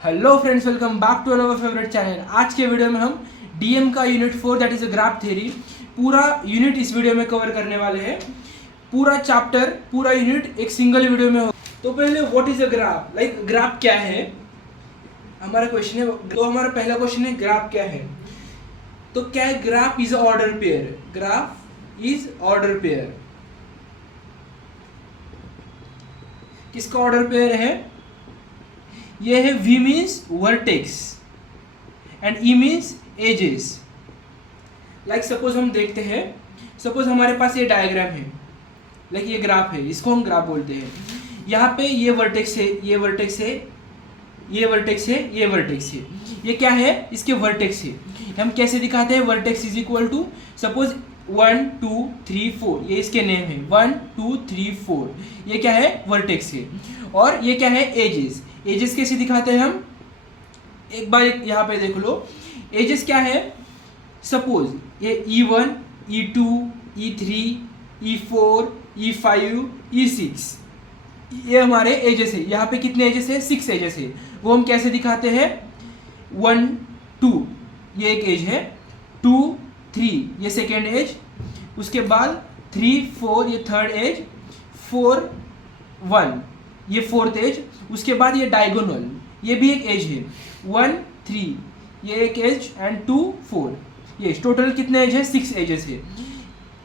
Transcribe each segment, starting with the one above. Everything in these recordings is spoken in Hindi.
Hello friends, welcome back to our favourite channel. आज के वीडियो में हम डीएम का unit 4 that is a graph theory पूरा यूनिट इस वीडियो में कवर करने वाले हैं। पूरा चैप्टर पूरा यूनिट एक सिंगल वीडियो में हो। तो पहले what is a graph, like graph क्या है हमारा क्वेश्चन है। तो हमारा पहला क्वेश्चन है ग्राफ क्या है। तो क्या है graph is order pair. Graph is order pair. किसका ऑर्डर पेयर है? ये है V means vertex and E means edges. Like suppose हम देखते हैं, सपोज हमारे पास ये डायग्राम है, लाइक ये ग्राफ है, इसको हम ग्राफ बोलते हैं। यहाँ पे ये वर्टेक्स है, ये वर्टेक्स है, ये वर्टेक्स है, ये वर्टेक्स है। ये क्या है? इसके वर्टेक्स है। हम कैसे दिखाते हैं? Vertex is equal to suppose 1 2 3 4, ये इसके नेम है 1 2 3 4। ये क्या है? वर्टेक्स है। और ये क्या है? एजेस। एजेस कैसे दिखाते हैं हम? एक बार यहाँ पे देख लो। एजेस क्या है? सपोज ये E1 E2 E3 E4 E5 E6, ये हमारे एजेस है। यहाँ पे कितने एजेस है? 6 एजेस है। वो हम कैसे दिखाते हैं? 1 2 ये एक एज है, 2 3 ये सेकेंड एज, उसके बाद 3 4 ये थर्ड एज, 4 1 ये फोर्थ एज, उसके बाद ये डायगोनल ये भी एक एज है, 1 3 ये एक एज एंड 2 4। ये टोटल कितने एज है? 6 एजेस है।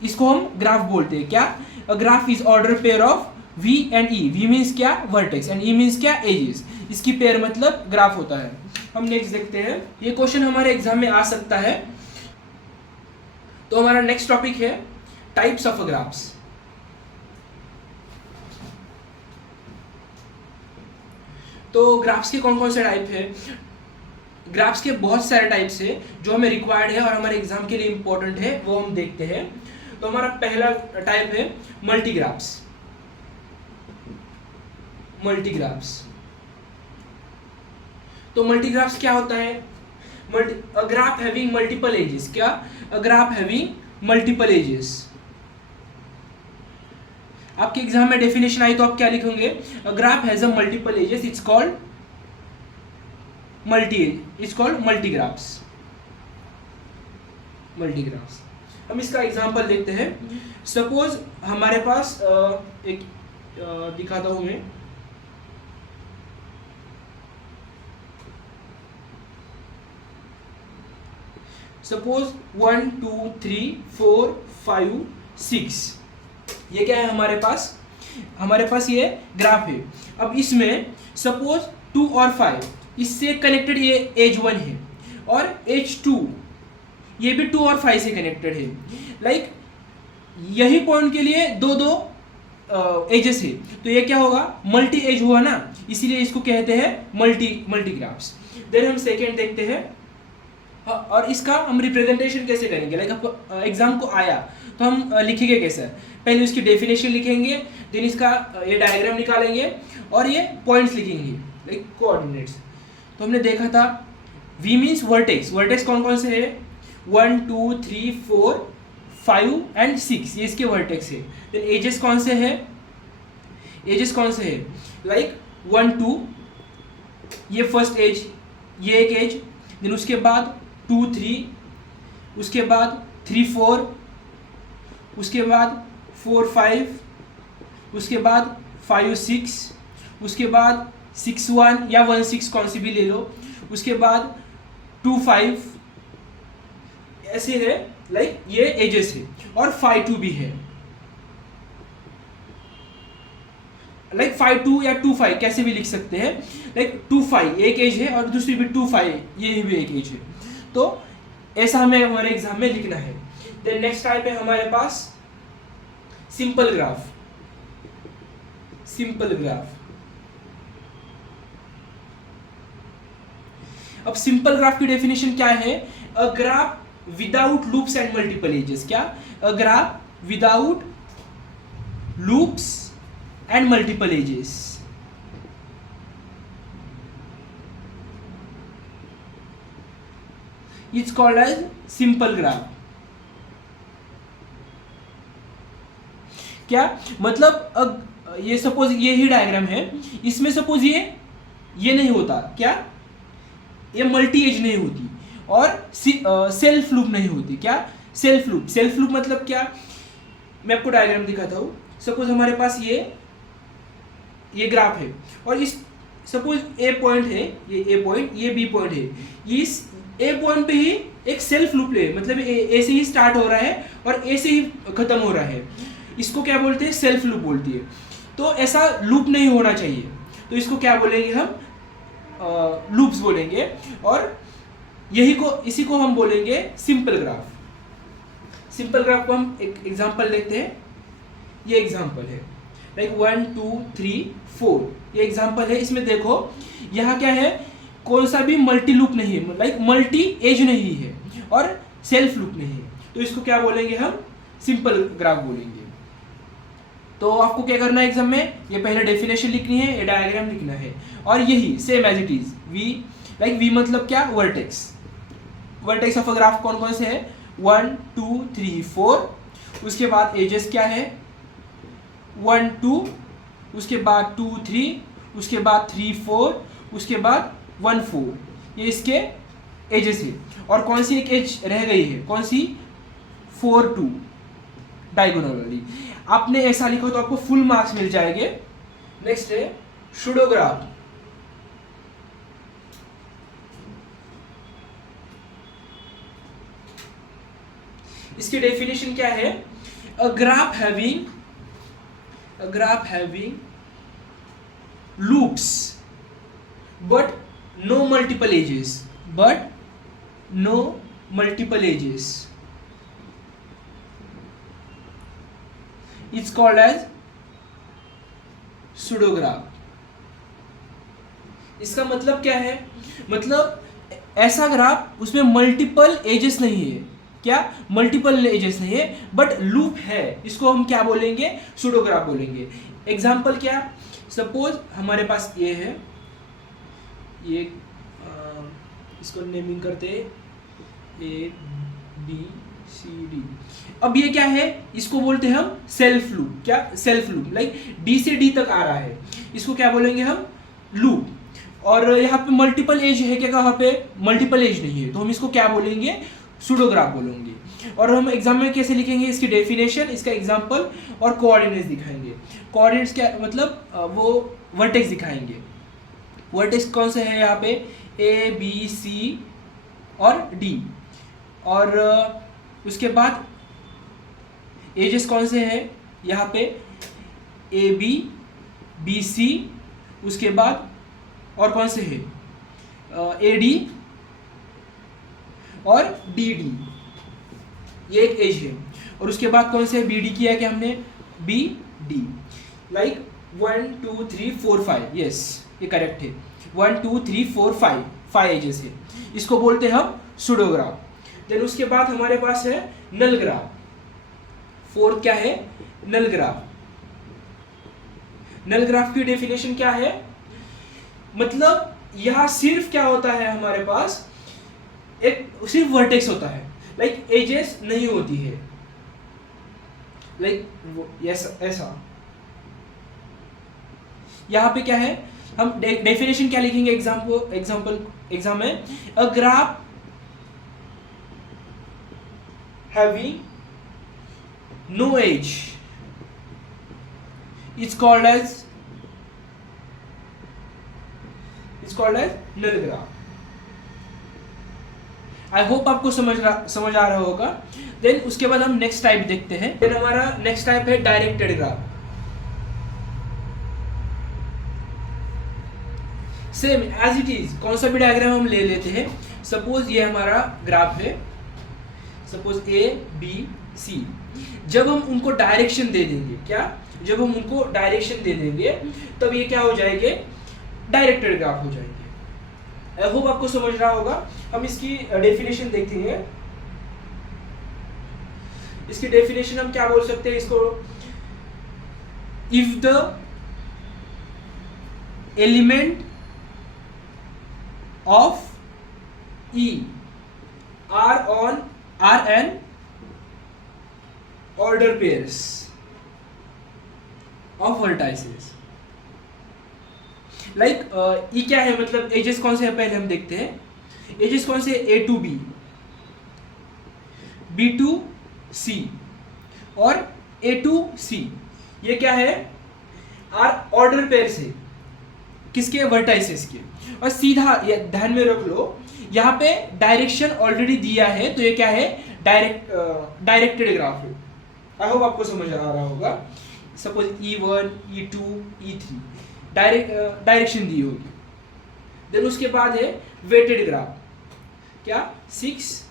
इसको हम ग्राफ बोलते हैं। क्या? A graph is order pair of V and E। V means क्या? वर्टेक्स एंड E मीन्स क्या? एजेस। इसकी पेयर मतलब ग्राफ होता है। हम नेक्स्ट देखते हैं। ये क्वेश्चन हमारे एग्जाम में आ सकता है। तो हमारा नेक्स्ट टॉपिक है टाइप्स ऑफ ग्राफ्स। तो ग्राफ्स के कौन कौन से टाइप है? ग्राफ्स के बहुत सारे टाइप्स है जो हमें रिक्वायर्ड है और हमारे एग्जाम के लिए इंपॉर्टेंट है, वो हम देखते हैं। तो हमारा पहला टाइप है मल्टीग्राफ्स। मल्टीग्राफ्स। तो मल्टीग्राफ्स क्या होता है? A graph having multiple edges. क्या? A graph having multiple edges. आपके एग्जाम में डेफिनेशन आई तो आप क्या लिखेंगे? A graph has a multiple edges, it's called multigraphs. Multigraphs. हम इसका एग्जांपल देखते हैं। सपोज हमारे पास एक दिखाता हूं मैं। सपोज 1 2 3 4 5 6, ये क्या है हमारे पास? हमारे पास ये ग्राफ है। अब इसमें सपोज 2 और 5 इससे कनेक्टेड ये एज 1 है और एज 2 ये भी 2 और 5 से कनेक्टेड है। लाइक यही पॉइंट के लिए दो दो एजेस है, तो ये क्या होगा? मल्टी एज हुआ ना, इसीलिए इसको कहते हैं मल्टीग्राफ्स। देन हम सेकेंड देखते हैं। हाँ, और इसका हम रिप्रेजेंटेशन कैसे करेंगे? लाइक आपको एग्जाम को आया तो हम लिखेंगे कैसे? पहले उसकी डेफिनेशन लिखेंगे, देन इसका ये डायग्राम निकालेंगे और ये पॉइंट्स लिखेंगे, लाइक कोऑर्डिनेट्स। तो हमने देखा था V मीन्स वर्टेक्स। वर्टेक्स कौन कौन से है? 1 2 3 4 5 एंड 6, ये इसके वर्टेक्स है। देन एजेस कौन से है? एजेस कौन से है? लाइक 1 2 ये फर्स्ट एज, ये एक एज, देन उसके बाद 2 3, उसके बाद 3 4, उसके बाद 4 5, उसके बाद 5 6, उसके बाद 6 1 या 1 6 कौन सी भी ले लो, उसके बाद 2 5, ऐसे है। लाइक ये एजेस है। और 5 2 भी है, लाइक 5 2 या 2 5 कैसे भी लिख सकते हैं। लाइक 2 5 एक एज है और दूसरी भी 2 5 ये भी एक एज है। तो ऐसा हमें हमारे एग्जाम में लिखना है। देन नेक्स्ट टाइप है हमारे पास सिंपल ग्राफ। Simple graph. अब सिंपल ग्राफ की डेफिनेशन क्या है? A graph without loops and multiple edges. क्या? A graph without loops and multiple edges. It's called as simple graph. क्या मतलब? ये सपोज ये ही डायग्राम है, इसमें सपोज ये नहीं होता। क्या? ये मल्टी एज नहीं होती, और सेल्फ लूप नहीं होती। क्या? Self loop. सेल्फ लूप मतलब क्या? मैं आपको डायग्राम दिखाता हूँ। सपोज हमारे पास ये ग्राफ है, और इस सपोज ए पॉइंट है, ये ए पॉइंट, ये बी पॉइंट है। इस ए पॉइंट पे ही एक सेल्फ लूप ले, मतलब ए से ही स्टार्ट हो रहा है और ए से ही खत्म हो रहा है। इसको क्या बोलते हैं? सेल्फ लूप बोलती है। तो ऐसा लूप नहीं होना चाहिए, तो इसको क्या बोलेंगे हम? लूप्स बोलेंगे। और इसी को हम बोलेंगे सिंपल ग्राफ। सिंपल ग्राफ को हम एक एग्जांपल लेते हैं। ये एग्जांपल है, लाइक 1 2 3 4, ये एग्जांपल है। इसमें देखो यहाँ क्या है, कौन सा भी मल्टी लूप नहीं है, लाइक मल्टी एज नहीं है और सेल्फ लूप नहीं है, तो इसको क्या बोलेंगे हम? सिंपल ग्राफ बोलेंगे। तो आपको क्या करना है एग्जाम में? ये पहले डेफिनेशन लिखनी है, ये डायग्राम लिखना है, और यही same as it is V, like V मतलब क्या? Vertex. Vertex of a graph कौन कौन से है? 1 2 3 4। उसके बाद एजेस क्या है? 1 2, उसके बाद 2 3, उसके बाद 3 4, उसके बाद 1 4। ये इसके एजेस है। और कौन सी एक एज रह गई है? कौन सी? 4 2 डायगोनल वाली। आपने ऐसा लिखा तो आपको फुल मार्क्स मिल जाएंगे। नेक्स्ट है सूडोग्राफ। इसकी डेफिनेशन क्या है? A graph having loops but no multiple edges, it's called as pseudograph। इसका मतलब क्या है? मतलब ऐसा ग्राफ उसमें मल्टीपल एजेस नहीं है। क्या? मल्टीपल एजेस नहीं है, बट लूप है। इसको हम क्या बोलेंगे? सूडोग्राफ बोलेंगे। एग्जाम्पल क्या? सपोज हमारे पास ये है, ये इसको नेमिंग करते ए बी सी डी। अब ये क्या है? इसको बोलते हैं हम सेल्फ लूप। क्या? सेल्फ लूप, लाइक डी से डी तक आ रहा है, इसको क्या बोलेंगे हम? लूप। और यहाँ पे मल्टीपल एज है क्या? कहाँ पे मल्टीपल एज नहीं है, तो हम इसको क्या बोलेंगे? सूडोग्राफ बोलेंगे। और हम एग्जाम में कैसे लिखेंगे? इसकी डेफिनेशन, इसका एग्जांपल और कोऑर्डिनेट्स दिखाएंगे। कोऑर्डिनेट्स क्या मतलब? वो वर्टेक्स दिखाएंगे। वर्टेक्स कौन से है यहाँ पे? ए बी सी और डी। और उसके बाद एजेस कौन से हैं यहाँ पे? ए बी, बी सी, उसके बाद और कौन से है? ए डी और डी डी, ये एक एज है। और उसके बाद कौन से? बी डी किया क्या हमने? B D, like 1 2 3 4 5। यस, ये करेक्ट है। 1 2 3 4 5 एजेस है। इसको बोलते हैं हम सूडोग्राफ। देन उसके बाद हमारे पास है नल ग्राफ। फोर्थ क्या है? नल ग्राफ। नल ग्राफ की डेफिनेशन क्या है? मतलब यहां सिर्फ क्या होता है हमारे पास? एक सिर्फ वर्टेक्स होता है, लाइक एजेस नहीं होती है, लाइक ऐसा। यहां पे क्या है? हम डेफिनेशन क्या लिखेंगे एग्जाम में? A graph having no edge it's called as null graph. I hope आपको समझ आ रहा होगा। देन उसके बाद हम नेक्स्ट टाइप देखते हैं। देन हमारा नेक्स्ट टाइप है directed graph. Same as it is, कौन सा भी डायग्राम हम ले लेते हैं। सपोज ये हमारा ग्राफ है, सपोज ए बी सी। जब हम उनको डायरेक्शन दे देंगे, क्या? जब हम उनको डायरेक्शन दे देंगे तब ये क्या हो जाएंगे? डायरेक्टेड ग्राफ हो जाएंगे। आई होप आपको समझ रहा होगा। हम इसकी डेफिनेशन देखते हैं। इसकी डेफिनेशन हम क्या बोल सकते हैं इसको? If the element of E are an order pairs of vertices, like E क्या है? मतलब एजेस कौन से है पहले हम देखते हैं। एजेस कौन से? ए टू बी, बी टू सी और ए टू सी। ये क्या है? आर ऑर्डर पेयर से, किसके? वर्टाइसेस के। और सीधा ये ध्यान में रख लो, यहाँ पे डायरेक्शन ऑलरेडी दिया है, तो ये क्या है? डायरेक्टेड ग्राफ है। आई होप आपको समझ आ रहा होगा। Suppose E1, E2, E3 direction दी होगी। देन उसके बाद है वेटेड ग्राफ। क्या? 6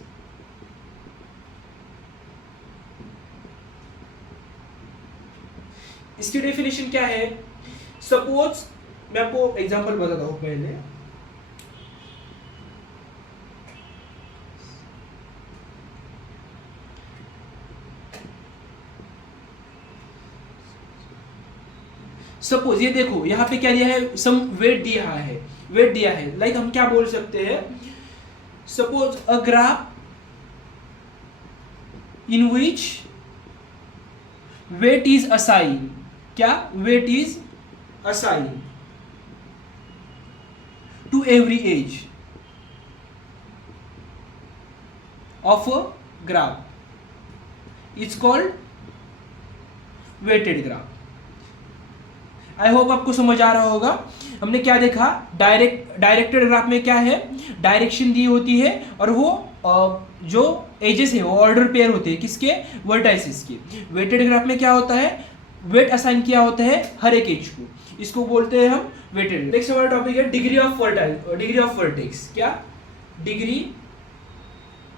इसकी डेफिनेशन क्या है? सपोज मैं आपको एग्जांपल बताता हूं पहले। सपोज ये देखो, यहां पे क्या दिया है? सम वेट दिया है, वेट दिया है। लाइक हम क्या बोल सकते हैं? Suppose a graph in which weight is assign. क्या? Weight is assign to every edge of a graph it's called weighted graph. I hope आपको समझ आ रहा होगा। हमने क्या देखा? डायरेक्टेड ग्राफ में क्या है? डायरेक्शन दी होती है और वो जो एजेस है वो ऑर्डर पेयर होते हैं, किसके? वर्टाइसेस के। वेटेड ग्राफ में क्या होता है? वेट असाइन किया होता है हर एक एज को, इसको बोलते हैं हम वेटेड। नेक्स्ट हमारा टॉपिक है डिग्री ऑफ वर्टेक्स। क्या? Degree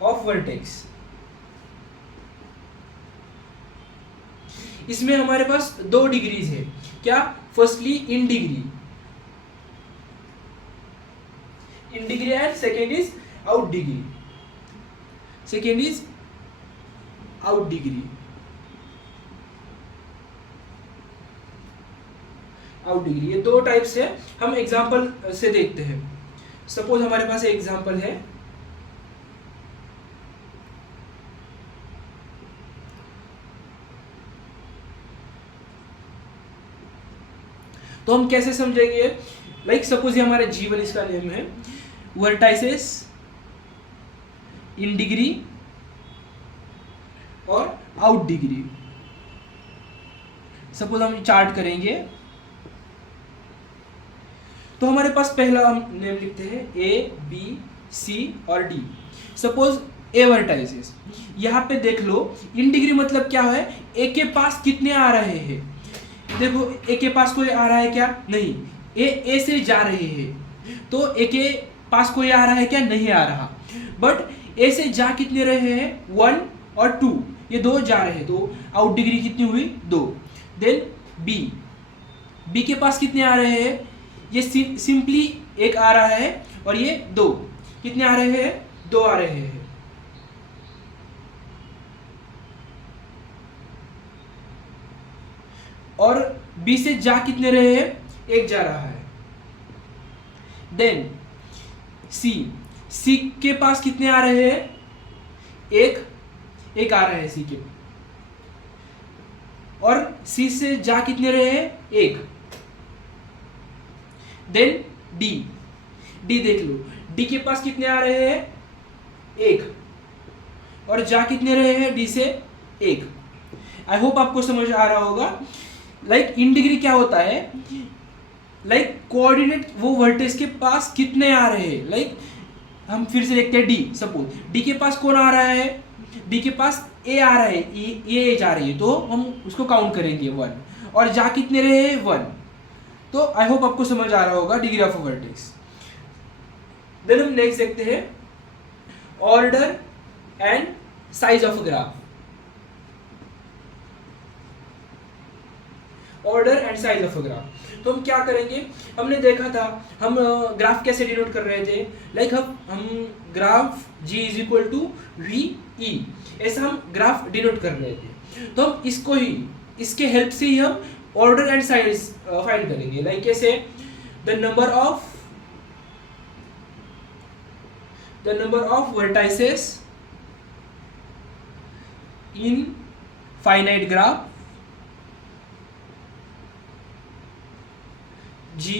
of vertex. इसमें हमारे पास 2 डिग्रीज है। क्या? Firstly in degree and second is out degree. ये 2 टाइप्स है। हम एग्जांपल से देखते हैं। सपोज हमारे पास एक एग्जांपल है। तो हम कैसे समझेंगे? लाइक सपोज ये हमारा जीवन, इसका नेम है। वर्टाइसेस इन डिग्री और आउट डिग्री। सपोज हम चार्ट करेंगे, तो हमारे पास पहला हम नेम लिखते हैं A, B, C और D। सपोज ए वर्टाइसेस, यहाँ पे देख लो इन डिग्री मतलब क्या है? ए के पास कितने आ रहे हैं? देखो ए के पास कोई आ रहा है क्या? नहीं। ए से जा रहे हैं, तो ए के पास कोई आ रहा है क्या? नहीं आ रहा। बट ए से जा कितने रहे हैं? 1 और 2, ये 2 जा रहे हैं, तो आउट डिग्री कितनी हुई? 2। देन बी के पास कितने आ रहे हैं? ये सिंपली एक आ रहा है और ये 2। कितने आ रहे हैं? 2 आ रहे हैं। और बी से जा कितने रहे हैं? 1 जा रहा है। देन सी के पास कितने आ रहे हैं? 1 आ रहा है सी के। और सी से जा कितने रहे हैं? 1। देन डी देख लो, डी के पास कितने आ रहे हैं? 1। और जा कितने रहे हैं? डी से 1। आई होप आपको समझ आ रहा होगा। लाइक इन डिग्री क्या होता है? लाइक कोऑर्डिनेट वो वर्टेक्स के पास कितने आ रहे हैं। लाइक हम फिर से देखते हैं डी। सपोज डी के पास कौन आ रहा है? डी के पास ए आ रहा है, ए जा रही है, तो हम उसको काउंट करेंगे 1। और जा कितने रहे हैं? 1। तो आई होप आपको समझ आ रहा होगा डिग्री ऑफ वर्टेक्स। देन हम नेक्स्ट देखते हैं order and size of graph. Order and size of graph. तो हम क्या करेंगे? हमने देखा था हम ग्राफ कैसे डिनोट कर रहे थे। लाइक हम graph G is equal to VE, ऐसा हम ग्राफ डिनोट कर रहे थे। तो हम इसको ही, इसके हेल्प से ही हम ऑर्डर एंड साइज फाइंड करेंगे। लाइक कैसे? The number of vertices in finite graph G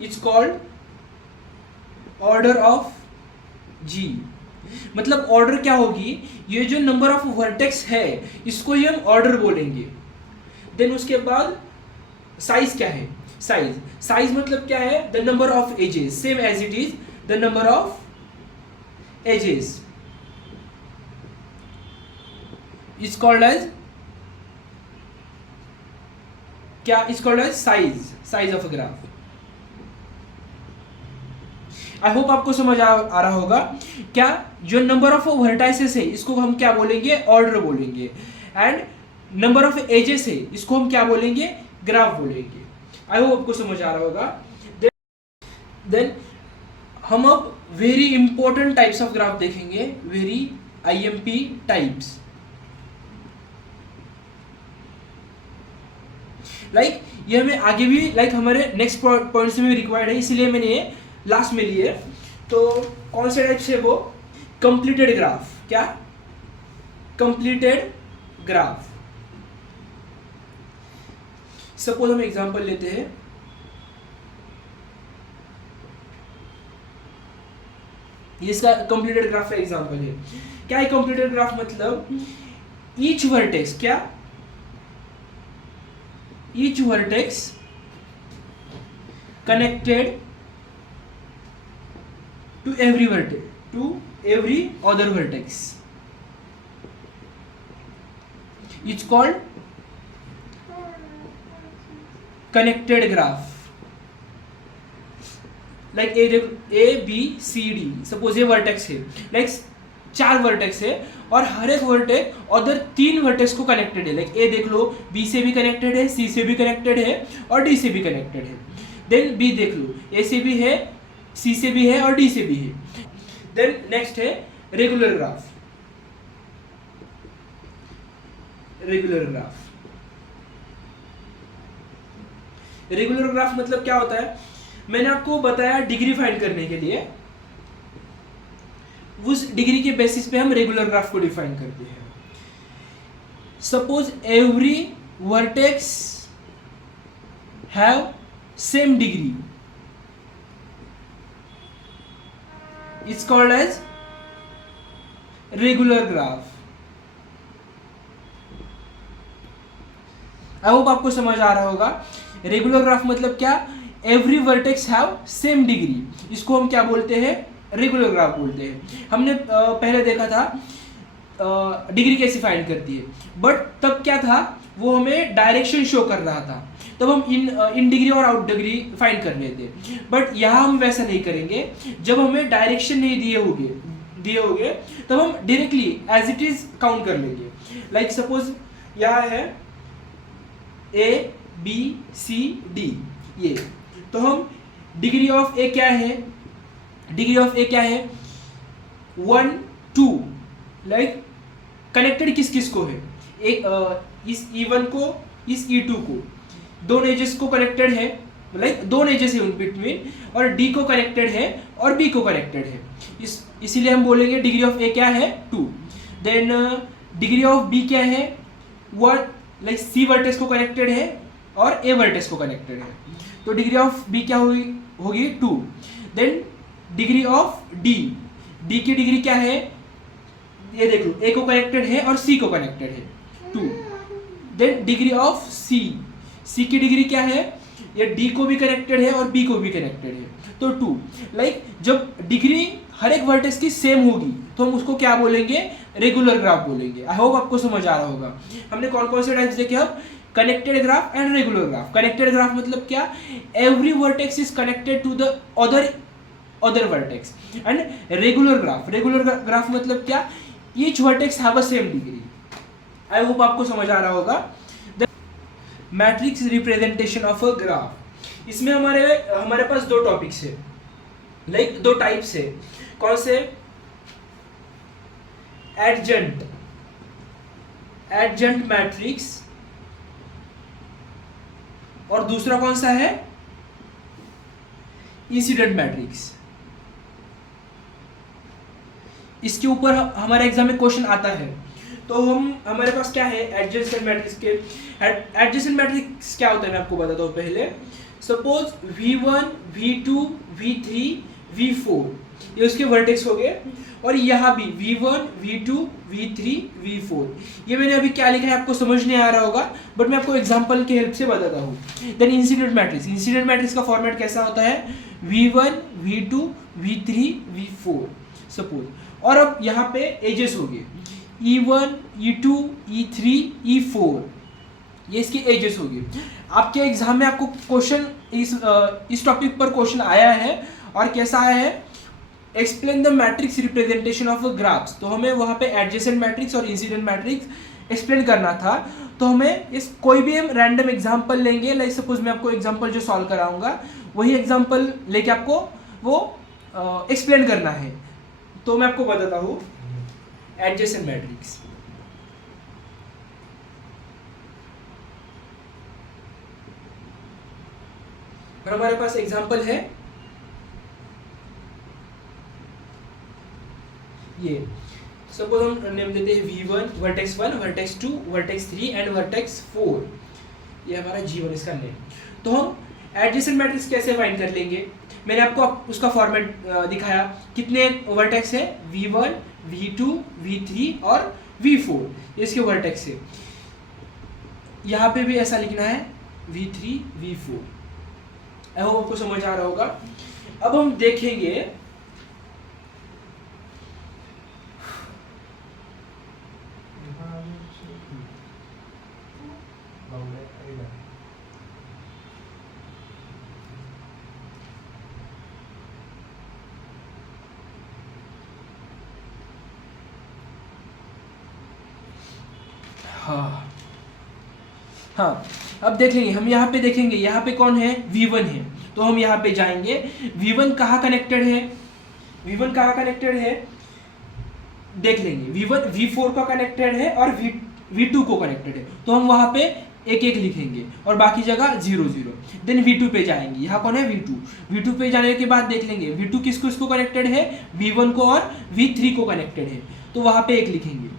is called order of G, मतलब ऑर्डर क्या होगी, ये जो नंबर ऑफ वर्टेक्स है इसको ही हम ऑर्डर बोलेंगे। देन उसके बाद साइज क्या है, साइज मतलब क्या है, the number of edges, same as it is the number of edges is called as क्या, is called as size of a graph. I hope आपको समझ आ रहा होगा। क्या जो नंबर ऑफ वर्टाइसेस है इसको हम क्या बोलेंगे, ऑर्डर बोलेंगे, एंड नंबर ऑफ एजेस है इसको हम क्या बोलेंगे, ग्राफ बोलेंगे। आई होप आपको समझ आ रहा होगा। देन हम अब very important types of graph देखेंगे, वेरी आईएमपी टाइप्स। लाइक ये हमें आगे भी हमारे नेक्स्ट पॉइंट्स में भी रिक्वायर्ड है, इसलिए मैंने ये लास्ट में लिए। तो कौन से टाइप से, वो कंप्लीटेड ग्राफ, क्या कंप्लीटेड ग्राफ। सपोज हम एग्जांपल लेते हैं, ये इसका कंप्लीटेड ग्राफ का एग्जांपल है। क्या है कंप्लीटेड ग्राफ, मतलब ईच वर्टेक्स, क्या each vertex connected to every vertex, to every other vertex, it's called connected graph। Like A B C D, suppose ये वर्टेक्स है, लाइक 4 वर्टेक्स है और हर एक वर्टेक्स अदर 3 वर्टेक्स को कनेक्टेड है। लाइक ए देख लो, बी से भी कनेक्टेड है, सी से भी कनेक्टेड है और डी से भी कनेक्टेड है। देन बी देख लो, ए से भी है, सी से भी है और डी से भी है। देन नेक्स्ट है रेगुलर ग्राफ। रेगुलर ग्राफ मतलब क्या होता है, मैंने आपको बताया डिग्री फाइंड करने के लिए, उस डिग्री के बेसिस पे हम रेगुलर ग्राफ को डिफाइन करते हैं। Suppose every vertex have same degree, it's called as regular graph। I hope आपको समझ आ रहा होगा। रेगुलर ग्राफ मतलब क्या, every vertex have same degree, इसको हम क्या बोलते हैं, रेगुलर ग्राफ बोलते हैं। हमने पहले देखा था डिग्री कैसे फाइंड करती है, बट तब क्या था, वो हमें डायरेक्शन शो कर रहा था, तब हम इन डिग्री और आउट डिग्री फाइंड कर रहे थे। बट यहाँ हम वैसा नहीं करेंगे, जब हमें डायरेक्शन नहीं दिए होंगे तब हम directly as it is count कर लेंगे। लाइक सपोज यहाँ है ए बी सी डी, ये तो हम डिग्री ऑफ ए क्या है, डिग्री ऑफ ए क्या है 1 2, लाइक कनेक्टेड किस किस को है, एक इस E1 को इस E2 को, दोनों एजेस को कनेक्टेड है, लाइक दोनों एजेस है उन बिटवीन, और D को कनेक्टेड है और B को कनेक्टेड है, इसीलिए हम बोलेंगे डिग्री ऑफ ए क्या है 2। देन डिग्री ऑफ B क्या है 1, लाइक C वर्टेक्स को कनेक्टेड है और A वर्टेक्स को कनेक्टेड है, तो डिग्री ऑफ B क्या होगी 2। देन डिग्री ऑफ D की डिग्री क्या है, ये देख लो, A को कनेक्टेड है और C को कनेक्टेड है 2। देन डिग्री ऑफ C की डिग्री क्या है, ये D को भी कनेक्टेड है और B को भी कनेक्टेड है, तो 2। लाइक जब डिग्री हर एक वर्टेक्स की सेम होगी तो हम उसको क्या बोलेंगे, रेगुलर ग्राफ बोलेंगे। आई होप आपको समझ आ रहा होगा। हमने कौन कौन से टाइप्स देखे अब, connected graph and regular graph. Connected graph मतलब क्या, every vertex is connected to the other vertex. And regular graph मतलब क्या, each vertex have a same degree. I hope आपको समझ आ रहा होगा। Matrix representation of a graph, इसमें हमारे पास 2 टॉपिक्स है, लाइक 2 टाइप्स है। कौन से, एडजंट मैट्रिक्स, और दूसरा कौन सा है, इंसिडेंट मैट्रिक्स। इसके ऊपर हमारे एग्जाम में क्वेश्चन आता है, तो हमारे पास क्या है एडजेसेंट मैट्रिक्स के। एडजेसेंट मैट्रिक्स क्या होता है मैं आपको बताता हूँ पहले। Suppose V1 V2 V3 V4, ये उसके वर्टेक्स हो गए। और यहाँ भी V1, V2, V3, V4, ये मैंने अभी क्या लिखा है आपको समझ नहीं आ रहा होगा, बट मैं आपको एग्जांपल की हेल्प से बताता हूँ। Then incident matrix, incident matrix का फॉर्मेट कैसा होता है, V1, V2, V3, V4 suppose. और अब यहाँ पे एजेस हो गए E1, E2, E3, E4, ये इसके एजेस हो गए। आपके एग्जाम में आपको क्वेश्चन इस टॉपिक पर क्वेश्चन आया है, और कैसा आया है, explain the matrix representation of graphs. तो हमें वहाँ पे एडजेसेंट मैट्रिक्स और इंसिडेंट मैट्रिक्स एक्सप्लेन करना था। तो हमें इस कोई भी हम रैंडम एग्जांपल लेंगे, लाइक सपोज मैं आपको एग्जांपल जो सॉल्व कराऊंगा वही एग्जांपल लेके आपको वो एक्सप्लेन करना है। तो मैं आपको बताता हूँ एडजेसेंट मैट्रिक्स। और हमारे पास एग्जांपल है ये, सपोज हम नेम देते हैं V1, vertex 1, vertex 2, vertex 3 and vertex 4, ये हमारा G1 इसका नेम। तो हम एडजेसेंट मैट्रिक्स कैसे फाइंड कर लेंगे, मैंने आपको उसका फॉर्मेट दिखाया। कितने वर्टेक्स है, V1, V2, V3 और V4, ये इसके वर्टेक्स है। यहाँ पे भी ऐसा लिखना है V3, V4। आई होप आपको समझ आ रहा होगा। अब हम देखेंगे हाँ, अब देख लेंगे हम, यहाँ पे देखेंगे यहाँ पे कौन है, V1 है। तो हम यहाँ पे जाएंगे, V1 कहाँ कनेक्टेड है, V1 कहाँ कनेक्टेड है देख लेंगे। V1 V4 का कनेक्टेड है और V2 को कनेक्टेड है। तो हम वहाँ पे एक एक लिखेंगे और बाकी जगह 0 0। देन V2 पे जाएंगे, यहाँ कौन है, V2 पे जाने के बाद देख लेंगे V2 किसको कनेक्टेड है, V1 को और V3 को कनेक्टेड है। तो वहाँ पे एक लिखेंगे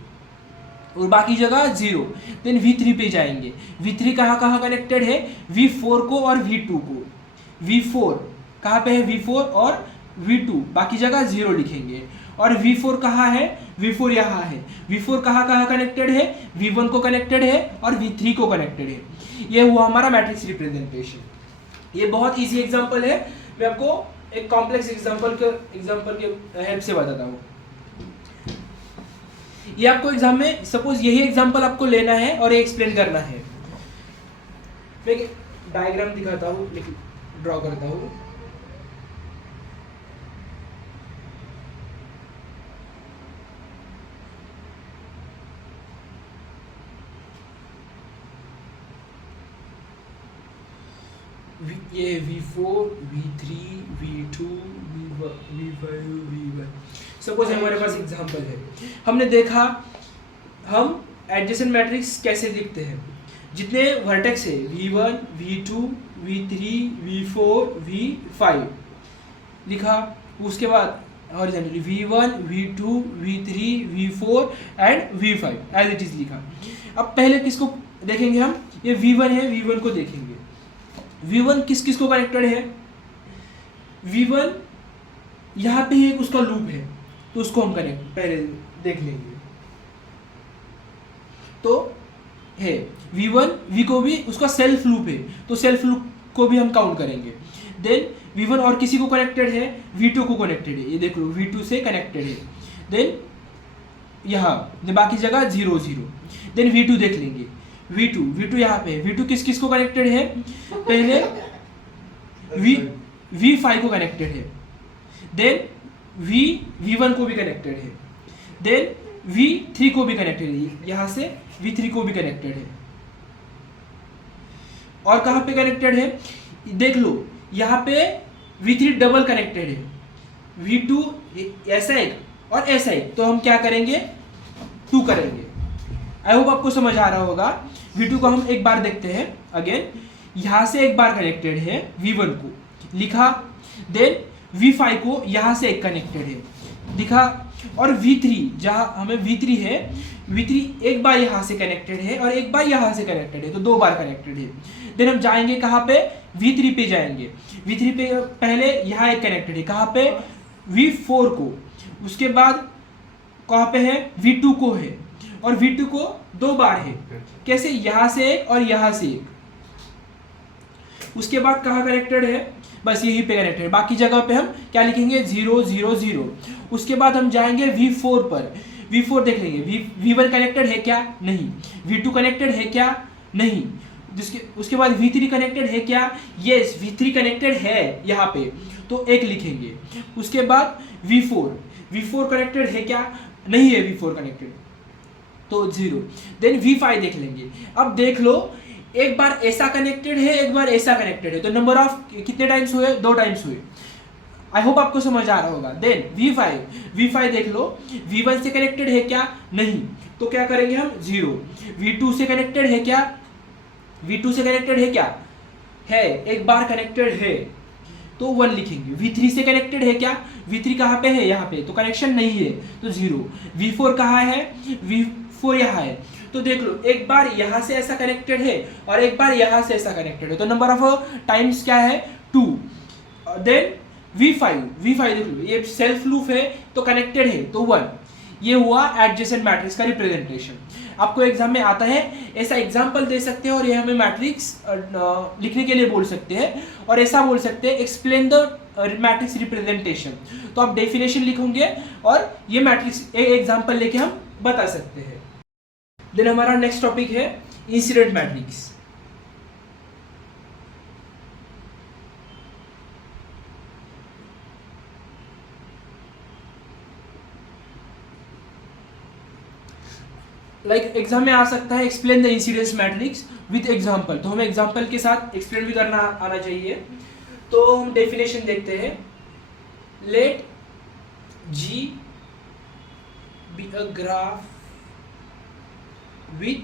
और बाकी जगह 0। देन V3 पे जाएंगे, V3 कहाँ कनेक्टेड है, V4 को और V2 को। V4 कहाँ पे है, V4 और V2, बाकी जगह 0 लिखेंगे। और V4 कहाँ है, V4 यहाँ है। V4 कहाँ कनेक्टेड है, V1 को कनेक्टेड है और V3 को कनेक्टेड है। ये हुआ हमारा मैट्रिक्स रिप्रेजेंटेशन। ये बहुत इजी एग्जांपल है, मैं आपको एक कॉम्प्लेक्स एग्जांपल के हेल्प से बताता हूँ। ये आपको एग्जाम में सपोज यही एग्जांपल आपको लेना है और ये एक्सप्लेन करना है। मैं डायग्राम दिखाता हूँ, लेकिन ड्रॉ करता हूँ। ये V4, V3, V2, V5, V1 suppose हमारे पास एग्जांपल है। हमने देखा हम एडजेसेंट मैट्रिक्स कैसे लिखते हैं, जितने वर्टेक्स है V1, V2, V3, V4, V5 लिखा, उसके बाद horizontally V1, V2, V3, V4 and V5 as it is लिखा। अब पहले किसको देखेंगे हम, ये V1 है, V1 को देखेंगे। V1 किस को कनेक्टेड है, V1 यहाँ पे एक उसका लूप है, तो उसको हम कनेक्ट पहले देख लेंगे। तो है V1, V को भी उसका सेल्फ लूप है, तो सेल्फ लूप को भी हम काउंट करेंगे। देन V1 और किसी को कनेक्टेड है, V2 को कनेक्टेड है, ये देख लो V2 से कनेक्टेड है। देन यहाँ बाकी जगह 0 0। देन V2 देख लेंगे, V2 यहाँ पे V2 किस को कनेक्टेड है, पहले V5 को कनेक्टेड है। देन V1 को भी कनेक्टेड है। देन V3 को भी कनेक्टेड है, यहाँ से V3 को भी कनेक्टेड है। और कहाँ पे कनेक्टेड है, देख लो यहाँ पे V3 डबल कनेक्टेड है, V2 ऐसा एक और ऐसा एक। तो हम क्या करेंगे, 2 करेंगे। आई होप आपको समझ आ रहा होगा। V2 को हम एक बार देखते हैं अगेन, यहाँ से एक बार कनेक्टेड है V1 को लिखा। देन V5 को यहाँ से एक कनेक्टेड है। दिखा। और V3 जहाँ हमें V3 है, V3 एक बार यहाँ से कनेक्टेड है और एक बार यहाँ से कनेक्टेड है, तो 2 बार कनेक्टेड है। देन हम जाएंगे कहाँ पे, V3 पे जाएंगे। V3 पे पहले यहाँ एक कनेक्टेड है, कहाँ पे, V4 को। उसके बाद कहाँ पे है, V2 को है, और V2 को 2 बार है। कैसे, यहाँ से एक और यहाँ से एक। उसके बाद कहाँ कनेक्टेड है, बस यहीं पे कनेक्टेड है। बाकी जगह पे हम क्या लिखेंगे, 0 0 0। उसके बाद हम जाएंगे V4 पर। V4 देख लेंगे, V1 कनेक्टेड है क्या, नहीं। V2 कनेक्टेड है क्या, नहीं। उसके बाद V3 कनेक्टेड है क्या, यस, V3 कनेक्टेड है यहाँ पे, तो 1 लिखेंगे। उसके बाद V4 कनेक्टेड है क्या, नहीं है V4 कनेक्टेड, तो 0। देन V5 देख लेंगे। अब देख लो, एक बार ऐसा कनेक्टेड है, एक बार ऐसा कनेक्टेड है, तो नंबर ऑफ कितने टाइम्स हुए, 2 टाइम्स हुए। आई होप आपको समझ आ रहा होगा। देन V5 देख लो, V1 से कनेक्टेड है क्या, नहीं, तो क्या करेंगे हम, 0। V2 से कनेक्टेड है क्या, V2 से कनेक्टेड है क्या, है, एक बार कनेक्टेड है, तो 1 लिखेंगे। V3 से कनेक्टेड है क्या, V3 कहाँ पे है, यहाँ पे, तो कनेक्शन नहीं है, तो 0। V4 कहाँ है, V4 यहाँ है, तो देख लो, एक बार यहाँ से ऐसा कनेक्टेड है और एक बार यहाँ से ऐसा कनेक्टेड है, तो नंबर ऑफ टाइम्स क्या है, 2। देन V5 देख लो, ये सेल्फ लूप है तो कनेक्टेड है, तो 1। ये हुआ एडजेसेंट मैट्रिक्स का रिप्रेजेंटेशन। आपको एग्जाम में आता है, ऐसा एग्जांपल दे सकते हैं और ये हमें मैट्रिक्स लिखने के लिए बोल सकते हैं, और ऐसा बोल सकते हैं, एक्सप्लेन द मैट्रिक्स रिप्रेजेंटेशन। तो आप डेफिनेशन लिखोगे और ये मैट्रिक्स एग्जांपल लेके हम बता सकते हैं। देन हमारा नेक्स्ट टॉपिक है इंसिडेंट मैट्रिक्स। एग्जाम में आ सकता है, explain the incidence matrix with example, तो हमें एग्जांपल के साथ एक्सप्लेन भी करना आना चाहिए। तो हम डेफिनेशन देखते हैं। Let G be a graph with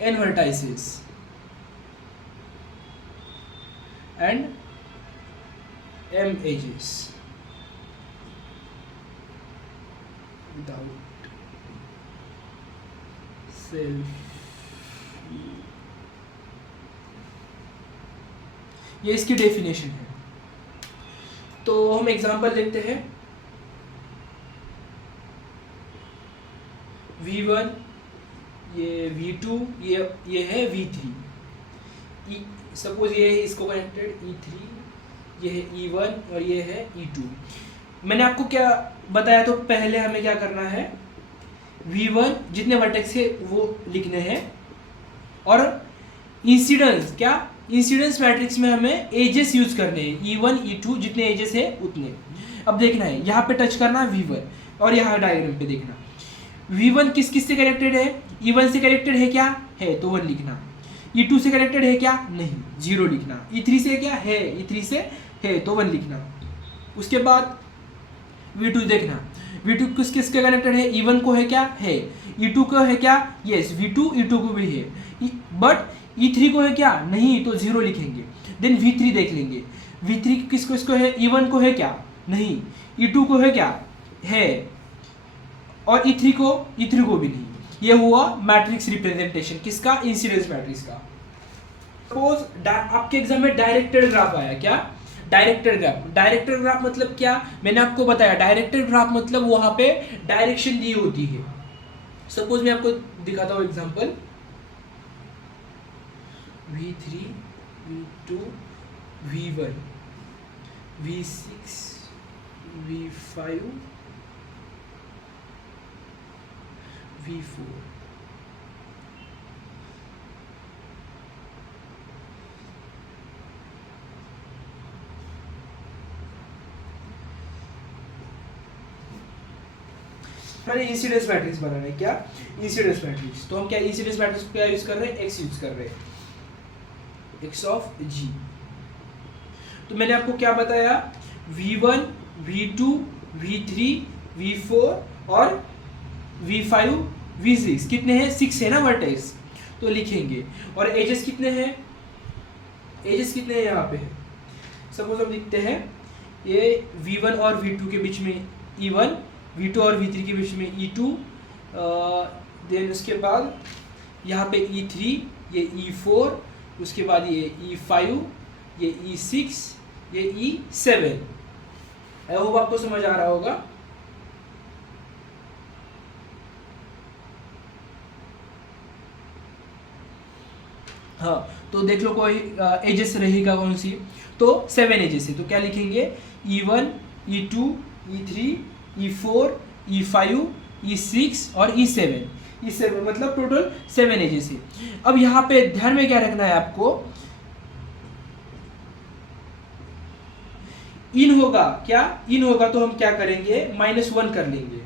n vertices and m edges without self। ये इसकी डेफिनेशन है। तो हम एग्जांपल देखते हैं। V1, ये V2, ये है V3। सपोज ये है इसको कनेक्टेड E3, ये है E1 और ये है E2। मैंने आपको क्या बताया, तो पहले हमें क्या करना है, V1 जितने वर्टेक्स है वो लिखने हैं, और इंसिडेंस क्या, इंसिडेंस मैट्रिक्स में हमें एजेस यूज करने हैं, E1 E2 जितने एजेस है उतने। अब देखना है, यहाँ पे टच करना V1 और यहाँ डायग्राम पे देखना V1 किस किस से कनेक्टेड है, E1 से कनेक्टेड है क्या, है, तो 1 लिखना। E2 से कनेक्टेड है क्या, नहीं, 0 लिखना। E3 से क्या है, E3 से है, तो 1 लिखना। उसके बाद V2 देखना, V2 किस किस के कनेक्टेड है, E1 को है क्या, है, E2 को है क्या, यस, V2 E2 को भी है, बट E3 को है क्या, नहीं, तो 0 लिखेंगे। देन V3 देख लेंगे, V3 किसको इसको है, E1 को है क्या, नहीं, E2 को है क्या, है, और E3 को भी नहीं। ये हुआ मैट्रिक्स रिप्रेजेंटेशन किसका, इंसिडेंस मैट्रिक्स का। सपोज आपके एग्जाम में डायरेक्टेड ग्राफ आया, क्या, डायरेक्टेड ग्राफ मतलब क्या, मैंने आपको बताया, डायरेक्टेड ग्राफ मतलब वहां पे डायरेक्शन दी होती है। सपोज मैं आपको दिखाता हूँ example, V3 V2 V1 V6 V5 V4। मैंने इंसिडेंस मैट्रिक्स बनाना है, क्या, इंसिडेंस मैट्रिक्स। तो हम क्या इंसिडेंस मैट्रिक्स क्या यूज कर रहे हैं, एक्स यूज कर रहे हैं, एक्स ऑफ जी। तो मैंने आपको क्या बताया, V1 V2 V3 V4 और V5 V6 कितने हैं, 6 है ना वर्टेक्स, तो लिखेंगे। और एजेस कितने हैं, एजेस कितने हैं यहाँ पे, सपोज हम लिखते हैं ये V1 और V2 के बीच में E1, V2 और V3 के बीच में E2, देन उसके बाद यहाँ पे E3, ये E4, उसके बाद ये E5, ये E6, ये E7। आई होप आपको समझ आ रहा होगा। हाँ, तो देख लो कोई एजेस रहेगा कौन सी, तो 7 एजेस है, तो क्या लिखेंगे E1, E2, E3, E4, E5, E6 और E7 मतलब टोटल 7 एजेस है। अब यहाँ पे ध्यान में क्या रखना है आपको, इन होगा क्या, इन होगा तो हम क्या करेंगे -1 कर लेंगे,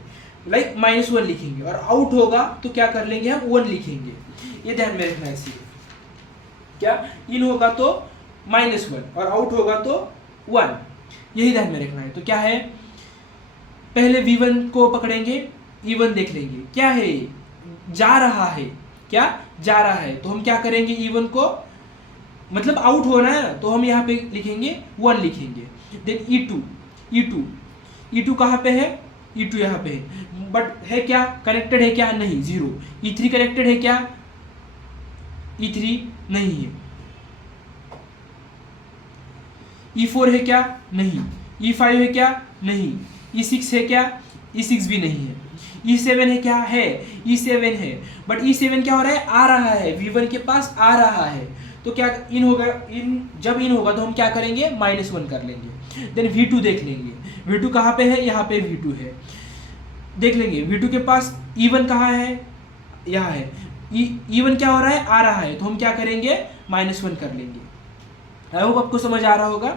लाइक -1 लिखेंगे, और आउट होगा तो क्या कर लेंगे हम 1 लिखेंगे। ये ध्यान में रखना है। इसी क्या इन होगा तो -1 और आउट होगा तो 1, यही ध्यान में रखना है। तो क्या है, पहले V1 को पकड़ेंगे, E1 देख लेंगे क्या है, जा रहा है, क्या जा रहा है, तो हम क्या करेंगे E1 को, मतलब आउट हो रहा है ना, तो हम यहाँ पे लिखेंगे 1 लिखेंगे। देन E2 कहाँ पे है, E2 यहाँ पे है, बट है क्या, कनेक्टेड है क्या, नहीं, 0। E3 कनेक्टेड है क्या, E3 नहीं है। E4 है क्या, नहीं। E5 है क्या, नहीं। E6 है क्या, E6 भी नहीं है। E7 है क्या, है, E7 है, बट E7 क्या हो रहा है, आ रहा है, V1 के पास आ रहा है, तो क्या इन होगा, जब इन होगा तो हम क्या करेंगे -1 कर लेंगे। देन V2 देख लेंगे, V2 कहाँ पे है, यहाँ पे V2 है, देख लेंगे V2 के पास E1 कहाँ है, यहाँ है, E1 क्या हो रहा है, आ रहा है, तो हम क्या करेंगे -1 कर लेंगे। आई होप आपको समझ आ रहा होगा।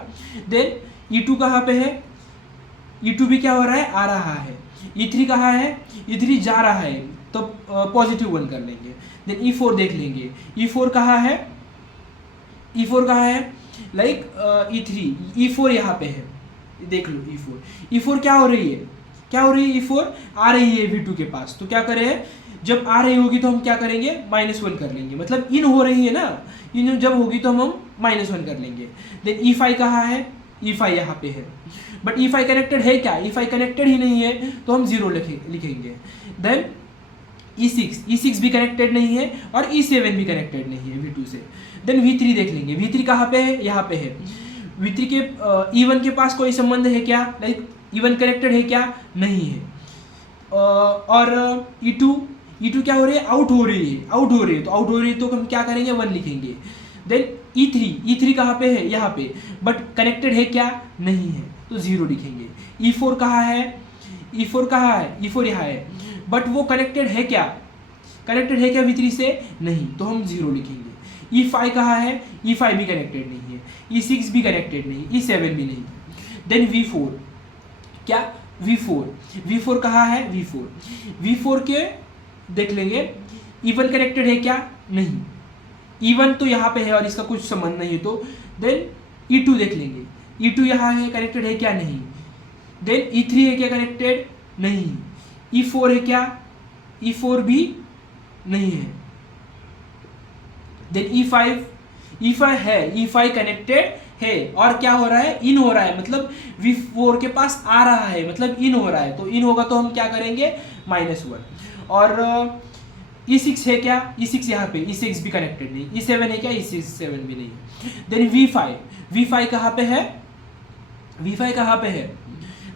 देन E2 कहाँ पे है, E2 भी क्या हो रहा है, आ रहा है। E3 कहाँ है, E3 जा रहा है, तो +1 कर लेंगे। देन E4 देख लेंगे, E4 कहाँ है, E4 कहाँ है, लाइक E4 यहाँ पे है, देख लो E4 क्या हो रही है, E4 आ रही है V2 के पास, तो क्या करें, जब आ रही होगी तो हम क्या करेंगे -1 कर लेंगे, मतलब इन हो रही है ना, इन जब होगी तो हम -1 कर लेंगे। देन E5 कहाँ है, E5 यहाँ पे है, बट E5 कनेक्टेड है क्या, E5 कनेक्टेड ही नहीं है, तो हम 0 लिखेंगे। देन E6 भी कनेक्टेड नहीं है, और E7 भी कनेक्टेड नहीं है V2 से। देन V3 देख लेंगे, V3 कहाँ पे है, यहाँ पे है। V3 के E1 के पास कोई संबंध है क्या, लाइक E1 कनेक्टेड है क्या, नहीं है। और E2 क्या हो रही है, आउट हो रही है, तो आउट हो रही है तो हम क्या करेंगे 1 लिखेंगे। देन E3 कहाँ पे है, यहाँ पे, बट कनेक्टेड है क्या, नहीं है, तो 0 लिखेंगे। E4 कहाँ है, E4 यहाँ है, बट वो कनेक्टेड है क्या, V3 से, नहीं, तो हम 0 लिखेंगे। E5 कहाँ है, E5 भी कनेक्टेड नहीं है, E6 भी कनेक्टेड नहीं, E7 भी नहीं। देन V4 क्या, V4 कहाँ है, V4 के देख लेंगे, E1 कनेक्टेड है क्या, नहीं, E1 तो यहाँ पे है और इसका कुछ संबंध नहीं है, तो देन E2 देख लेंगे, E2 यहाँ है, कनेक्टेड है क्या, नहीं। देन E3 है क्या, कनेक्टेड नहीं। E4 है क्या, E4 भी नहीं है। देन E5 है, E5 कनेक्टेड है, और क्या हो रहा है, इन हो रहा है, मतलब V4 के पास आ रहा है, मतलब इन हो रहा है, तो इन होगा तो हम क्या करेंगे -1। और E6 है क्या, E6 यहाँ पे, E6 भी कनेक्टेड नहीं। E7 है क्या, E7 भी नहीं। देन V5 कहाँ पे है,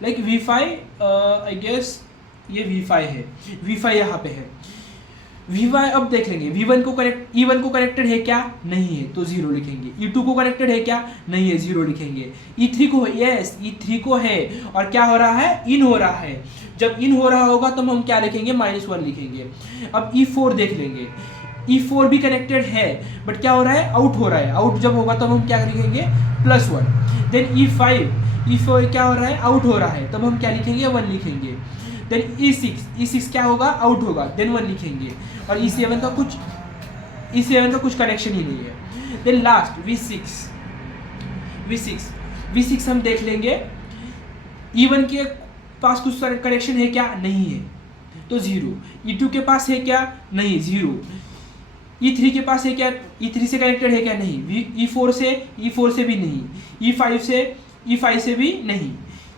लाइक V5 आई गेस ये V5 है, V5 यहाँ पे है। V5 अब देख लेंगे, E1 को कनेक्टेड है क्या, नहीं है, तो 0 लिखेंगे। E2 को कनेक्टेड है क्या, नहीं है, 0 लिखेंगे। E3 को, यस E3 को है, और क्या हो रहा है, इन हो रहा है, जब इन हो रहा होगा तो हम क्या लिखेंगे -1 लिखेंगे। अब E4 देख लेंगे, E4 भी कनेक्टेड है, बट क्या हो रहा है, आउट हो रहा है, आउट जब होगा तब हम क्या लिखेंगे +1। देन E4 क्या हो रहा है, आउट हो रहा है, तब हम क्या लिखेंगे 1 लिखेंगे। देन E6 क्या होगा, आउट होगा, देन 1 लिखेंगे। और E7 का कुछ कनेक्शन ही नहीं है। देन लास्ट V6 हम देख लेंगे, E1 के पास कुछ कनेक्शन है क्या, नहीं है, तो 0। E2 के पास है क्या, नहीं, 0। E3 के पास है क्या, E3 से कनेक्टेड है क्या, नहीं। E4 से भी नहीं। E5 से भी नहीं।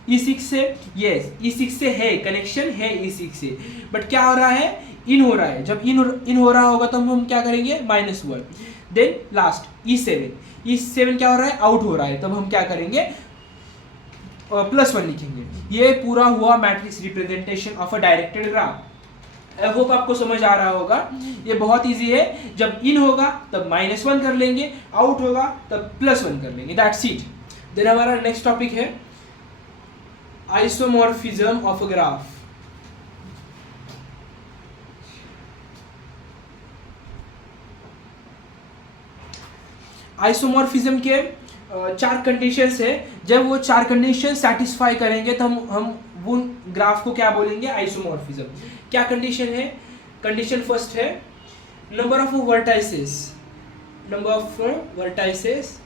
E6 से, यस E6 से है कनेक्शन है E6 से, बट क्या हो रहा है, इन हो रहा है। जब इन हो रहा होगा तो हम क्या करेंगे, -1। देन लास्ट E7 क्या हो रहा है, आउट हो रहा है, तब हम क्या करेंगे, +1 लिखेंगे। ये पूरा हुआ matrix representation of a directed graph. I hope आपको समझ आ रहा होगा। ये बहुत इजी है, जब इन होगा तब -1 कर लेंगे, आउट होगा तब +1 कर लेंगे, दैट्स इट। देन हमारा नेक्स्ट टॉपिक है isomorphism of a graph. Isomorphism के 4 कंडीशंस है। जब वो 4 कंडीशन सेटिस्फाई करेंगे तो हम वो ग्राफ को क्या बोलेंगे, आइसोमॉर्फिज्म। क्या कंडीशन है, कंडीशन फर्स्ट है number of vertices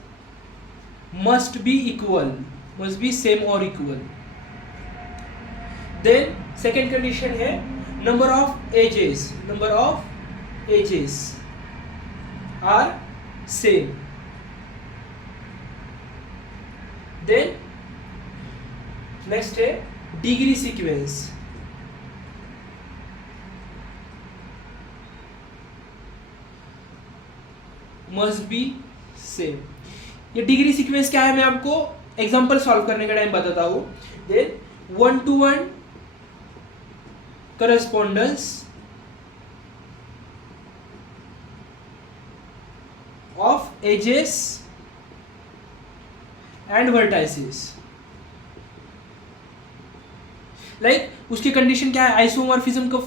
must be equal, must be same और इक्वल। देन सेकेंड कंडीशन है number of edges are same. Then next है degree sequence, must be same. ये डिग्री सीक्वेंस क्या है, मैं आपको एग्जांपल सॉल्व करने का टाइम बताता हूं। Then 1-to-1 correspondence of edges and vertices. Like उसकी कंडीशन क्या है, आइसोमॉर्फिज्म का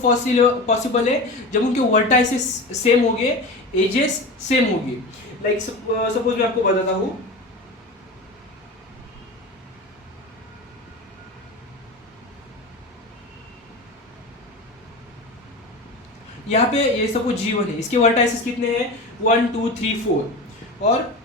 पॉसिबल है जब उनके वर्टाइसेस सेम हो गए, एजेस सेम हो गए। लाइक सपोज मैं आपको बताता हूं, यहाँ पे ये सपोज G1 है, इसके वर्टाइसेस कितने हैं, 1 2 3 4, और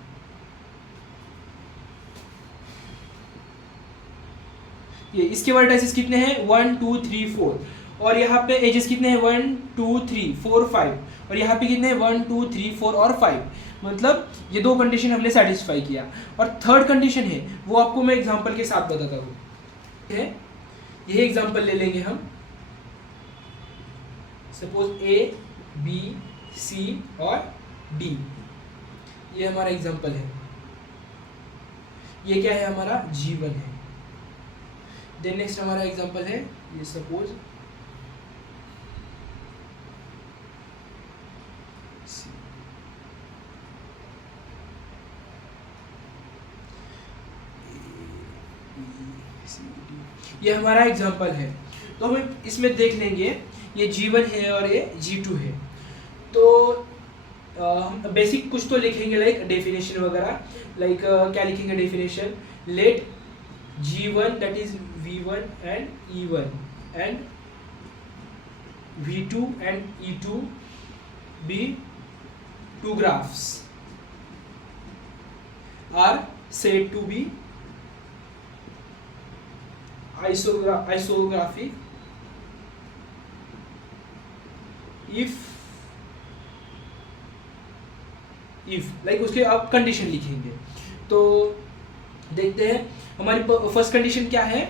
ये इसके वर्टाइसेस कितने हैं, 1 2 3 4, और यहाँ पे एजेस कितने हैं, 1 2 3 4 5, और यहाँ पे कितने हैं, 1 2 3 4 और 5। मतलब ये 2 कंडीशन हमने सेटिस्फाई किया। और थर्ड कंडीशन है वो आपको मैं एग्जांपल के साथ बताता हूँ। यही एग्जांपल ले लेंगे हम, सपोज A B C और D, ये हमारा एग्जांपल है। ये क्या है, हमारा G1 है। देन नेक्स्ट हमारा एग्जांपल है, ये सपोज ये हमारा एग्जांपल है। तो हम इसमें देख लेंगे, ये G1 है और ये G2 है। तो हम बेसिक कुछ तो लिखेंगे, लाइक डेफिनेशन वगैरह। लाइक क्या लिखेंगे definition, let G1 that is V1 and E1 and V2 and E2 be 2 graphs are said to be isographic if like उसके आप कंडीशन लिखेंगे। तो देखते हैं हमारी फर्स्ट कंडीशन क्या है।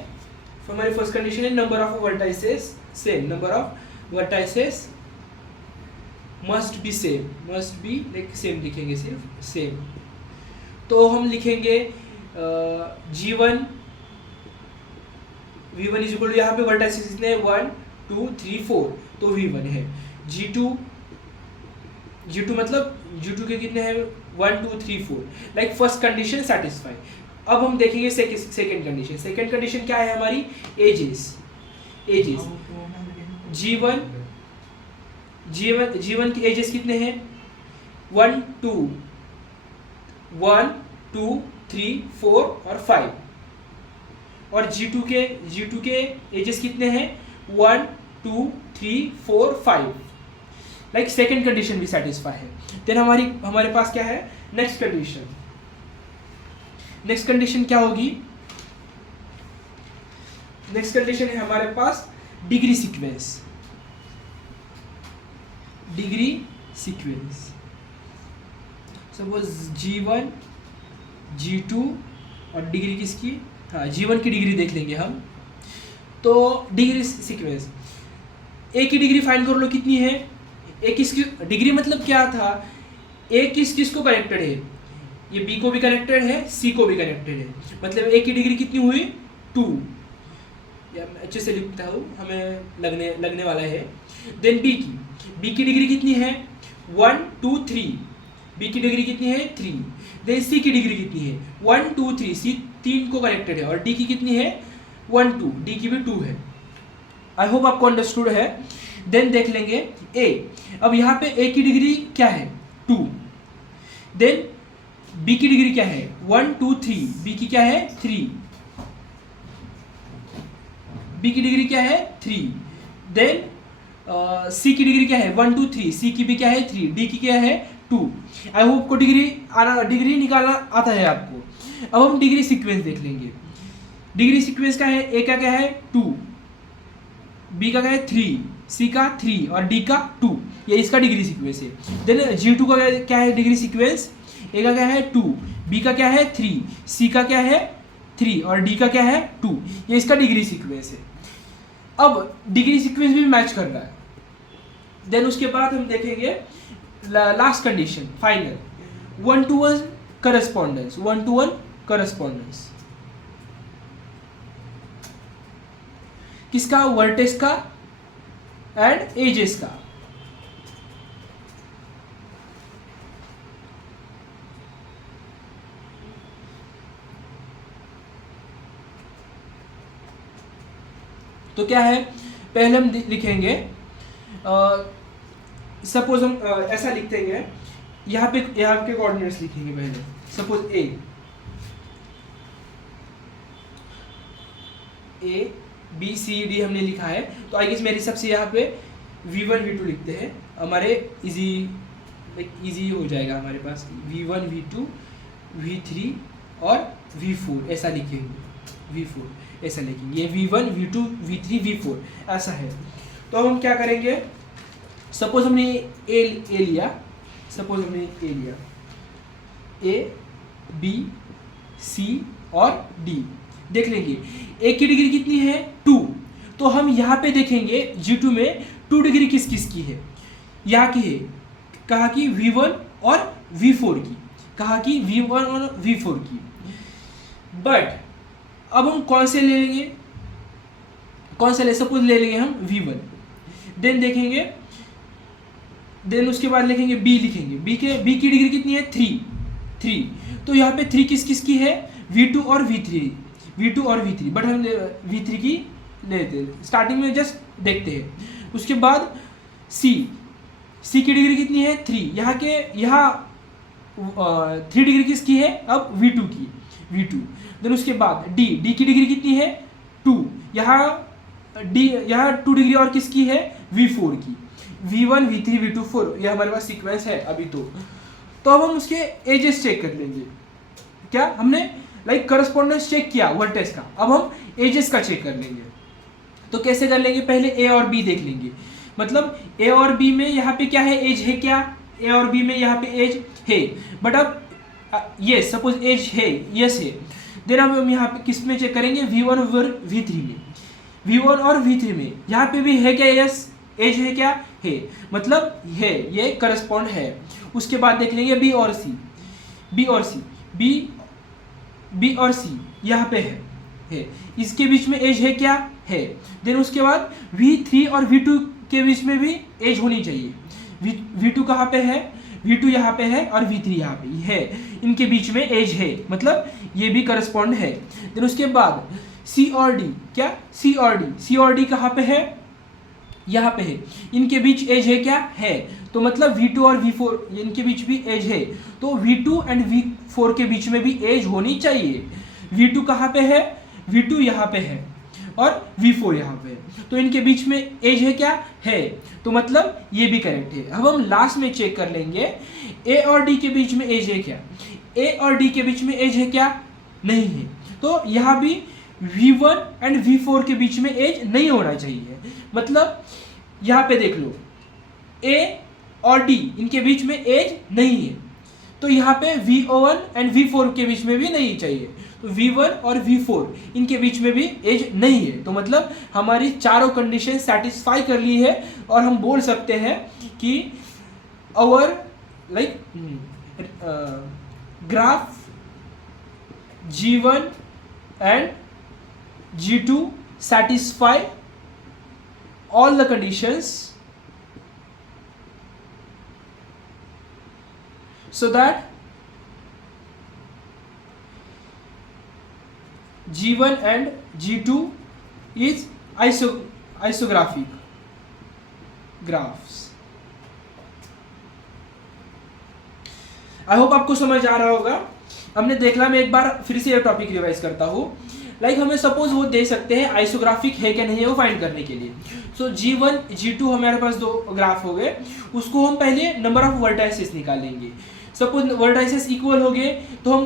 हमारी फर्स्ट कंडीशन है number of vertices same, number of vertices must be same, must be like same लिखेंगे, सिर्फ सेम। तो हम लिखेंगे G1 V1 is equal to, यहाँ पे वर्टाइसेस कितने 1 2 3 4, तो V1 है। G2 मतलब G2 के कितने हैं 1 2 3 4, लाइक फर्स्ट कंडीशन सेटिस्फाई। अब हम देखेंगे सेकेंड कंडीशन। सेकेंड कंडीशन क्या है हमारी, एजेस। G1 की एजेस कितने हैं 1 2 3 4 और 5, और G2 के एजेस कितने हैं 1 2 3 4 5, लाइक सेकेंड कंडीशन भी सेटिस्फाई है। देन हमारे पास क्या है नेक्स्ट कंडीशन। नेक्स्ट कंडीशन क्या होगी, नेक्स्ट कंडीशन है हमारे पास degree sequence. Suppose G1 G2 और डिग्री किसकी हाँ, G1 की डिग्री देख लेंगे हम। तो डिग्री सीक्वेंस, ए की डिग्री फाइंड कर लो कितनी है। ए किस डिग्री मतलब क्या था, ए किस को कनेक्टेड है, ये बी को भी कनेक्टेड है, सी को भी कनेक्टेड है, मतलब ए की डिग्री कितनी हुई 2। या मैं अच्छे से लिखता हूँ, हमें लगने वाला है। देन बी की डिग्री कितनी है 1 2 3, बी की डिग्री कितनी है 3। देन सी की डिग्री कितनी है 1 2 3, सी 3 को कनेक्टेड है, और डी की कितनी है 1 2, डी की भी 2 है। आई होप आपको अंडरस्टूड है। देन देख लेंगे ए, अब यहाँ पे ए की डिग्री क्या है 2। देन बी की डिग्री क्या है 1 2 3, बी की क्या है 3, बी की डिग्री क्या है 3। देन सी की डिग्री क्या है 1 2 3, सी की भी क्या है 3, डी की क्या है 2। आई होप को डिग्री निकालना आता है आपको। अब हम डिग्री सीक्वेंस देख लेंगे। डिग्री सीक्वेंस का है, ए का क्या है 2, बी का क्या है 3, सी का 3 और डी का 2, ये इसका डिग्री सीक्वेंस है। देन G2 का क्या है डिग्री सीक्वेंस, ए का क्या है 2, बी का क्या है 3, सी का क्या है 3 और डी का क्या है 2, ये इसका डिग्री सीक्वेंस है। अब डिग्री सीक्वेंस भी मैच कर रहा है। देन उसके बाद हम देखेंगे last condition final, 1-to-1 correspondence, 1-to-1 correspondence किसका, वर्टेक्स का एंड एजेस का। तो क्या है, पहले हम लिखेंगे, सपोज हम ऐसा लिखते हैं, यहाँ पे कोऑर्डिनेट्स लिखेंगे पहले। Suppose A B C D हमने लिखा है, तो आई गेस मेरे हिसाब से यहाँ पे V1 V2 लिखते हैं, हमारे इजी हो जाएगा हमारे पास। V1 V2 V3 और V4 ऐसा लिखेंगे, V4 ऐसा लिखेंगे, ये V1 V2 V3 V4 ऐसा है। तो अब हम क्या करेंगे, सपोज हमने ए लिया, सपोज हमने ए लिया, ए बी सी और डी देख लेंगे। ए की डिग्री कितनी है 2, तो हम यहाँ पे देखेंगे G2 में 2 डिग्री किस की है, यहाँ की है, कहा कि V1 और V4 की, कहा कि V1 और V4 की। बट अब हम कौन से ले लेंगे, सपोज ले लेंगे हम V1। देन देखेंगे, देन उसके बाद लिखेंगे B, लिखेंगे बी की डिग्री कितनी है 3, तो यहाँ पे 3 किस की है V2 और V3, बट हम V3 की लेते हैं, स्टार्टिंग में जस्ट देखते हैं। उसके बाद C की डिग्री कितनी है 3, यहाँ 3 डिग्री किसकी है अब V2 की। देन उसके बाद D की डिग्री कितनी है 2, यहाँ 2 डिग्री और किसकी है V4 की। V1 V3 V2 4, ये हमारे पास सीक्वेंस है अभी। तो अब हम उसके एजेस चेक कर लेंगे। क्या हमने करस्पॉन्डेंस चेक किया वर्टेक्स का, अब हम एजेस का चेक कर लेंगे। तो कैसे कर लेंगे, पहले ए और बी देख लेंगे, मतलब ए और बी में यहाँ पे क्या है, एज है क्या, ए और बी में यहाँ पे एज है, बट अब ये सपोज एज है, यस है। देन हम यहाँ पे किस में चेक करेंगे, V1 और V3 में, यहाँ पे भी है क्या, यस एज है क्या, है, मतलब है, ये करस्पॉन्ड है। उसके बाद देख लेंगे बी और सी यहाँ पे है, इसके बीच में एज है क्या, है। देन उसके बाद V3 और V2 के बीच में भी एज होनी चाहिए। V2 कहाँ पे है, V2 यहाँ पे है और V3 यहाँ पे है, इनके बीच में एज है, मतलब ये भी करस्पॉन्ड है। देन उसके बाद C और D, क्या C और D कहाँ पे है, यहाँ पे है, इनके बीच एज है क्या, है, तो मतलब V2 और V4 इनके बीच भी एज है, तो V2 एंड V4 के बीच में भी एज होनी चाहिए। V2 कहाँ पे है, V2 यहाँ पे है और V4 यहाँ पे है, तो इनके बीच में एज है क्या, है, तो मतलब ये भी करेक्ट है। अब हम लास्ट में चेक कर लेंगे A और D के बीच में एज है क्या, A और D के बीच में एज है क्या, नहीं है, तो यहाँ भी V1 एंड V4 के बीच में एज नहीं होना चाहिए। मतलब यहाँ पे देख लो A और D इनके बीच में एज नहीं है, तो यहाँ पे V1 एंड V4 के बीच में भी नहीं चाहिए, तो V1 और V4 इनके बीच में भी एज नहीं है, तो मतलब हमारी चारों कंडीशन सेटिस्फाई कर ली है और हम बोल सकते हैं कि our like graph G1 and G2 satisfy all the conditions so that G1 and G2 is isographic graphs. I hope आपको समझ आ रहा होगा। हमने देखला, मैं एक बार फिर से ये टॉपिक रिवाइज करता हूँ। लाइक हमें सपोज वो दे सकते हैं आइसोग्राफिक है क्या नहीं है वो फाइंड करने के लिए। सो G1 G2 हमारे पास दो ग्राफ हो गए, उसको हम पहले नंबर ऑफ वर्टाइसेस निकालेंगे। सपोज वर्टाइसेस इक्वल हो गए तो हम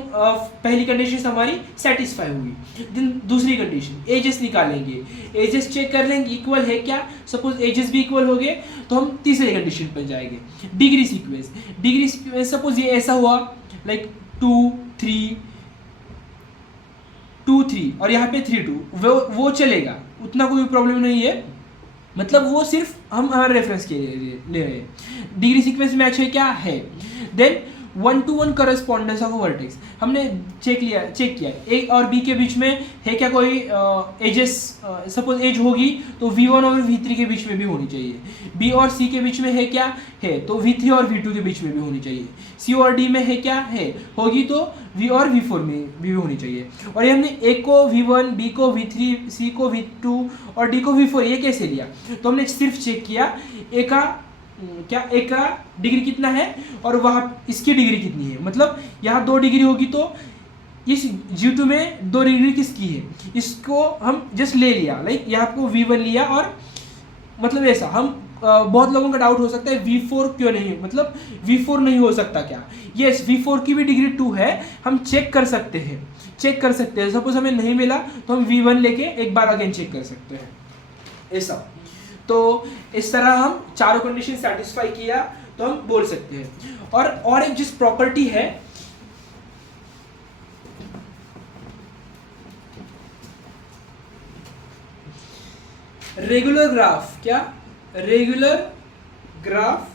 पहली कंडीशन हमारी सेटिस्फाई हुई। देन दूसरी कंडीशन एजेस निकालेंगे, एजेस चेक कर लेंगे इक्वल है क्या। सपोज एजेस भी इक्वल हो गए तो हम तीसरी कंडीशन पर जाएंगे, डिग्री सीक्वेंस। सपोज ये ऐसा हुआ लाइक 2 3 2 3 और यहाँ पे 3 2, वो चलेगा, उतना कोई प्रॉब्लम नहीं है। मतलब वो सिर्फ हम हमारे रेफरेंस के लिए ले रहे हैं। डिग्री सीक्वेंस मैच है क्या है। Then 1-to-1 correspondence of vertex हमने चेक किया ए और बी के बीच में है क्या कोई एजेस। सपोज एज होगी तो V1 और V3 के बीच में भी होनी चाहिए। बी और सी के बीच में है क्या है तो V3 और V2 के बीच में भी होनी चाहिए। सी और डी में है क्या है होगी तो V और V4 में भी होनी चाहिए। और ये हमने ए को V1, बी को V3, सी को V2 और डी को V4 ये कैसे लिया, तो हमने सिर्फ चेक किया ए का डिग्री कितना है और वहाँ इसकी डिग्री कितनी है। मतलब यहाँ 2 डिग्री होगी तो इस G2 में 2 डिग्री किसकी है, इसको हम जस्ट ले लिया। लाइक यहाँ को V1 लिया और मतलब ऐसा हम बहुत लोगों का डाउट हो सकता है V4 क्यों नहीं, मतलब V4 नहीं हो सकता क्या। यस, V4 की भी डिग्री 2 है, हम चेक कर सकते हैं। सपोज हमें नहीं मिला तो हम V1 लेके एक बार अगेन चेक कर सकते हैं ऐसा। तो इस तरह हम चारों कंडीशन सेटिस्फाई किया तो हम बोल सकते हैं। और एक जिस प्रॉपर्टी है रेगुलर ग्राफ, क्या regular graph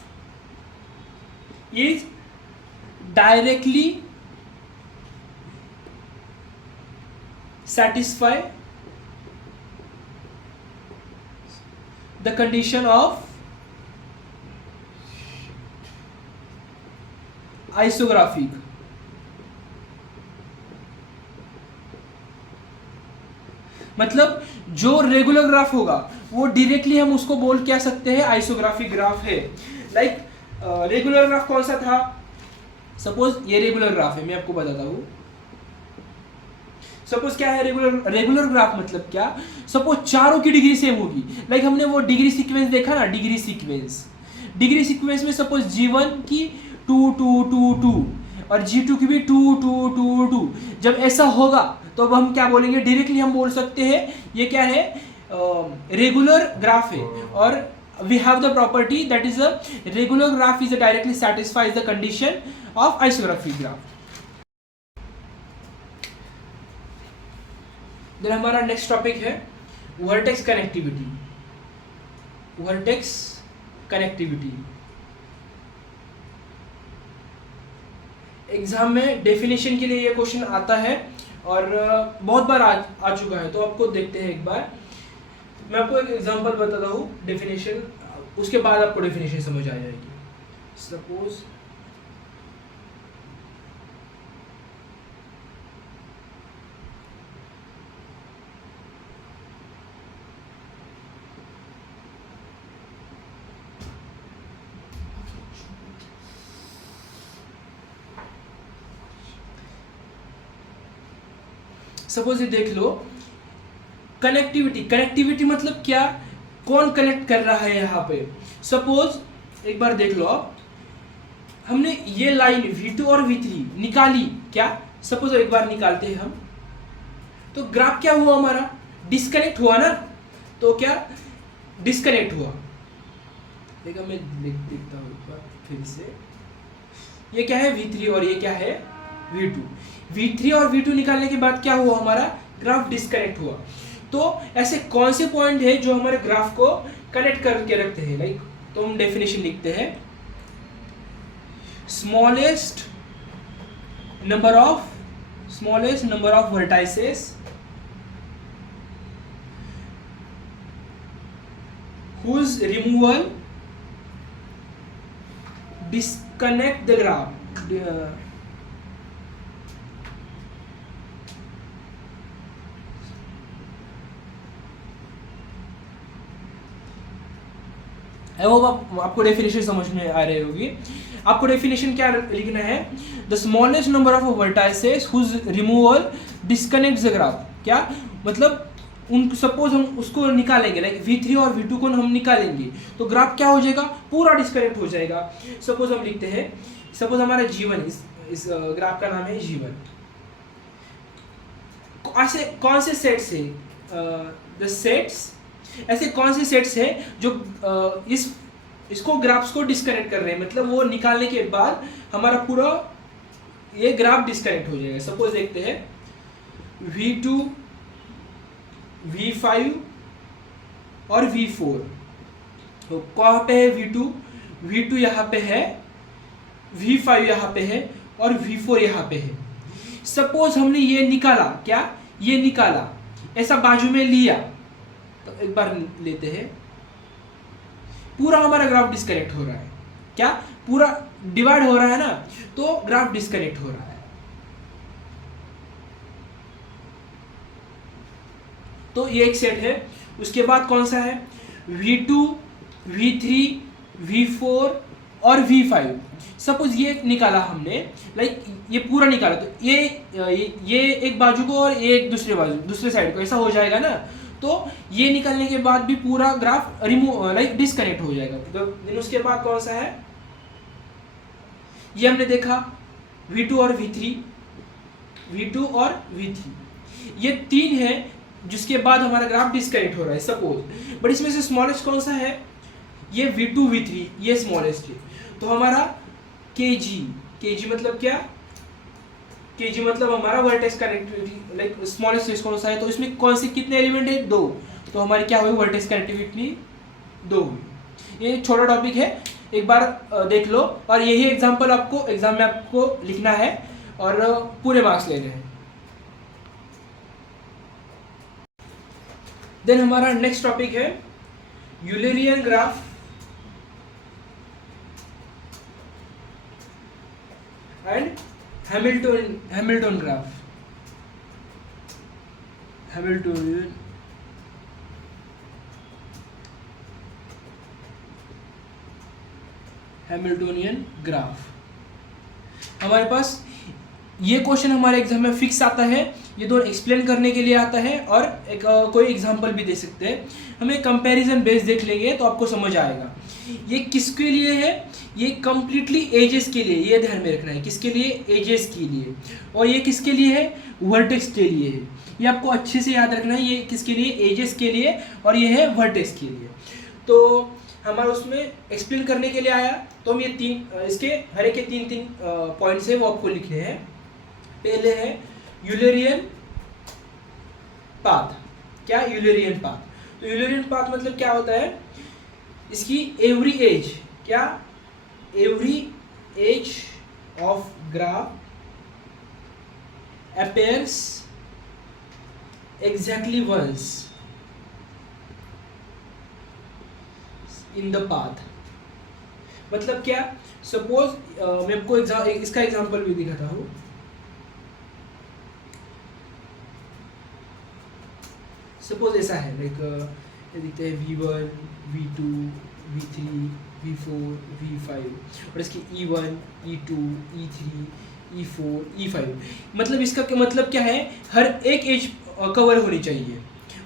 is directly satisfy the condition of isographic. मतलब जो रेगुलर ग्राफ होगा वो डायरेक्टली हम उसको बोल क्या सकते हैं आइसोग्राफिक ग्राफ है। लाइक रेगुलर ग्राफ कौन सा था, सपोज ये रेगुलर ग्राफ है, मैं आपको बताता हूँ। सपोज क्या है रेगुलर ग्राफ मतलब क्या, सपोज चारों की डिग्री सेम होगी। लाइक हमने वो डिग्री सीक्वेंस देखा ना, डिग्री सीक्वेंस में सपोज G1 की 2 2 2 2 और G2 की भी 2 2 2 2। जब ऐसा होगा तो अब हम क्या बोलेंगे, डायरेक्टली हम बोल सकते हैं ये क्या है रेगुलर ग्राफ है। और we have the property that is a regular graph is a directly satisfies the condition of isographic graph. Then हमारा नेक्स्ट टॉपिक है वर्टेक्स कनेक्टिविटी। एग्जाम में डेफिनेशन के लिए ये क्वेश्चन आता है और बहुत बार आ चुका है, तो आपको देखते हैं एक बार। मैं आपको एक एग्जांपल बताता हूँ डेफिनेशन, उसके बाद आपको डेफिनेशन समझ आ जाएगी। सपोज ये देख लो, कनेक्टिविटी मतलब क्या, कौन कनेक्ट कर रहा है यहाँ पे। सपोज एक बार देख लो आप, हमने ये लाइन V2 और V3 निकाली क्या, सपोज एक बार निकालते हैं हम, तो ग्राफ क्या हुआ हमारा, डिस्कनेक्ट हुआ ना। तो क्या डिस्कनेक्ट हुआ, देखा मैं देखता हूँ एक बार फिर से। ये क्या है V3 और ये क्या है V2, V3 और V2 निकालने के बाद क्या हुआ, हमारा ग्राफ डिस्कनेक्ट हुआ। तो ऐसे कौन से पॉइंट है जो हमारे ग्राफ को कनेक्ट करके रखते हैं, लाइक तो हम डेफिनेशन लिखते हैं, smallest number of vertices whose removal disconnect the graph, आपको डेफिनेशन समझ में आ रही होगी। आपको डेफिनेशन क्या लिखना है, the smallest number of vertices whose removal disconnect the graph. क्या मतलब, उन सपोज हम उसको निकालेंगे, लाइक V3 और V2 को हम निकालेंगे तो ग्राफ क्या हो जाएगा, पूरा डिस्कनेक्ट हो जाएगा। सपोज हम लिखते हैं, सपोज हमारा G1, इस ग्राफ का नाम है G1। ऐसे कौन से सेट्स है, ऐसे कौन से सेट्स है जो इसको ग्राफ्स को डिस्कनेक्ट कर रहे हैं, मतलब वो निकालने के बाद हमारा पूरा ये ग्राफ डिस्कनेक्ट हो जाएगा। सपोज देखते हैं V2, V5 और V4, तो कहाँ पे है V2 यहाँ पे है, V5 यहाँ पे है और V4 यहाँ पे है। सपोज हमने ये निकाला, क्या ये निकाला, ऐसा बाजू में लिया, तो एक बार लेते हैं, पूरा हमारा ग्राफ डिस्कनेक्ट हो रहा है, क्या पूरा डिवाइड हो रहा है ना, तो ग्राफ डिस्कनेक्ट हो रहा है। तो ये एक सेट है। उसके बाद कौन सा है, V2, V3, V4 और V5। सपोज ये निकाला हमने, लाइक ये पूरा निकाला, तो ये एक बाजू को और ये एक दूसरे साइड को, ऐसा हो जाएगा ना। तो ये निकालने के बाद भी पूरा ग्राफ लाइक डिस्कनेक्ट हो जाएगा। तो उसके बाद कौन सा है, ये हमने देखा V2 और V3, ये तीन है जिसके बाद हमारा ग्राफ डिस्कनेक्ट हो रहा है सपोज। बट इसमें से स्मॉलेस्ट कौन सा है, ये V2, V3, ये स्मॉलेस्ट है। तो हमारा KG मतलब क्या, KG मतलब हमारा वर्टेक्स कनेक्टिविटी, लाइक स्मॉलेस्ट कौन सा है, तो इसमें कौन से कितने एलिमेंट है, 2। तो हमारी क्या हुई, वर्टेक्स कनेक्टिविटी 2 हुई। ये छोटा टॉपिक है, एक बार देख लो, और यही एग्जांपल आपको एग्जाम में आपको लिखना है और पूरे मार्क्स लेने हैं। देन हमारा नेक्स्ट टॉपिक है Eulerian graph and Hamilton graph. Hamiltonian graph. हमारे पास ये क्वेश्चन हमारे एग्जाम में फिक्स आता है, ये दोनों एक्सप्लेन करने के लिए आता है, और एक कोई एग्जांपल भी दे सकते हैं। हमें कंपैरिजन बेस देख लेंगे तो आपको समझ आएगा। ये किसके लिए है, ये कम्प्लीटली एजेस के लिए, ये ध्यान में रखना है, किसके लिए, एजेस के लिए। और ये किसके लिए है, वर्टेक्स के लिए है। ये आपको अच्छे से याद रखना है, ये किसके लिए, एजेस के लिए, और ये है वर्टेक्स के लिए। तो हमारा उसमें एक्सप्लेन करने के लिए आया, तो हम ये इसके हर एक के तीन पॉइंट्स है वो आपको लिखने हैं। पहले है यूलरियन पाथ। क्या, यूलरियन पाथ। तो यूलरियन पाथ मतलब क्या होता है, इसकी एवरी एज, क्या, every edge of graph appears exactly once in the path। मतलब क्या, सपोज मैं आपको इसका एग्जांपल भी दिखाता हूँ। सपोज ऐसा है, लाइक ये दिखते हैं V1, V2, V3, V4, V5, और इसकी E1, E2, E3, E4, E5। मतलब इसका मतलब क्या है, हर एक एज कवर होनी चाहिए,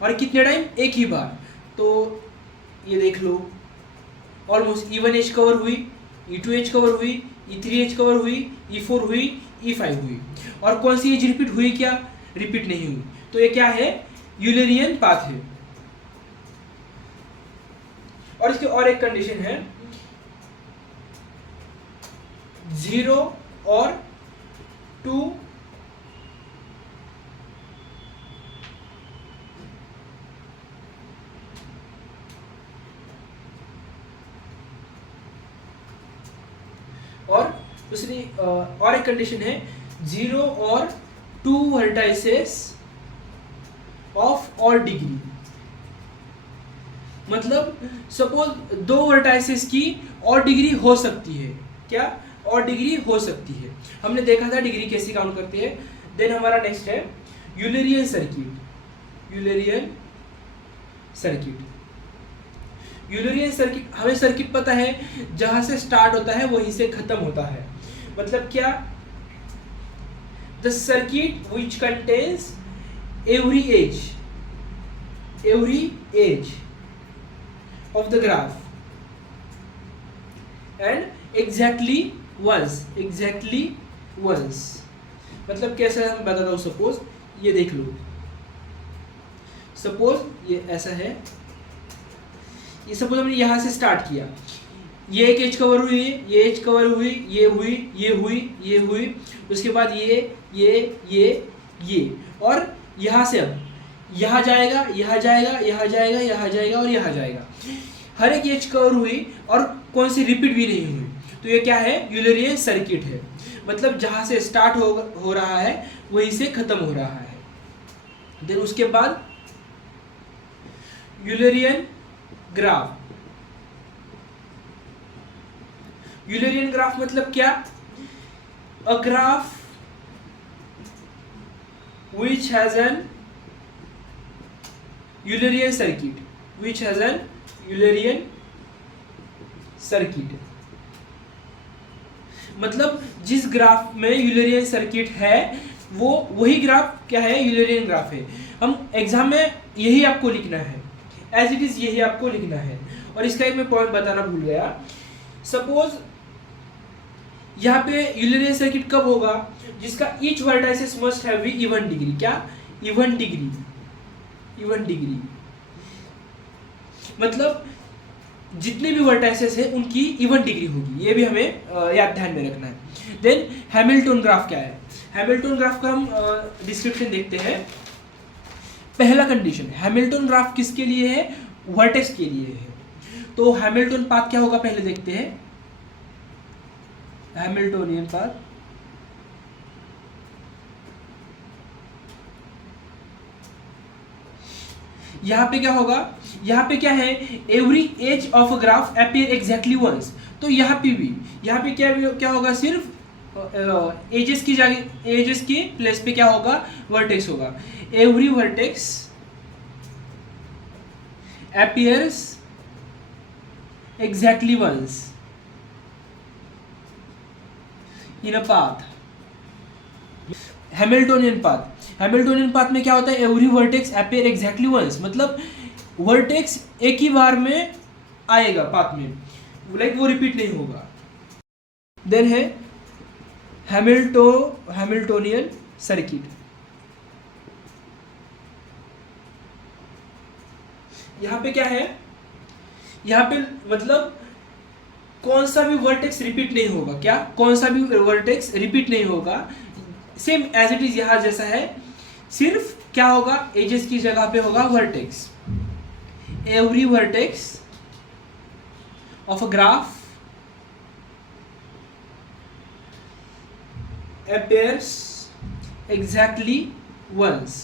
और कितने टाइम, एक ही बार। तो ये देख लो, ऑलमोस्ट E1 एज कवर हुई, E2 एज कवर हुई, E3 एज कवर हुई, E4 हुई, E5 हुई, और कौन सी एज रिपीट हुई, क्या, रिपीट नहीं हुई। तो ये क्या है, यूलरियन पाथ है। और इसके और एक कंडीशन है, 0 और टू और दूसरी और एक कंडीशन है 0 और 2 वर्टाइसेस ऑफ और डिग्री। मतलब सपोज 2 वर्टाइसेस की और डिग्री हो सकती है, क्या और डिग्री हो सकती है। हमने देखा था डिग्री कैसे काउंट करते हैं। देन हमारा नेक्स्ट है यूलरियन सर्किट। यूलरियन सर्किट हमें सर्किट पता है, जहां से स्टार्ट होता है वहीं से खत्म होता है। मतलब क्या, the circuit which contains every edge of the graph and exactly once. मतलब कैसे हम बताता हूँ, सपोज ये देख लो, सपोज ये ऐसा है, ये सपोज हमने यहाँ से स्टार्ट किया, ये एक एज कवर हुई, ये एज कवर हुई, ये हुई, ये हुई, ये हुई, उसके बाद ये और यहाँ से अब यहाँ जाएगा, यहाँ जाएगा, यहाँ जाएगा, यहाँ जाएगा और यहाँ जाएगा। हर एक एज कवर हुई और कौन सी रिपीट भी नहीं हुई, तो ये क्या है, यूलरियन सर्किट है। मतलब जहाँ से स्टार्ट हो रहा है वहीं से खत्म हो रहा है। देन उसके बाद यूलरियन ग्राफ। यूलरियन ग्राफ मतलब क्या, a graph which has an Eulerian circuit, मतलब जिस ग्राफ में यूलरियन सर्किट है वो वही ग्राफ क्या है, यूलरियन ग्राफ है। हम एग्जाम में यही आपको लिखना है, एज इट इज यही आपको लिखना है। और इसका एक मैं पॉइंट बताना भूल गया, सपोज यहाँ पे यूलरियन सर्किट कब होगा, जिसका each vertices must have even degree. क्या, इवन डिग्री मतलब जितने भी वर्टाइसेस है उनकी इवन डिग्री होगी। ये भी हमें याद ध्यान में रखना है। देन हैमिल्टन ग्राफ क्या है, हैमिल्टन ग्राफ का हम डिस्क्रिप्शन देखते हैं। पहला कंडीशन, हैमिल्टन ग्राफ किसके लिए है, वर्टेक्स के लिए है। तो हैमिल्टन पाथ क्या होगा पहले देखते हैं। हैमिल्टोनियन पाथ, यहां पे क्या होगा, यहां पे क्या है, every edge of a graph appear exactly once. तो यहां पे क्या होगा, सिर्फ एजेस की जगह, एजेस की प्लेस पे क्या होगा, वर्टेक्स होगा। Every vertex appears exactly once in a path. Hamiltonian path में क्या होता है, every vertex appear exactly once, मतलब वर्टेक्स एक ही बार में आएगा पाथ में, लाइक वो रिपीट नहीं होगा। देन है हैमिल्टोनियन सर्किट। यहां पे क्या है, यहां पे मतलब कौन सा भी वर्टेक्स रिपीट नहीं होगा। क्या, कौन सा भी वर्टेक्स रिपीट नहीं होगा, सेम एज इट इज यहां जैसा है, सिर्फ क्या होगा, एजेस की जगह पे होगा vertex. Every vertex of a graph appears exactly once।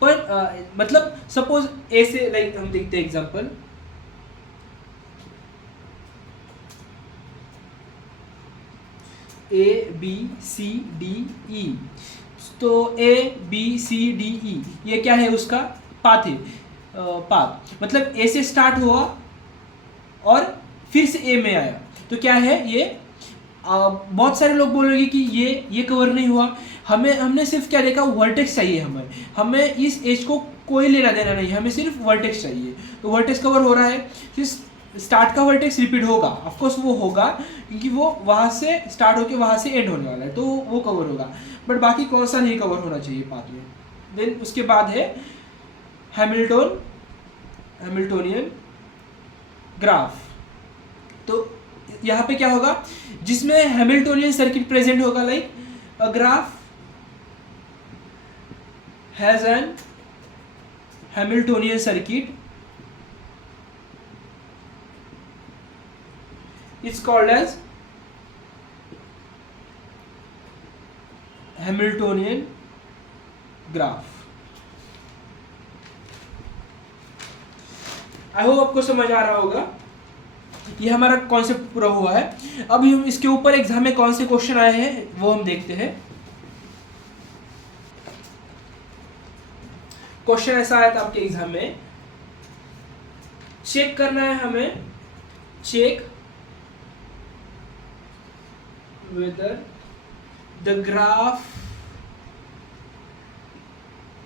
पर मतलब सपोज ऐसे, लाइक हम देखते हैं example, A B C D E। तो A B C D E ये क्या है, उसका पाथ है, पाथ मतलब A से स्टार्ट हुआ और फिर से A में आया, तो क्या है ये। बहुत सारे लोग बोलेंगे कि ये कवर नहीं हुआ। हमने सिर्फ क्या देखा, वर्टेक्स चाहिए हमें इस एज को कोई लेना देना नहीं, हमें सिर्फ वर्टेक्स चाहिए। तो वर्टेक्स कवर हो रहा है, फिर स्टार्ट का वर्टेक्स रिपीट होगा, ऑफकोर्स वो होगा क्योंकि वो वहाँ से स्टार्ट होकर वहाँ से एंड होने वाला है, तो वो कवर होगा। बट बाकी कौन सा नहीं कवर होना चाहिए पाथ में। देन उसके बाद है हैमिल्टोनियन ग्राफ। तो यहाँ पे क्या होगा, जिसमें हैमिल्टोनियन सर्किट प्रेजेंट होगा, like A graph has an Hamiltonian circuit. It's called as Hamiltonian graph. I hope आपको समझ आ रहा होगा. ये हमारा कॉन्सेप्ट पूरा हुआ है. अब हम इसके ऊपर एग्जाम में कौन से क्वेश्चन आए हैं वो हम देखते हैं. क्वेश्चन ऐसा आया था आपके एग्जाम में, चेक करना है हमें, check whether the graph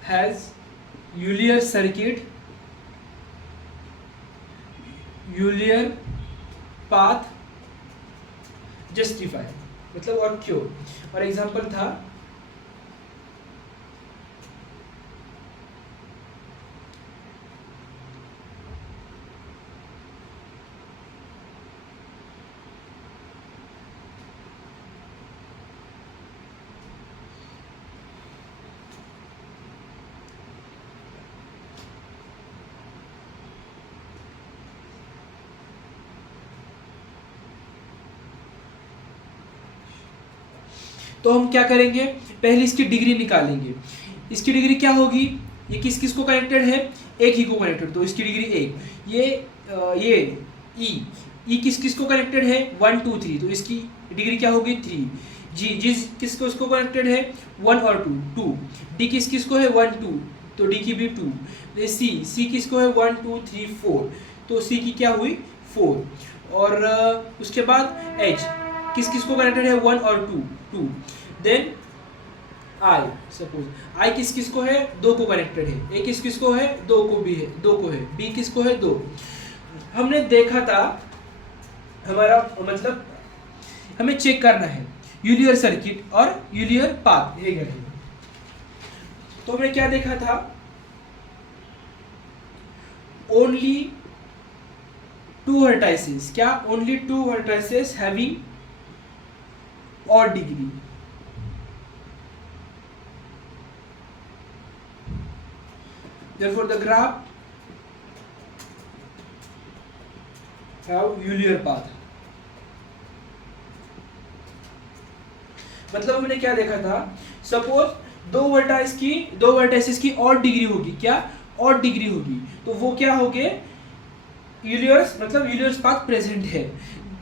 has Euler circuit, Euler path, justify मतलब और क्यों. और एग्जांपल था तो हम क्या करेंगे, पहले इसकी डिग्री निकालेंगे. इसकी डिग्री क्या होगी, ये किस किस को कनेक्टेड है, एक ही को कनेक्टेड, तो इसकी डिग्री एक. ये ई किस किस को कनेक्टेड है, 1 2 3, तो इसकी डिग्री क्या होगी 3. जी जिस किस को उसको कनेक्टेड है 1 और 2. डी किस किस को है 1 2, तो डी की भी 2. सी किस को है 1 2 3 4, तो सी की क्या हुई 4. और उसके बाद एच किस किस को कनेक्टेड है 1 और 2. देन आई, सपोज आई किस किस को है 2 को कनेक्टेड है, ए किस किस को है 2 को भी है 2 को है, बी किस को है 2. हमने देखा था, हमारा मतलब हमें चेक करना है यूलियर सर्किट और यूलियर पाथ है क्या नहीं. तो हमने क्या देखा था, ओनली 2 वर्टाइसेस, क्या ओनली 2 वर्टाइसेस हैविंग और degree. Therefore the graph have Euler path. मतलब हमने क्या देखा था, सपोज 2 वर्टाइसेस की और डिग्री होगी, क्या और डिग्री होगी, तो वो क्या होंगे यूलियर्स, मतलब यूलियर्स पाथ प्रेजेंट है.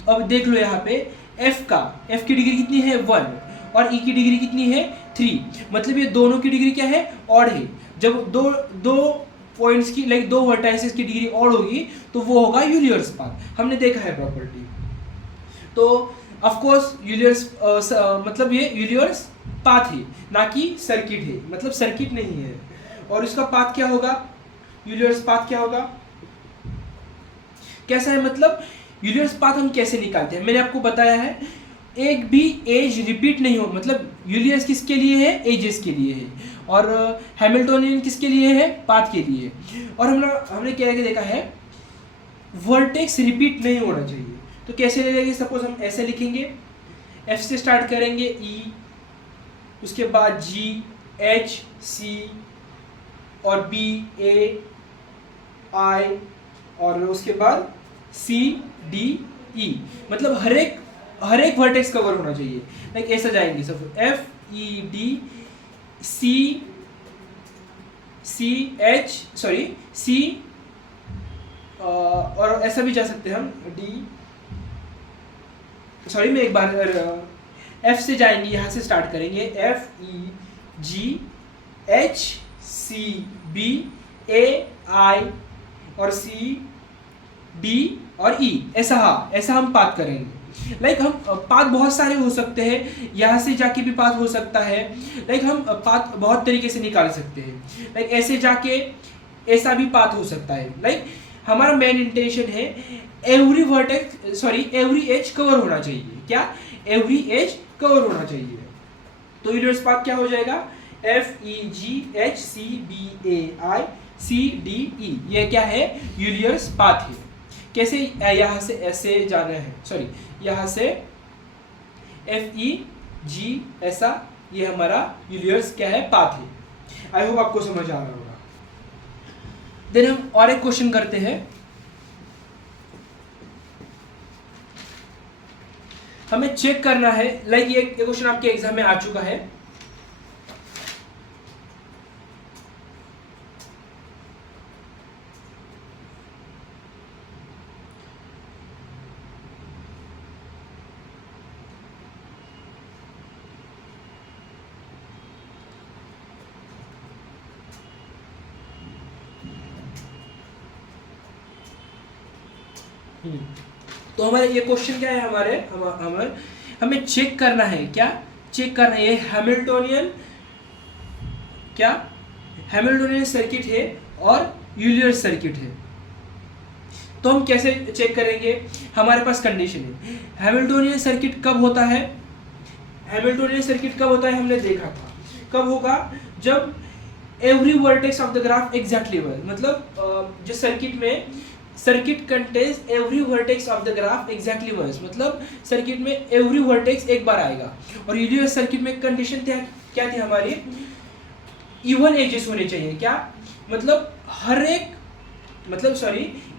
अब देख लो यहाँ पे f की डिग्री कितनी है 1 और e की डिग्री कितनी है 3, मतलब ये दोनों की डिग्री क्या है ऑड है. जब दो पॉइंट्स की लाइक 2 वर्टाइसेस की डिग्री ऑड होगी तो वो होगा यूलियर्स पाथ. हमने देखा है प्रॉपर्टी. तो ऑफ कोर्स यूलियर्स मतलब ये यूलियर्स पाथ है ना कि सर्किट है, मतलब सर्किट नहीं है. और इसका पाथ क्या होगा, यूलियर्स पाथ क्या होगा, कैसा है, मतलब यूलियर्स पाथ हम कैसे निकालते हैं, मैंने आपको बताया है. एक भी एज रिपीट नहीं हो, मतलब यूलियर्स किसके लिए है, एजेस के लिए है, और हैमिल्टोनियन किसके लिए है, पाथ के लिए. और हमने क्या देखा है, वर्टेक्स रिपीट नहीं होना चाहिए. तो कैसे ले लेंगे, सपोज हम ऐसे लिखेंगे, एफ से स्टार्ट करेंगे ई, उसके बाद जी एच सी और बी ए आई और उसके बाद सी डी ई, मतलब हर एक वर्टेक्स कवर होना चाहिए. लाइक ऐसा जाएंगे, सब F E D C H sorry C, और ऐसा भी जा सकते हैं हम डी, सॉरी मैं एक बार एफ से जाएंगे, यहाँ से स्टार्ट करेंगे F E G H C B A I और सी डी और ई, ऐसा हम पाथ करेंगे. लाइक हम पाथ बहुत सारे हो सकते हैं, यहाँ से जाके भी पाथ हो सकता है. लाइक हम पाथ बहुत तरीके से निकाल सकते हैं. लाइक ऐसे जाके ऐसा भी पाथ हो सकता है. लाइक हमारा मेन इंटेंशन है एवरी एज कवर होना चाहिए. क्या, एवरी एज कवर होना चाहिए. तो यूलियर्स पाथ क्या हो जाएगा, F E G H C B A I C D E, ये क्या है, यूलियर्स पाथ है. कैसे, यहाँ से ऐसे जाना है, सॉरी यहाँ से एफ ई जी ऐसा ये हमारा यूलियर्स क्या है, पाथ है। आई होप आपको समझ आ रहा होगा। देन हम और एक क्वेश्चन करते हैं। हमें चेक करना है, लाइक ये क्वेश्चन आपके एग्जाम में आ चुका है। तो हमारे ये क्वेश्चन क्या है, हमें चेक करना है, क्या चेक करना है, ये हैमिल्टोनियन सर्किट है और यूलियर सर्किट है। तो हम कैसे चेक करेंगे, हमारे पास कंडीशन है। हैमिल्टोनियन सर्किट कब होता है, हमने देखा था कब होगा, जब every vertex of the graph exactly one, मतलब जो circuit contains every vertex of the graph exactly once, मतलब सर्किट में एवरी वर्टेक्स एक बार आएगा। और यूलियर सर्किट में कंडीशन क्या थी हमारी, इवन एजेस होने चाहिए, क्या मतलब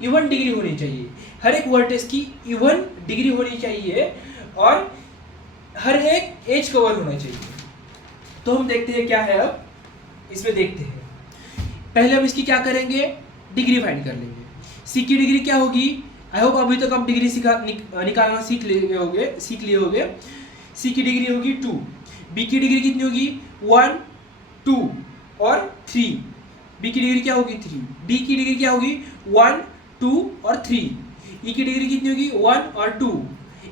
इवन डिग्री होनी चाहिए, हर एक वर्टेक्स की इवन डिग्री होनी चाहिए और हर एक एज कवर होना चाहिए। तो हम देखते हैं क्या है, अब इसमें देखते हैं। पहले हम इसकी क्या करेंगे, डिग्री फाइंड कर लेंगे। सी की डिग्री क्या होगी, आई होप अभी तक आप डिग्री निकालना सीख लिए होगे। सी की डिग्री होगी 2, बी की डिग्री कितनी होगी 1, 2 और 3, बी की डिग्री क्या होगी 3, डी की डिग्री क्या होगी 1, 2 और 3, ई की डिग्री कितनी होगी 1 और 2,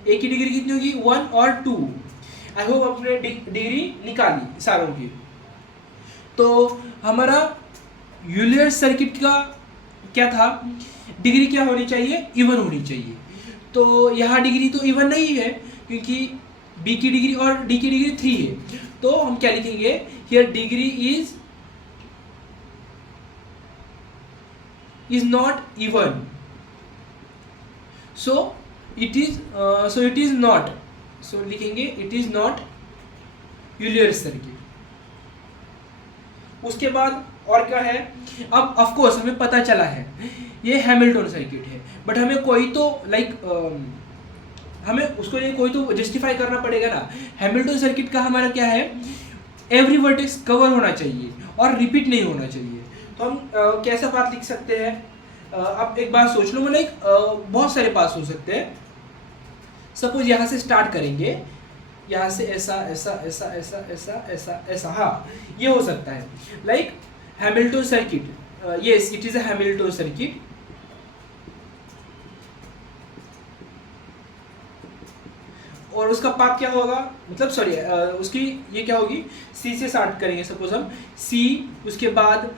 ए की डिग्री कितनी होगी 1 और 2। आई होप आपने डिग्री निकाली सारों की। तो हमारा यूलियर सर्किट का क्या था, डिग्री क्या होनी चाहिए, इवन होनी चाहिए। तो यहाँ डिग्री तो इवन नहीं है क्योंकि बी की डिग्री और डी की डिग्री 3 है। तो हम क्या लिखेंगे, here degree is not even, so it is not, so लिखेंगे it is not Euler circuit. उसके बाद और क्या है, अब ऑफ कोर्स हमें पता चला है ये हैमिल्टन सर्किट है, बट हमें कोई तो हमें उसको लिए कोई तो जस्टिफाई करना पड़ेगा ना। हैमिल्टन सर्किट का हमारा क्या है, एवरी वर्टेक्स कवर होना चाहिए और रिपीट नहीं होना चाहिए। तो हम कैसा बात लिख सकते हैं, आप एक बात सोच लो, मतलब बहुत सारे पास हो सकते हैं। सपोज यहाँ से स्टार्ट करेंगे, यहाँ से ऐसा ऐसा ऐसा ऐसा ऐसा ऐसा ऐसा, हाँ ये हो सकता है, like Hamilton circuit, yes it is a Hamilton circuit. और उसका पाथ क्या होगा, मतलब सॉरी उसकी ये क्या होगी, सी से स्टार्ट करेंगे। सपोज हम सी, उसके बाद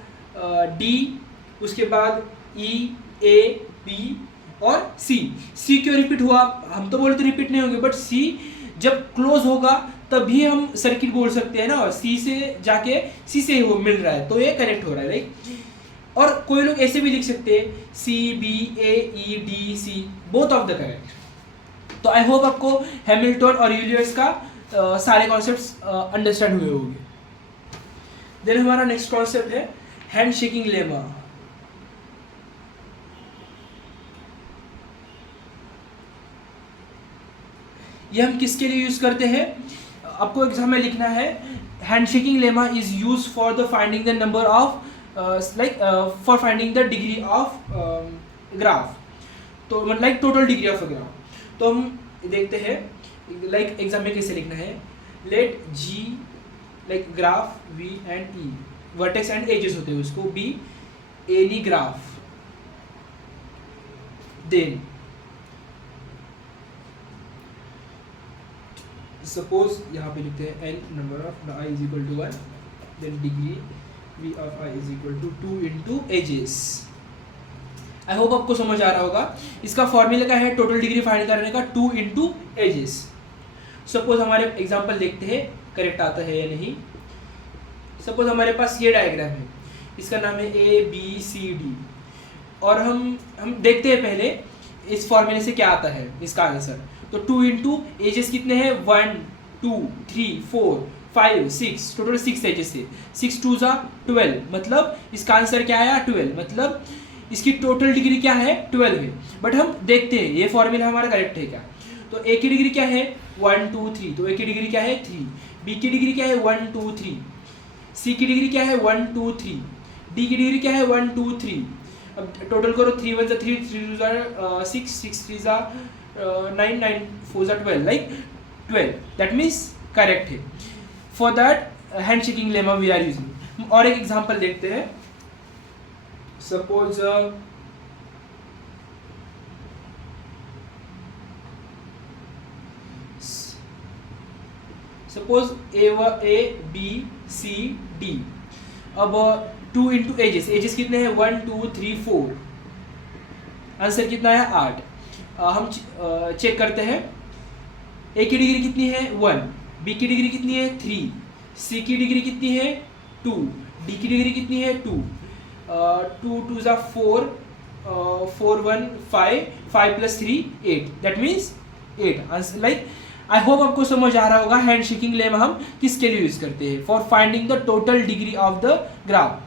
डी, उसके बाद ई, ए, बी और सी क्यों रिपीट हुआ, हम तो बोलते रिपीट नहीं होंगे, बट सी जब क्लोज होगा तभी हम सर्किट बोल सकते हैं ना, और सी से जाके सी से वो मिल रहा है तो ये कनेक्ट हो रहा है, राइट। और कोई लोग ऐसे भी लिख सकते हैं C, B, A, E, D, C, both of the correct. तो आई होप आपको हैमिल्टन और यूलियर्स का सारे कॉन्सेप्ट्स अंडरस्टैंड हुए होंगे। देन हमारा नेक्स्ट कॉन्सेप्ट है हैंड शेकिंग लेमा। ये हम किसके लिए यूज करते हैं, आपको एग्जाम में लिखना है handshaking lemma is use for the finding the number of for finding the degree of graph, तो like total degree of a graph. तो हम देखते हैं लाइक एग्जाम में कैसे लिखना है, let G like graph V and E, vertex and edges होते हैं उसको, be any graph, then suppose यहाँ पे लिखते हैं n number of i is equal to 1, then degree v of i is equal to 2 into edges. I hope आपको समझ आ रहा होगा। इसका फॉर्मूला क्या है टोटल डिग्री फाइंड करने का, 2 इंटू एजेस। सपोज हमारे एग्जाम्पल देखते हैं करेक्ट आता है या नहीं। सपोज हमारे पास ये डायग्राम है, इसका नाम है ए बी सी डी, और हम देखते हैं पहले इस फॉर्मूले से क्या आता है इसका आंसर। तो 2 इंटू एजेस कितने हैं, 1 2 3 4 5 6, टोटल 6 एजेस है। 6 2 ज़ा 12, मतलब इसका आंसर क्या आया 12, मतलब इसकी टोटल डिग्री क्या है 12 है। बट हम देखते हैं ये फॉर्मूला हमारा करेक्ट है क्या। तो ए की डिग्री क्या है 1 2 3, तो ए की डिग्री क्या है 3, बी की डिग्री क्या है 1 2 3, सी की डिग्री क्या है 1 2 3, डी की डिग्री क्या है 1 2 3। अब टोटल करो 3 1 ज़ा 3, 3 2 ज़ा 6, 6 3 ज़ा 9, 9 4 ज़ा 12, लाइक 12, दैट मीन्स करेक्ट है। For that handshaking lemma we are using. और एक एग्जांपल देखते हैं। Suppose A B C D. अब 2 इंटू एजेस, एजेस कितने हैं 1 2 3 4, आंसर कितना है 8। हम चेक करते हैं। ए की डिग्री कितनी है 1, बी की डिग्री कितनी है 3, सी की डिग्री कितनी है 2, डी की डिग्री कितनी है 2, 2 2 ज़ा 4, 4 1 5, 5 plus 3 8, that means 8 answer. Like I hope आपको समझ आ रहा होगा हैंड शेकिंग लेमा हम किसके लिए यूज करते हैं, for finding the total degree of the graph.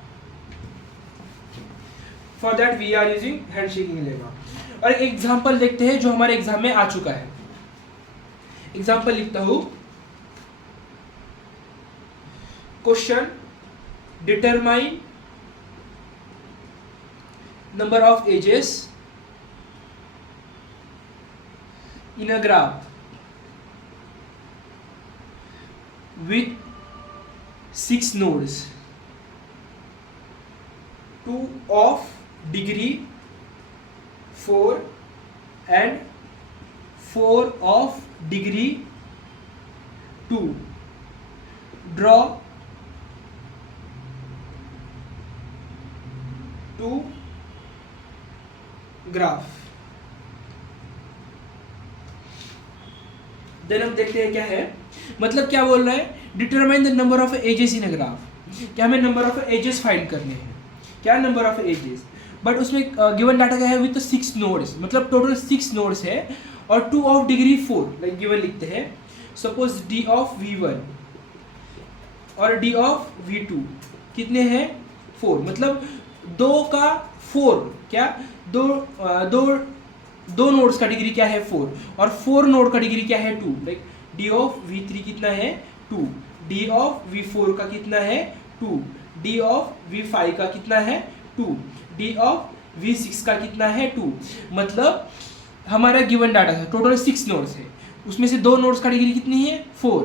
For that we are using handshaking lemma. और एक एग्जांपल देखते हैं जो हमारे एग्जाम में आ चुका है। एग्जांपल लिखता हूं। Question, determine number of edges in a graph with 6 nodes, 2 of degree 4 and 4 of degree 2. Draw 2 graph। Then हम देखते हैं क्या है, मतलब क्या बोल रहा है, determine the number of edges in a graph. क्या हमें नंबर ऑफ एजेस फाइंड करने हैं, क्या नंबर ऑफ एजेस। बट उसमें गिवन डाटा क्या है विथ 6 नोड्स, मतलब टोटल 6 नोड्स है और 2 ऑफ डिग्री 4, लाइक गिवन लिखते हैं। सपोज डी ऑफ V1 और डी ऑफ V2 कितने हैं 4, मतलब 2 का 4, क्या दो नोड्स का डिग्री क्या है 4 और 4 नोड का डिग्री क्या है 2, लाइक डी ऑफ V3 कितना है 2, डी ऑफ V4 का कितना है 2, डी ऑफ V5 का कितना है 2, डी ऑफ V6 का कितना है 2। मतलब हमारा गिवन डाटा था टोटल 6 नोड्स है, उसमें से 2 नोड्स का डिग्री कितनी है 4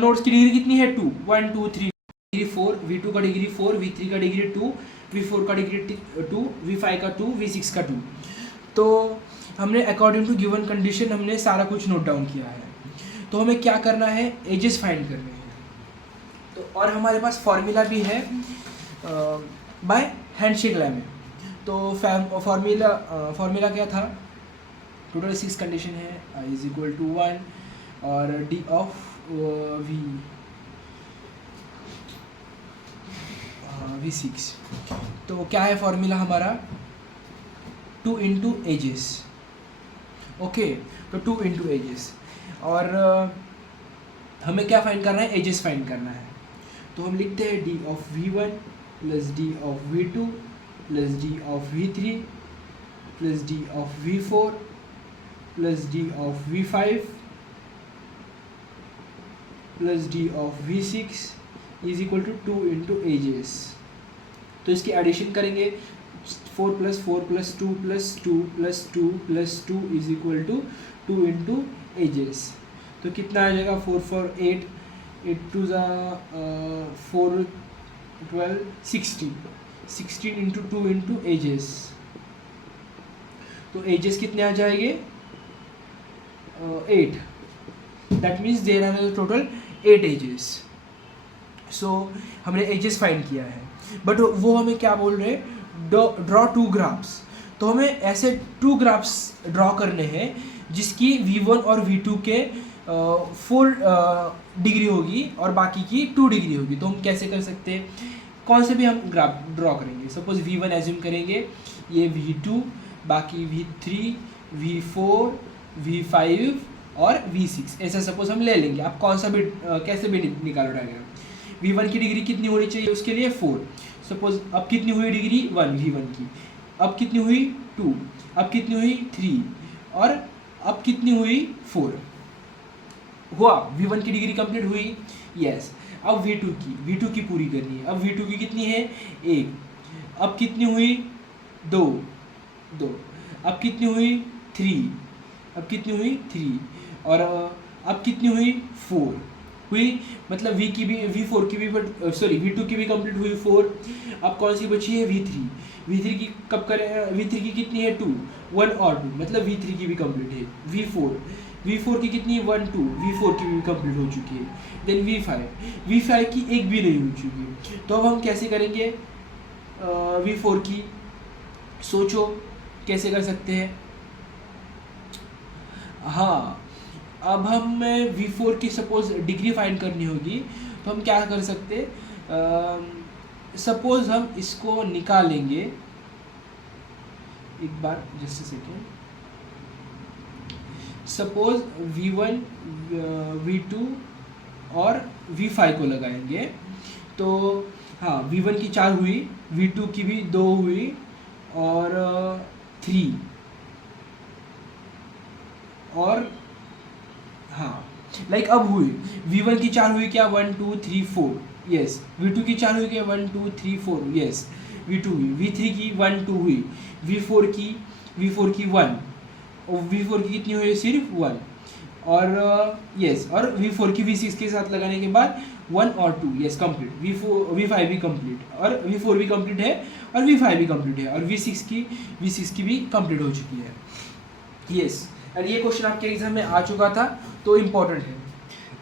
नोड्स की डिग्री कितनी है 2 1 2 3 डिग्री 4, V2 का डिग्री 4, V3 का डिग्री 2, V4 का डिग्री 2, V5 का 2, V6 का 2। तो हमने अकॉर्डिंग टू गिवन कंडीशन हमने सारा कुछ नोट डाउन किया है। तो हमें क्या करना है, एजेस फाइंड करने हैं। तो और हमारे पास फॉर्मूला भी है बाय हैंडशेक लेमा। तो फॉर्मूला क्या था, टोटल 6 कंडीशन है, I इज इक्वल टू 1 और डी ऑफ V6। तो क्या है फॉर्मूला हमारा 2 इंटू एजेस। ओके, तो 2 इंटू एजेस और हमें क्या फाइंड करना है, एजेस फाइंड करना है। तो हम लिखते हैं D of V1 plus D of V2 plus D of V3 plus D of V4 plus D of V5 plus D of V6 is equal to 2 into edges. तो इसकी एडिशन करेंगे, 4 plus 4 plus 2 plus 2 plus 2 plus 2 is equal to 2 into edges. तो कितना आ जाएगा 4 4 8, 8 2 ज़ा 4 12 16 इंटू 2 इंटू एजेस। तो एजेस कितने आ जाएंगे 8, that means there are total 8 edges. So हमने एजेस फाइंड किया है, बट वो हमें क्या बोल रहे हैं, ड्रॉ 2 ग्राफ्स। तो हमें ऐसे 2 ग्राफ्स ड्रॉ करने हैं जिसकी V1 और V2 के 4 डिग्री होगी और बाकी की 2 डिग्री होगी। तो हम कैसे कर सकते हैं, कौन से भी हम ग्राफ ड्रॉ करेंगे। सपोज V1 एज्यूम करेंगे, ये V2, बाकी V3 V4 V5 और V6 ऐसा सपोज हम ले लेंगे। आप कौन सा भी कैसे भी निकालो डायग्राम। V1 की डिग्री कितनी होनी चाहिए उसके लिए 4। सपोज अब कितनी हुई डिग्री 1 V1 की, अब कितनी हुई 2, अब कितनी हुई 3 और अब कितनी हुई 4। हुआ V1 की डिग्री कंप्लीट हुई। यस अब V2 की पूरी करनी है। अब V2 की कितनी है 1, अब कितनी हुई 2, अब कितनी हुई 3, अब कितनी हुई 3 और अब कितनी हुई 4 हुई। मतलब V2 की भी कंप्लीट हुई 4। अब कौन सी बची है V3 की कब करें, V3 की कितनी है 2, 1 और 2 मतलब V3 की भी कंप्लीट है। V4 की कितनी 1 2 V4 की भी कंप्लीट हो चुकी है। देन V5 की एक भी नहीं हो चुकी। तो अब हम कैसे करेंगे V4 की, सोचो कैसे कर सकते हैं। हाँ अब हमें V4 की सपोज डिग्री फाइंड करनी होगी तो हम क्या कर सकते, सपोज हम इसको निकालेंगे, एक बार just second. Suppose V1 V2 और V5 को लगाएंगे तो हाँ V1 की 4 हुई, V2 की भी 2 हुई और 3 और हाँ लाइक अब हुई V1 की 4 हुई क्या 1 2 3 4 यस, V2 की 4 हुई क्या 1 2 3 4 यस, V2 हुई, V3 की 1 2 हुई, V4 की 1 और V4 की कितनी हुई सिर्फ 1 और यस और V4 की V6 के साथ लगाने के बाद 1 और 2 यस कंप्लीट। V5 भी कंप्लीट और V4 भी कंप्लीट है और V5 भी कंप्लीट है और V6 की भी कंप्लीट हो चुकी है। यस और ये क्वेश्चन आपके एग्जाम में आ चुका था तो इम्पोर्टेंट है।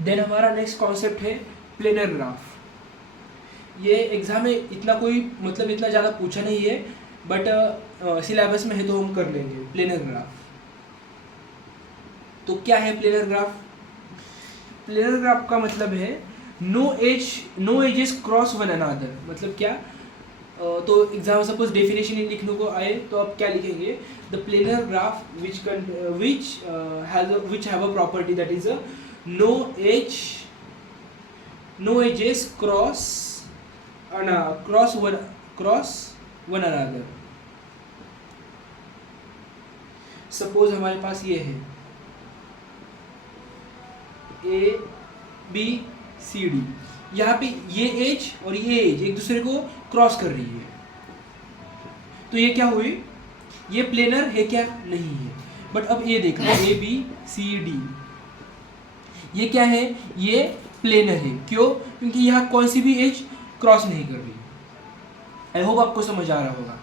देन हमारा नेक्स्ट कॉन्सेप्ट है प्लेनर ग्राफ। ये एग्जाम में इतना ज़्यादा पूछा नहीं है बट सिलेबस में है तो हम कर लेंगे प्लेनर ग्राफ। तो क्या है प्लेनर ग्राफ? प्लेनर ग्राफ का मतलब है no edges cross one another. मतलब क्या, तो एग्जाम सपोज डेफिनेशन लिखने को आए तो आप क्या लिखेंगे, the planar graph which have a property that is no edges cross one another। Suppose हमारे पास ये है ABCD, यहाँ पे ये एज और ये एज एक दूसरे को क्रॉस कर रही है तो ये क्या हुई, ये प्लेनर है क्या, नहीं है। बट अब ये देखो ABCD ये क्या है, ये प्लेनर है। क्यों? क्योंकि यहाँ कौन सी भी एज क्रॉस नहीं कर रही। आई होप आपको समझ आ रहा होगा।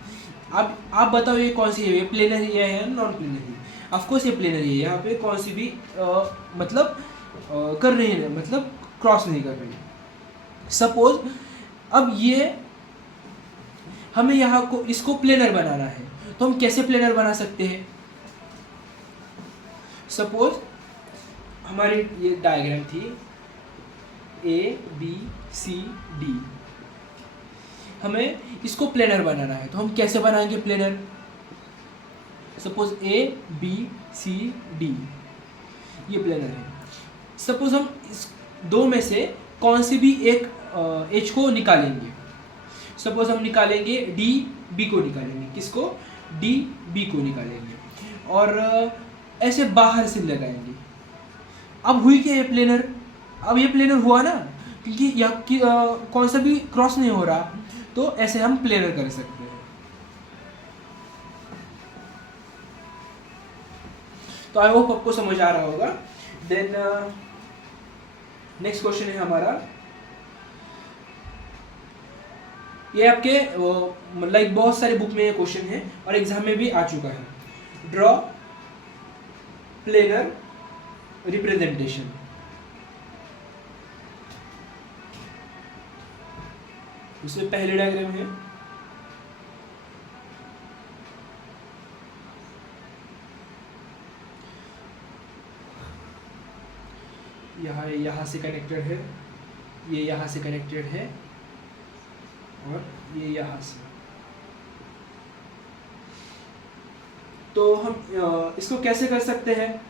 अब आप बताओ ये कौन सी है, ये प्लेनर है या नॉन प्लेनर है? ऑफकोर्स ये प्लेनर है। यहाँ पे कौन सी भी कर रही है, मतलब क्रॉस नहीं कर रही। सपोज अब ये हमें यहाँ को इसको प्लेनर बनाना है तो हम कैसे प्लेनर बना सकते हैं? सपोज हमारी ये डायग्राम थी ABCD, हमें इसको प्लेनर बनाना है तो हम कैसे बनाएंगे प्लेनर? सपोज ABCD ये प्लेनर है। सपोज हम इस दो में से कौन सी भी एक एज को निकालेंगे। सपोज हम निकालेंगे DB को निकालेंगे। किसको? DB को निकालेंगे और ऐसे बाहर से लगाएंगे। अब हुई क्या ये प्लेनर? अब ये प्लेनर हुआ ना, क्योंकि यहाँ कौन सा भी क्रॉस नहीं हो रहा तो ऐसे हम प्लेनर कर सकते हैं। तो आई होप आपको समझ आ रहा होगा। देन नेक्स्ट क्वेश्चन है हमारा, ये आपके लाइक बहुत सारे बुक में ये क्वेश्चन है और एग्जाम में भी आ चुका है। Draw planar representation. उसमें पहले डायग्राम है, यहाँ से कनेक्टेड है, ये यहाँ से कनेक्टेड है और ये यहाँ से। तो हम इसको कैसे कर सकते हैं?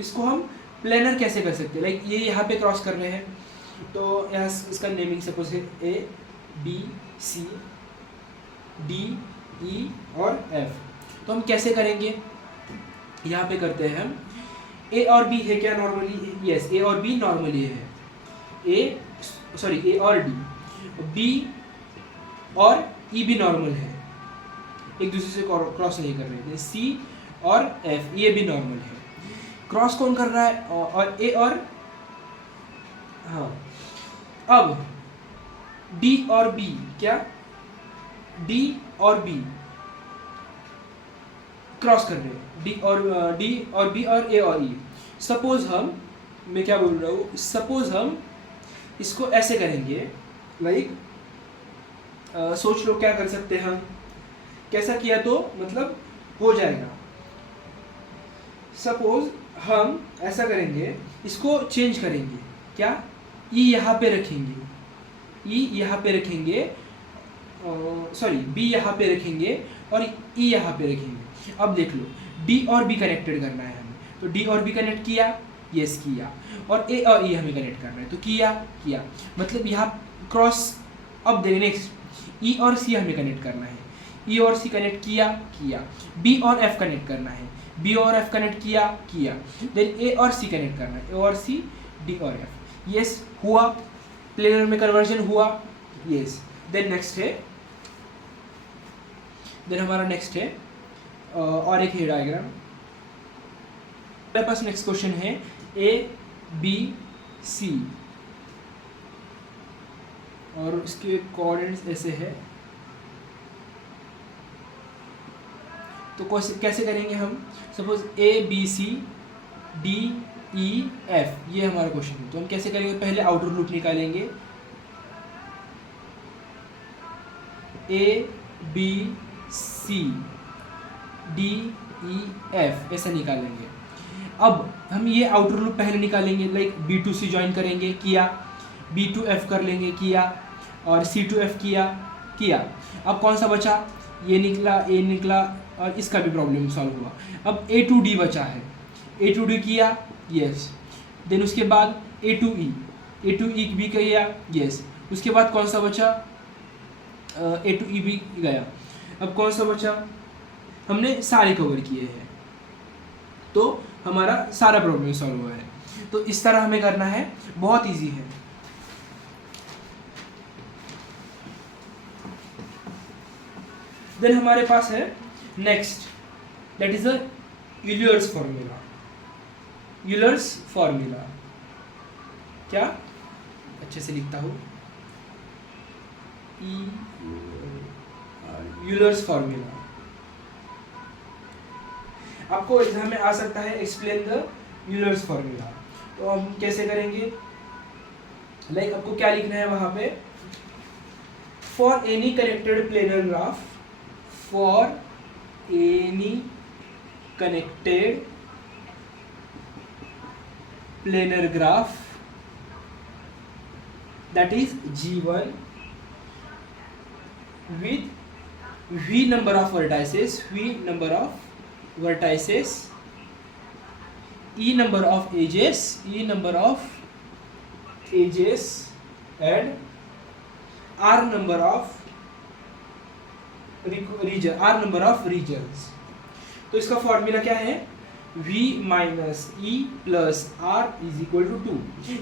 इसको हम प्लेनर कैसे कर सकते हैं, लाइक ये यहाँ पे क्रॉस कर रहे हैं, तो यहाँ इसका नेमिंग सपोज है ए बी सी डी ई और एफ। तो हम कैसे करेंगे, यहाँ पे करते हैं हम ए और बी है क्या नॉर्मली, यस ए और बी नॉर्मली है, ए और डी, बी और ई भी नॉर्मल है, एक दूसरे से क्रॉस नहीं कर रहे थे, सी और एफ ये भी नॉर्मल है, क्रॉस कौन कर रहा है, और ए और, हाँ अब डी और बी, क्या डी और बी क्रॉस कर रहे हैं, डी और बी और ए और ई। सपोज हम, मैं क्या बोल रहा हूँ, सपोज हम इसको ऐसे करेंगे, लाइक सोच लो क्या कर सकते हैं हम, कैसा किया तो मतलब हो जाएगा। सपोज हम ऐसा करेंगे, इसको चेंज करेंगे, क्या ई यहाँ पे रखेंगे, ई यहाँ पे रखेंगे, सॉरी बी यहाँ पे रखेंगे और ई यहाँ पे रखेंगे। अब देख लो डी और बी कनेक्टेड करना है हमें, तो डी और बी कनेक्ट किया, यस किया, और ए और ई हमें कनेक्ट करना है तो किया, मतलब यहाँ क्रॉस। अब देखिए नेक्स्ट ई और सी हमें कनेक्ट करना है, ई और सी कनेक्ट किया, बी और एफ कनेक्ट करना है, बी और एफ कनेक्ट किया, देन ए और सी कनेक्ट करना है, ए और सी डी और एफ, यस हुआ, प्लेनर में कन्वर्जन हुआ, यस। देन नेक्स्ट है, देन हमारा नेक्स्ट है और एक है डायग्राम। मेरे पास नेक्स्ट क्वेश्चन है ए बी सी और उसके कोऑर्डिनेट्स ऐसे है, तो कैसे करेंगे हम, suppose A B C D E F ये हमारा क्वेश्चन है, तो हम कैसे करेंगे, पहले आउटर लूप निकालेंगे, A B C D E F ऐसा निकालेंगे। अब हम ये आउटर लूप पहले निकालेंगे, like B to C join करेंगे, किया, बी टू एफ कर लेंगे, किया, और सी टू एफ किया। अब कौन सा बचा, ये निकला, ए निकला, और इसका भी प्रॉब्लम सॉल्व हुआ। अब ए टू डी बचा है, ए टू डी किया, यस, देन उसके बाद ए टू ई भी किया, यस, उसके बाद कौन सा बचा, ए टू ई भी गया। अब कौन सा बचा, हमने सारे कवर किए हैं, तो हमारा सारा प्रॉब्लम सॉल्व हुआ है। तो इस तरह हमें करना है, बहुत इजी है। देन हमारे पास है next, that is a Euler's formula. Euler's formula क्या, अच्छे से लिखता हूँ, यूलर्स फॉर्मूला। आपको एग्जाम में आ सकता है एक्सप्लेन द यूलर्स फॉर्मूला, तो हम कैसे करेंगे, लाइक आपको क्या लिखना है वहां पे, for any connected planar graph, for any connected planar graph that is G1 with V number of vertices, E number of edges, and R number of regions। तो इसका फॉर्मूला क्या है, V minus E plus R is equal to 2।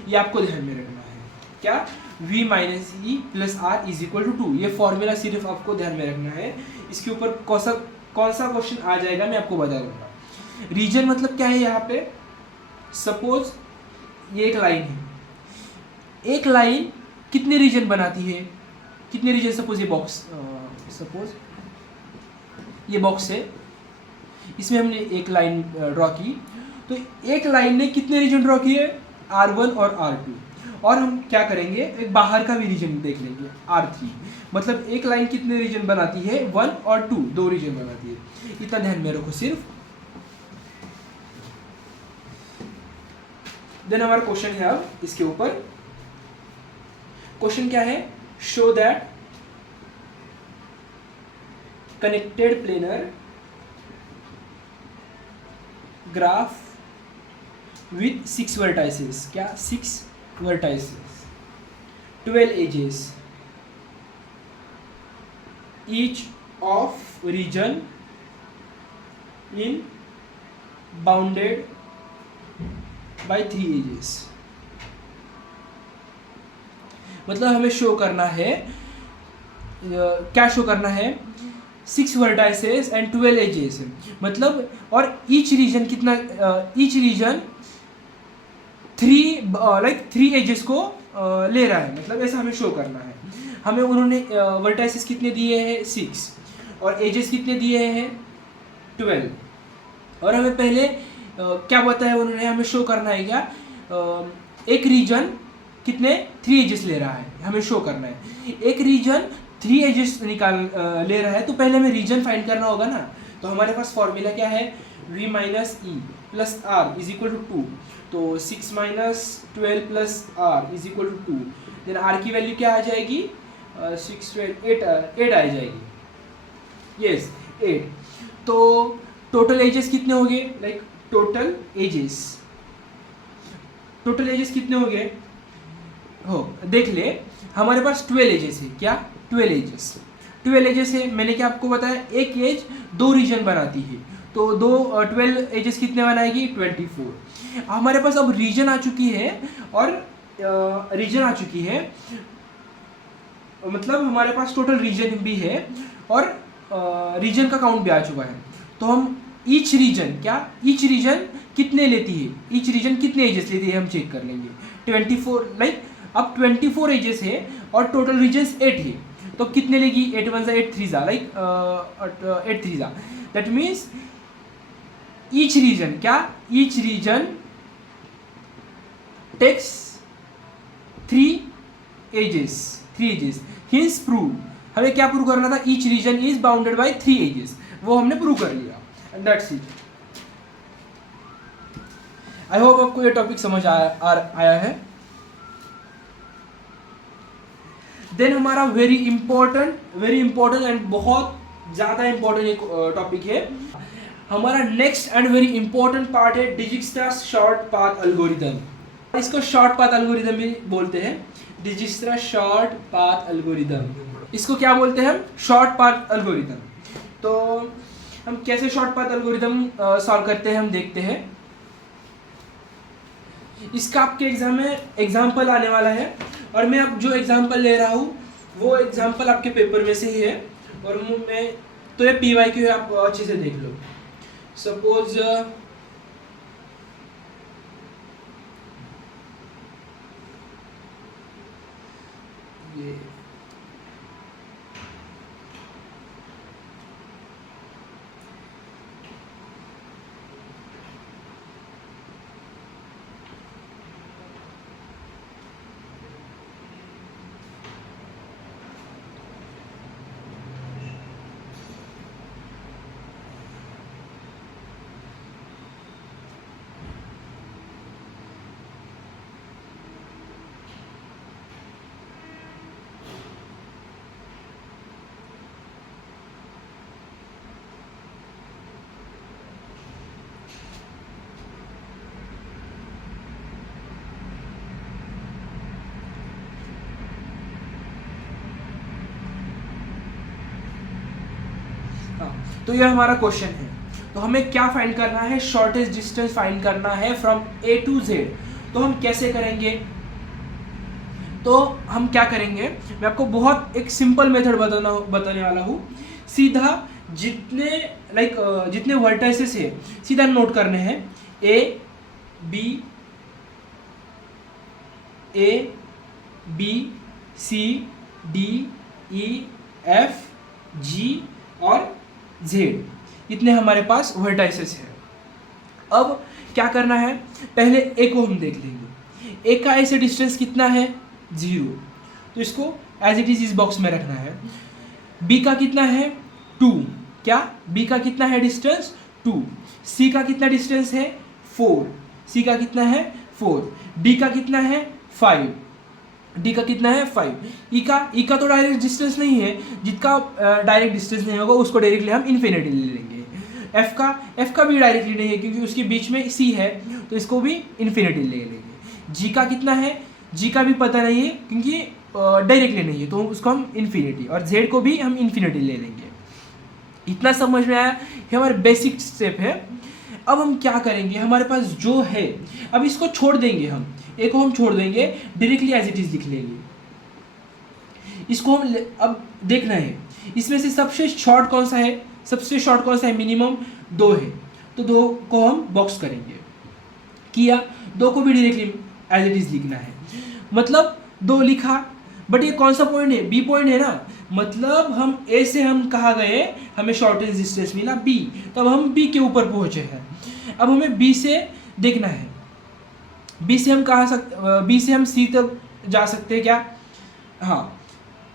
ये आपको ध्यान में रखना है, क्या, V minus E plus R is equal to 2। ये फॉर्मूला सिर्फ आपको ध्यान में रखना है, इसके ऊपर कौन सा क्वेश्चन आ जाएगा मैं आपको बता दूंगा। रीजन मतलब क्या है, यहाँ पे सपोज ये एक लाइन है, एक लाइन कितने रीजन बनाती है, कितने रीजन, सपोज ये बॉक्स, सपोज ये बॉक्स है, इसमें हमने एक लाइन ड्रॉ की, तो एक लाइन ने कितने रीजन ड्रॉ किए, R1 और R2, और हम क्या करेंगे, एक बाहर का भी रीजन देख लेंगे, R3। मतलब एक लाइन कितने रीजन बनाती है, 1 और 2, 2 रीजन बनाती है। इतना ध्यान में रखो सिर्फ। देन हमारा क्वेश्चन है अब इसके ऊपर, क्वेश्चन क्या है, show that connected planar graph with 6 vertices. क्या 6 vertices, 12 edges, each of region in bounded by 3 edges. मतलब हमें शो करना है, क्या शो करना है, 6 वर्टाइसेस एंड 12 एजेस. मतलब और ईच रीजन कितना, ईच रीजन 3 एजेस को ले रहा है. मतलब ऐसा हमें शो करना है. हमें उन्होंने वर्टाइसेस कितने दिए हैं 6 और एजेस कितने दिए हैं 12. और हमें पहले क्या बताया उन्होंने, हमें शो करना है क्या, एक रीजन कितने 3 एजेस ले रहा है, हमें शो करना है. एक रीजन 3 एजेस ले रहा है, तो पहले हमें रीजन फाइंड करना होगा ना. तो हमारे पास फॉर्मूला क्या है, v minus E plus R is equal to 2. तो 6 minus 12 plus R is equal to 2. Then R की वैल्यू क्या आ जाएगी, 6 12 8 आ जाएगी. यस 8. तो टोटल एजेस कितने हो गए, लाइक टोटल एजेस कितने हो गए, हो देख ले. हमारे पास 12 एजेस है. क्या 12 एजेस है. मैंने क्या आपको बताया, एक एज 2 रीजन बनाती है. तो 12 एजेस कितने बनाएगी 24. हमारे पास अब रीजन आ चुकी है, और मतलब हमारे पास टोटल रीजन भी है और रीजन का काउंट भी आ चुका है. तो हम ईच रीजन कितने लेती है, ईच रीजन कितने एजेस लेती है हम चेक कर लेंगे. 24 लाइक अब 24 एजेस है और टोटल रीजन्स 8 है. तो कितने लेगी, 8 1 8 3 like 8 3 that means each region takes 3 edges. Hence prove. हमें क्या प्रूव करना था, each region is bounded by 3 edges. वो हमने प्रूव कर लिया. And that's it. I hope आपको ये टॉपिक समझ आया है. देन हमारा वेरी इंपॉर्टेंट एंड बहुत ज़्यादा इंपॉर्टेंट एक टॉपिक है. हमारा next and very important part है डिजिक्स्ट्रा शॉर्ट पाथ एल्गोरिथम. इसको शॉर्ट पाथ एल्गोरिथम भी बोलते हैं. डिजिक्स्ट्रा शॉर्ट पाथ एल्गोरिथम, इसको क्या बोलते हैं हम, शॉर्ट पाथ एल्गोरिथम. तो हम कैसे शॉर्ट पाथ एल्गोरिथम सॉल्व करते हैं हम देखते हैं. इसका आपके एग्जाम में एग्जाम्पल आने वाला है, और मैं अब जो एग्जाम्पल ले रहा हूँ वो एग्जाम्पल आपके पेपर में से ही है. और मैं तो ये PYQ है, आप अच्छे से देख लो. सपोज ये तो यह हमारा क्वेश्चन है. तो हमें क्या फाइंड करना है, शॉर्टेस्ट डिस्टेंस फाइंड करना है फ्रॉम A to Z. तो हम कैसे करेंगे, तो हम क्या करेंगे, मैं आपको बहुत एक सिंपल मेथड बताने वाला हूँ. सीधा जितने वर्टाइसेस है सीधा नोट करने हैं. A B C D E F G और Z, इतने हमारे पास वर्टाइसेस है. अब क्या करना है, पहले ए को हम देख लेंगे. ए का ऐसे डिस्टेंस कितना है 0, तो इसको एज इट इज इस बॉक्स में रखना है. बी का कितना है 2, क्या बी का कितना है डिस्टेंस 2. सी का कितना डिस्टेंस है 4, सी का कितना है 4. डी का कितना है 5, डी का कितना है 5. ई का तो डायरेक्ट डिस्टेंस नहीं है, जिसका डायरेक्ट डिस्टेंस नहीं होगा उसको डायरेक्टली हम इन्फिनिटी ले लेंगे. एफ का भी डायरेक्टली नहीं है क्योंकि उसके बीच में सी है, तो इसको भी इन्फिनिटी ले लेंगे। जी का कितना है, जी का भी पता नहीं है क्योंकि डायरेक्टली नहीं है, तो उसको हम इन्फिनिटी, और जेड को भी हम इन्फिनिटी ले लेंगे। इतना समझ में आया, ये हमारे बेसिक स्टेप है। अब हम क्या करेंगे, हमारे पास जो है अब इसको छोड़ देंगे, हम एक को हम छोड़ देंगे, डायरेक्टली एज इट इज लिख लेंगे। इसको हम अब देखना है इसमें से सबसे शॉर्ट कौन सा है, सबसे शॉर्ट कौन सा है, मिनिमम 2 है, तो 2 को हम बॉक्स करेंगे। किया, 2 को भी डायरेक्टली एज इट इज लिखना है, मतलब 2 लिखा, बट ये कौन सा पॉइंट है, बी पॉइंट है ना, मतलब हम ए से हम कहाँ गए, हमें शॉर्टेज डिस्टेंस मिला बी, तो अब हम बी के ऊपर पहुंचे हैं। अब हमें बी से देखना है, बी से हम बी से हम सी तक जा सकते हैं क्या, हाँ,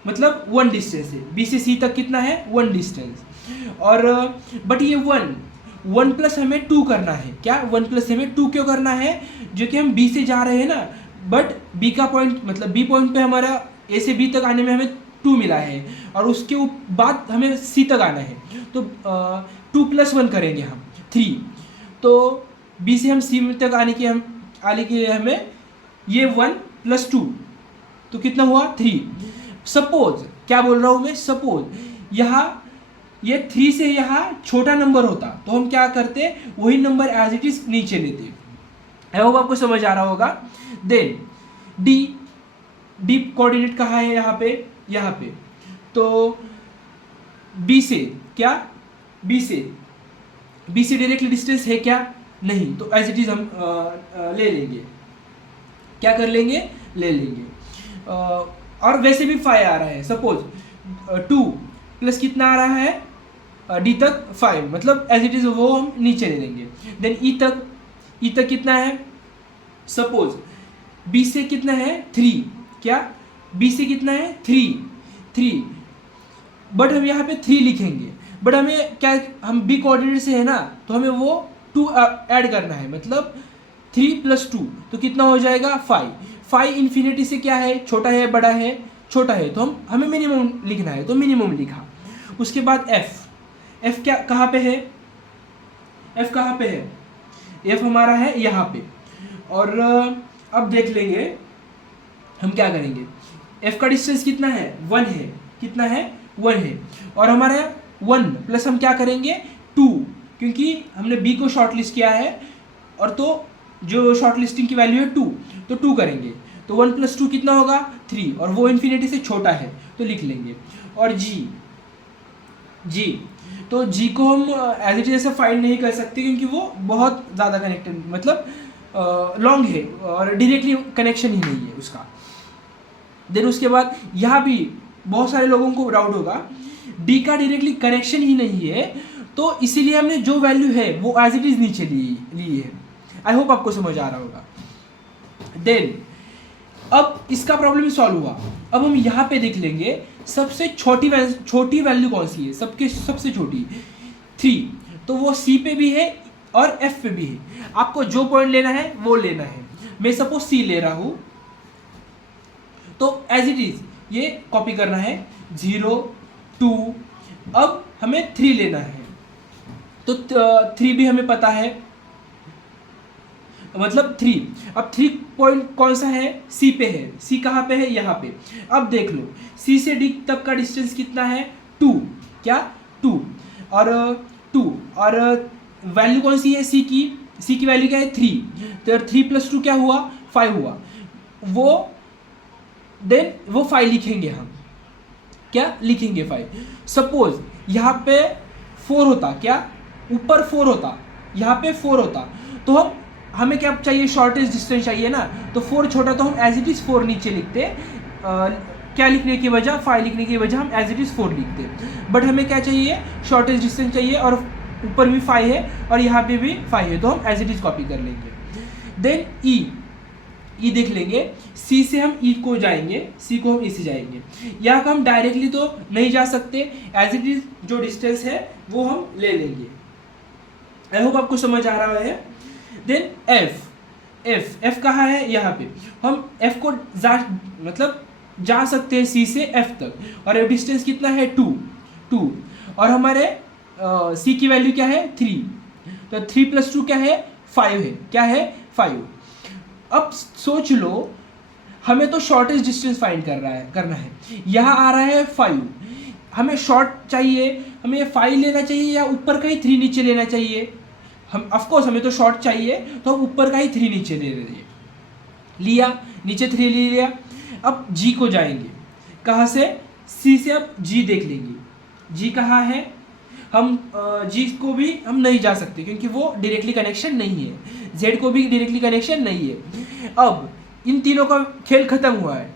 मतलब 1 डिस्टेंस है, बी से सी तक कितना है, 1 डिस्टेंस, और बट ये 1 प्लस हमें 2 करना है, क्या 1 प्लस हमें 2 क्यों करना है, जो कि हम बी से जा रहे हैं ना, बट बी का पॉइंट मतलब बी पॉइंट पे हमारा ए से बी तक आने में हमें 2 मिला है, और उसके बाद हमें सी तक आना है, तो 2 + 1 करेंगे हम 3, तो बी से हम सी तक आने के लिए हमें ये 1 + 2, तो कितना हुआ 3। सपोज, क्या बोल रहा हूँ मैं, सपोज यहाँ ये 3 से यहाँ छोटा नंबर होता, तो हम क्या करते, वही नंबर एज इट इज नीचे लेते। आई होप आपको समझ आ रहा होगा। देन डी कोऑर्डिनेट कहाँ है, यहाँ पे, तो बी से क्या, बी से डायरेक्टली डिस्टेंस है क्या, नहीं, तो एज इट इज हम ले लेंगे, क्या कर लेंगे, ले लेंगे। और वैसे भी 5 आ रहा है, सपोज 2 प्लस कितना आ रहा है, डी तक 5, मतलब एज इट इज वो हम नीचे ले लेंगे। देन ई तक कितना है, सपोज बी से कितना है 3, क्या बी से कितना है 3, बट हम यहाँ पे 3 लिखेंगे, बट हमें क्या, हम बी कोऑर्डिनेट से है ना, तो हमें वो 2 ऐड करना है, मतलब 3 + 2, तो कितना हो जाएगा 5 इन्फिनिटी से क्या है, छोटा है बड़ा है, छोटा है, तो हमें मिनिमम लिखना है, तो मिनिमम लिखा। उसके बाद एफ क्या कहाँ पे है, एफ कहाँ पे है, एफ हमारा है यहाँ पे, और अब देख लेंगे हम क्या करेंगे, एफ का डिस्टेंस कितना है, 1 है, कितना है 1 है, और हमारा 1 प्लस हम क्या करेंगे 2, क्योंकि हमने बी को शॉर्ट लिस्ट किया है, और तो जो शॉर्ट लिस्टिंग की वैल्यू है 2, तो 2 करेंगे, तो 1 + 2 कितना होगा 3, और वो इन्फिनिटी से छोटा है, तो लिख लेंगे। और जी तो जी को हम एज इट इज ऐसे फाइंड नहीं कर सकते, क्योंकि वो बहुत ज़्यादा कनेक्टेड, मतलब लॉन्ग है, और डायरेक्टली कनेक्शन ही नहीं है उसका। देन उसके बाद यहाँ भी बहुत सारे लोगों को डाउट होगा, डी का डायरेक्टली कनेक्शन ही नहीं है, तो इसीलिए हमने जो वैल्यू है वो एज इट इज नीचे ली है। आई होप आपको समझ आ रहा होगा। देन अब इसका प्रॉब्लम सॉल्व हुआ। अब हम यहाँ पे देख लेंगे सबसे छोटी वैल्यू कौन सी है, सबसे छोटी 3, तो वो सी पे भी है और एफ पे भी है। आपको जो पॉइंट लेना है वो लेना है। मैं सपोज सी ले रहा हूँ, तो एज इट इज ये कॉपी करना है 0 2, अब हमें 3 लेना है, तो 3 भी हमें पता है, मतलब 3। अब 3 पॉइंट कौन सा है, सी पे है, सी कहाँ पे है, यहाँ पे। अब देख लो सी से डी तक का डिस्टेंस कितना है 2, क्या 2, और 2, और वैल्यू कौन सी है सी की वैल्यू क्या है 3, तो 3 + 2 क्या हुआ 5 हुआ, वो 5 लिखेंगे हम, क्या लिखेंगे 5। सपोज यहाँ पे 4 होता, क्या ऊपर 4 होता, यहाँ पे 4 होता, तो हमें क्या चाहिए, शॉर्टेज डिस्टेंस चाहिए ना, तो 4 छोटा, तो हम एज इट इज 4 नीचे लिखते, क्या लिखने की वजह, 5 लिखने की वजह हम एज इट इज 4 लिखते, बट हमें क्या चाहिए, शॉर्टेज डिस्टेंस चाहिए, और ऊपर भी 5 है और यहाँ पे भी 5 है, तो हम एज इट इज कॉपी कर लेंगे। देन ई देख लेंगे, सी से हम ई को जाएंगे, सी को हम ई से जाएंगे। यहाँ का हम डायरेक्टली तो नहीं जा सकते, एज इट इज जो डिस्टेंस है वो हम ले लेंगे। आई होप आपको समझ आ रहा है। देन एफ कहाँ है, यहाँ पे। हम एफ को जा सकते हैं सी से एफ तक, और डिस्टेंस कितना है 2, और हमारे सी की वैल्यू क्या है 3, तो 3 + 2 क्या है 5 है, क्या है 5। अब सोच लो, हमें तो शॉर्टेस्ट डिस्टेंस फाइंड करना है। यहाँ आ रहा है 5, हमें शॉर्ट चाहिए, हमें 5 लेना चाहिए या ऊपर का ही 3 नीचे लेना चाहिए। हम ऑफकोर्स हमें तो शॉर्ट चाहिए, तो हम ऊपर का ही 3 नीचे ले रहे लिया, नीचे 3 ले लिया। अब जी को जाएंगे, कहाँ से? सी से अब जी देख लेंगे। जी कहाँ है? हम जी को भी हम नहीं जा सकते क्योंकि वो डायरेक्टली कनेक्शन नहीं है। जेड को भी डायरेक्टली कनेक्शन नहीं है। अब इन तीनों का खेल खत्म हुआ है।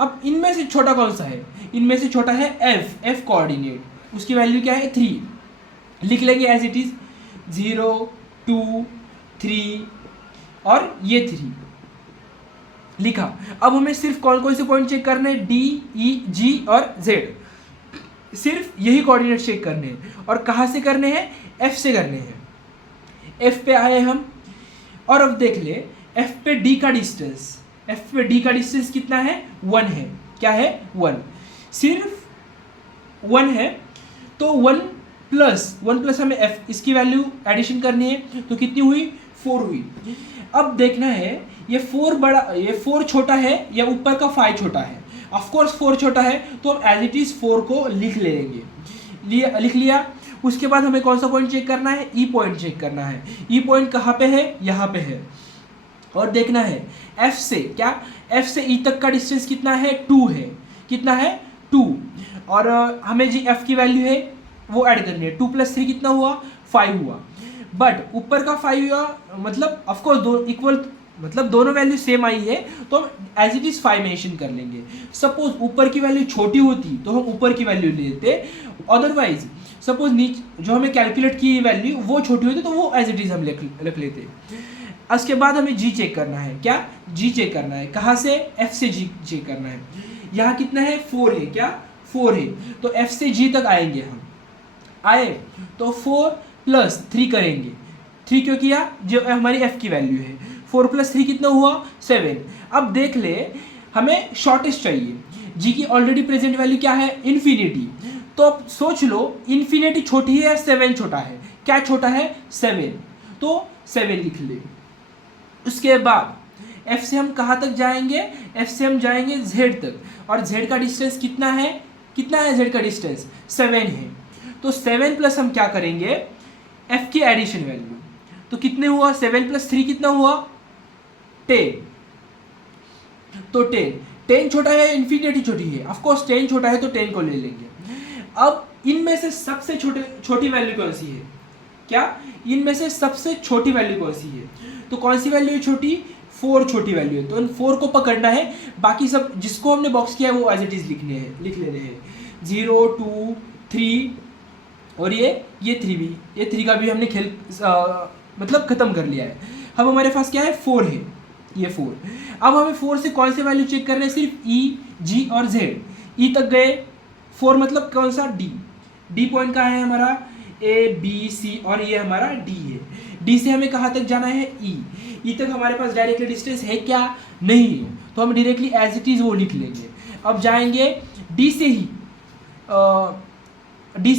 अब इनमें से छोटा कौन सा है? इनमें से छोटा है एफ कोऑर्डिनेट, उसकी वैल्यू क्या है? 3। लिख लेंगे एज इट इज 0 2 3 और ये 3 लिखा। अब हमें सिर्फ कौन कौन से पॉइंट चेक करने हैं? डी, ई, जी और जेड, सिर्फ यही कोऑर्डिनेट चेक करने हैं। और कहाँ से करने हैं? एफ से करने हैं। एफ पे आए हम, और अब देख ले एफ पे डी का डिस्टेंस, एफ पे डी का डिस्टेंस कितना है? 1 है। क्या है? 1, सिर्फ 1 है। तो 1 प्लस हमें एफ इसकी वैल्यू एडिशन करनी है, तो कितनी हुई? 4 हुई। अब देखना है ये 4 छोटा है या ऊपर का 5 छोटा है। ऑफकोर्स 4 छोटा है, तो हम एज इट इज 4 को लिख लेंगे। लिख लिया। उसके बाद हमें कौन सा पॉइंट चेक करना है? ई पॉइंट चेक करना है। ई पॉइंट कहाँ पे है? यहाँ पे है। और देखना है एफ से, क्या एफ से ई तक का डिस्टेंस कितना है? 2 है। कितना है? 2। और हमें जी एफ की वैल्यू है वो ऐड करनी है। 2 + 3 कितना हुआ? 5 हुआ। बट ऊपर का 5 हुआ, मतलब ऑफकोर्स दो इक्वल, मतलब दोनों वैल्यू सेम आई है, तो हम एज इट इज 5 मेंशन कर लेंगे। सपोज ऊपर की वैल्यू छोटी होती तो हम ऊपर की वैल्यू लेते, अदरवाइज सपोज नीचे जो हमें कैलकुलेट की वैल्यू वो छोटी होती तो वो एज इट इज हम रख लेते। उसके बाद हमें जी चेक करना है। क्या? जी चेक करना है। कहाँ से? एफ से जी चेक करना है। यहाँ कितना है? 4 है। क्या? 4 है। तो एफ से जी तक आएंगे हम। आए तो 4 + 3 करेंगे। 3 क्यों किया? जो हमारी एफ की वैल्यू है। 4 + 3 कितना हुआ? 7। अब देख ले, हमें शॉर्टेस्ट चाहिए। जी की ऑलरेडी प्रेजेंट वैल्यू क्या है? इन्फिनिटी। तो अब सोच लो, इन्फिनिटी छोटी है या 7 छोटा है? क्या छोटा है? 7। तो 7 लिख ले। उसके बाद F से हम कहाँ तक जाएंगे? F से हम जाएंगे Z तक, और Z का डिस्टेंस कितना है? कितना है Z का डिस्टेंस? 7 है। तो 7 प्लस हम क्या करेंगे? F की एडिशन वैल्यू, तो कितने हुआ? 7 + 3 कितना हुआ? 10। तो 10 छोटा है, इन्फिनिटी छोटी है, ऑफकोर्स 10 छोटा है तो 10 को ले लेंगे। अब इनमें से सबसे छोटी वैल्यू कौन सी है? क्या? इनमें से सबसे छोटी वैल्यू कौन सी है? तो कौन सी वैल्यू है छोटी? 4 छोटी वैल्यू है। तो इन 4 को पकड़ना है, बाकी सब जिसको हमने बॉक्स किया है वो एज इट इज लिख लेने हैं। 0 2 3 और ये 3 भी, ये 3 का भी हमने खेल मतलब खत्म कर लिया है। अब हमारे पास क्या है? 4 है, ये 4। अब हमें 4 से कौन से वैल्यू चेक करना है? सिर्फ ई, जी और जेड। ई तक गए, 4 मतलब कौन सा? डी। डी पॉइंट कहाँ है हमारा? ए बी सी, और ये हमारा डी है। डी से हमें कहाँ तक जाना है? ई। ई तक हमारे पास डायरेक्टली डिस्टेंस है क्या? नहीं है, तो हम डायरेक्टली एज इट इज वो लिख लेंगे। अब जाएंगे डी से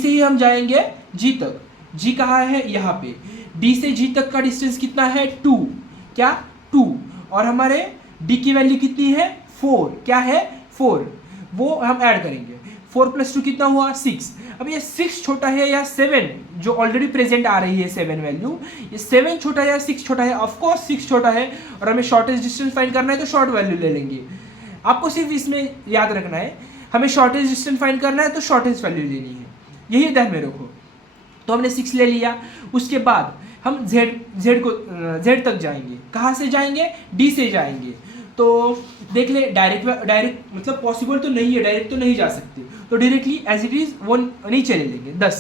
ही हम जाएंगे जी तक। जी कहाँ है? यहाँ पे। डी से जी तक का डिस्टेंस कितना है? 2। क्या? 2। और हमारे डी की वैल्यू कितनी है? 4। क्या है? 4। वो हम ऐड करेंगे। 4 + 2 कितना हुआ? 6। अब ये 6 छोटा है या 7, जो ऑलरेडी प्रेजेंट आ रही है 7 वैल्यू, ये 7 छोटा है या 6 छोटा है? ऑफकोर्स 6 छोटा है, और हमें शॉर्टेस्ट डिस्टेंस फाइंड करना है तो शॉर्ट वैल्यू ले लेंगे। आपको सिर्फ इसमें याद रखना है, हमें शॉर्टेस्ट डिस्टेंस फाइंड करना है तो शॉर्टेस्ट वैल्यू लेनी है, यही ध्यान में रखो। तो हमने 6 ले लिया। उसके बाद हम Z तक जाएंगे। कहाँ से जाएंगे? डी से जाएंगे। तो देख ले, डायरेक्ट मतलब पॉसिबल तो नहीं है, डायरेक्ट तो नहीं जा सकते, तो डायरेक्टली एज इट इज वो नीचे ले लेंगे 10।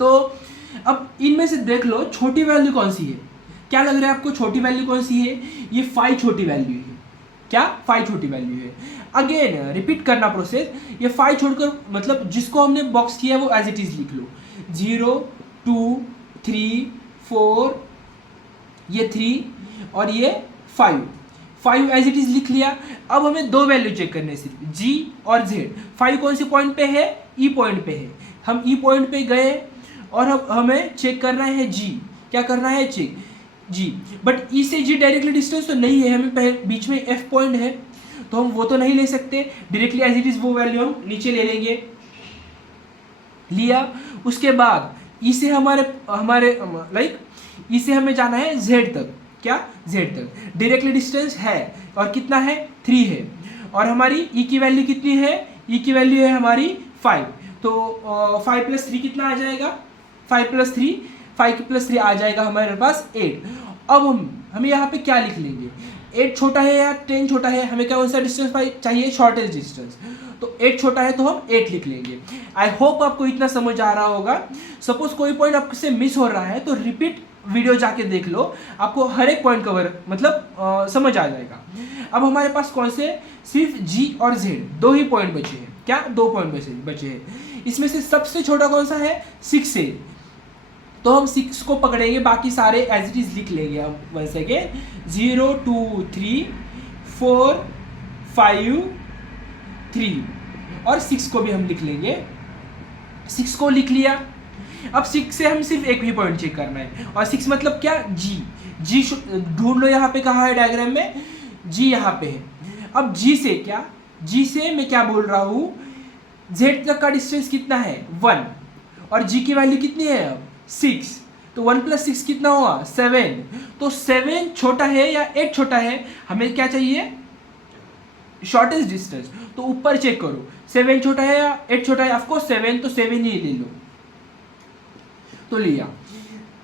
तो अब इनमें से देख लो छोटी वैल्यू कौन सी है? क्या लग रहा है आपको छोटी वैल्यू कौन सी है? ये 5 छोटी वैल्यू है। क्या? 5 छोटी वैल्यू है। अगेन रिपीट करना प्रोसेस, ये 5 छोड़कर मतलब जिसको हमने बॉक्स किया है वो एज इट इज लिख लो। 0 2 3 4, ये 3 और ये 5 एज इट इज लिख लिया। अब हमें 2 वैल्यू चेक करने सिर्फ, जी और जेड। 5 कौन से पॉइंट पे है? ई पॉइंट पे है। हम ई पॉइंट पे गए और अब हमें चेक करना है जी। क्या करना है? चेक जी, बट ई से जी डायरेक्टली डिस्टेंस तो नहीं है, हमें बीच में एफ पॉइंट है तो हम वो तो नहीं ले सकते डायरेक्टली एज इट इज, वो वैल्यू हम नीचे ले लेंगे। लिया, उसके बाद ई से हमारे हमारे लाइक ई से हमें जाना है जेड तक, क्या जेड तक डायरेक्टली डिस्टेंस है और कितना है 3 है, और हमारी ई की वैल्यू कितनी है, ई की वैल्यू है हमारी 5, तो 5 + 3 कितना आ जाएगा, 5 + 3, 5 + 3 आ जाएगा हमारे पास 8। अब हमें यहाँ पे क्या लिख लेंगे, 8 छोटा है या 10 छोटा है, हमें कौन सा डिस्टेंस चाहिए, शॉर्टेस्ट डिस्टेंस, तो 8 छोटा है तो हम 8 लिख लेंगे। आई होप आपको इतना समझ आ रहा होगा। सपोज कोई पॉइंट आपसे मिस हो रहा है तो रिपीट वीडियो जाके देख लो, आपको हर एक पॉइंट कवर मतलब समझ आ जाएगा। अब हमारे पास कौन से, सिर्फ जी और जेड दो ही पॉइंट बचे हैं, क्या 2 पॉइंट बचे हैं, इसमें से सबसे छोटा कौन सा है 6 है, तो हम 6 को पकड़ेंगे, बाकी सारे एज इट इज लिख लेंगे हम वन सेकेंड, 0 2 3 4 5 3, और 6 को भी हम लिख लेंगे, 6 को लिख लिया। अब 6 से हम सिर्फ एक ही पॉइंट चेक करना है, और 6 मतलब क्या, जी ढूंढ लो यहाँ पे कहाँ है डायग्राम में, जी यहाँ पे है। अब जी से क्या, जी से मैं क्या बोल रहा हूँ, जेड तक का डिस्टेंस कितना है 1, और जी की वैल्यू कितनी है अब 6, तो 1 + 6 कितना हुआ 7, तो 7 छोटा है या 8 छोटा है, हमें क्या चाहिए शॉर्टेस्ट डिस्टेंस, तो ऊपर चेक करो 7 छोटा है या 8 छोटा है, ऑफकोर्स 7, तो 7 ही ले लो, तो लिया।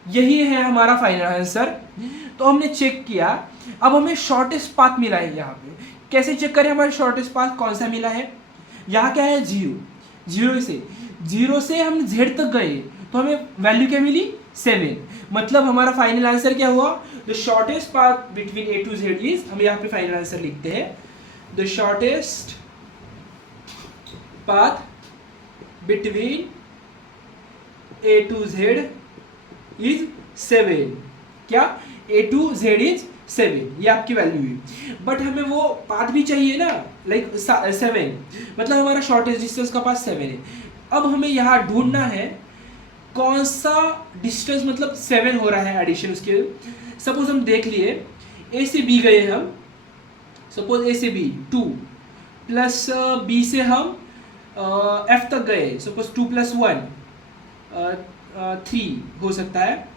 यही है हमारा फाइनल आंसर। तो हमने चेक किया, अब हमें शॉर्टेस्ट पाथ मिला है यहाँ पे, कैसे चेक करें हमारा शॉर्टेस्ट पाथ कौन सा मिला है, यहाँ क्या है 0 से हम जेड तक गए तो हमें वैल्यू क्या मिली 7, मतलब हमारा फाइनल आंसर क्या हुआ, the shortest path between A to Z is, हम यहाँ पे फाइनल आंसर लिखते हैं, the shortest path between A to Z is 7, क्या ए टू जेड इज 7, ये आपकी वैल्यू है, बट हमें वो पाथ भी चाहिए ना, लाइक 7, मतलब हमारा शॉर्टेस्ट डिस्टेंस का पाथ 7 है। अब हमें यहाँ ढूंढना है कौन सा डिस्टेंस मतलब 7 हो रहा है एडिशन उसके। सपोज हम देख लिए ए से बी गए हम, सपोज ए से बी 2 प्लस बी से हम एफ तक गए, सपोज 2 + 1 3 हो सकता है,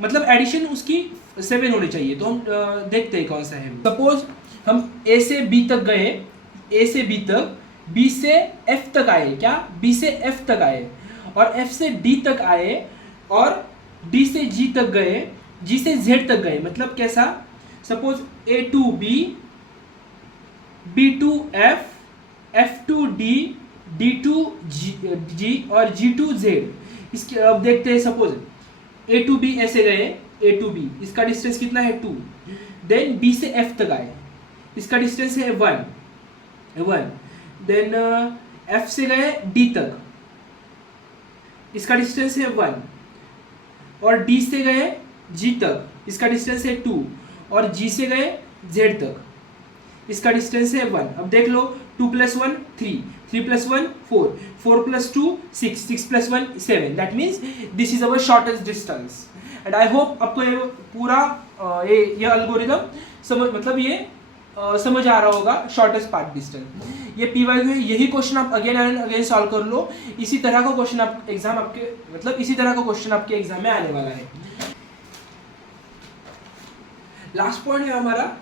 मतलब एडिशन उसकी 7 होनी चाहिए, तो हम देखते हैं कौन सा है। सपोज हम ए से बी तक गए, ए से बी तक, बी से एफ तक आए, क्या बी से एफ तक आए, और एफ से डी तक आए, और डी से जी तक गए, जी से जेड तक गए, मतलब कैसा, suppose A to B, B to F, F to D, D to G और जी टू जेड। इसके अब देखते हैं, सपोज ए टू बी ऐसे गए, ए टू बी इसका डिस्टेंस कितना है 2, देन बी से एफ तक आए, इसका डिस्टेंस है 1, देन एफ से गए डी तक, इसका डिस्टेंस है 1, और डी से गए जी तक, इसका डिस्टेंस है 2, और जी से गए जेड तक, इसका डिस्टेंस है 1। अब देख लो 2 + 1 3, 3 + 1 4, 4 + 2 6, 6 + 1 7, that means this is our shortest distance. And I hope आपको ये पूरा ये एल्गोरिथम समझ, मतलब ये समझ आ रहा होगा, शॉर्टेस्ट पाथ डिस्टेंस। ये PYQ है, यही क्वेश्चन आप अगेन एंड अगेन सॉल्व कर लो, इसी तरह का क्वेश्चन आप एग्जाम आपके, मतलब इसी तरह का क्वेश्चन आपके एग्जाम में आने वाला है। लास्ट पॉइंट है हमारा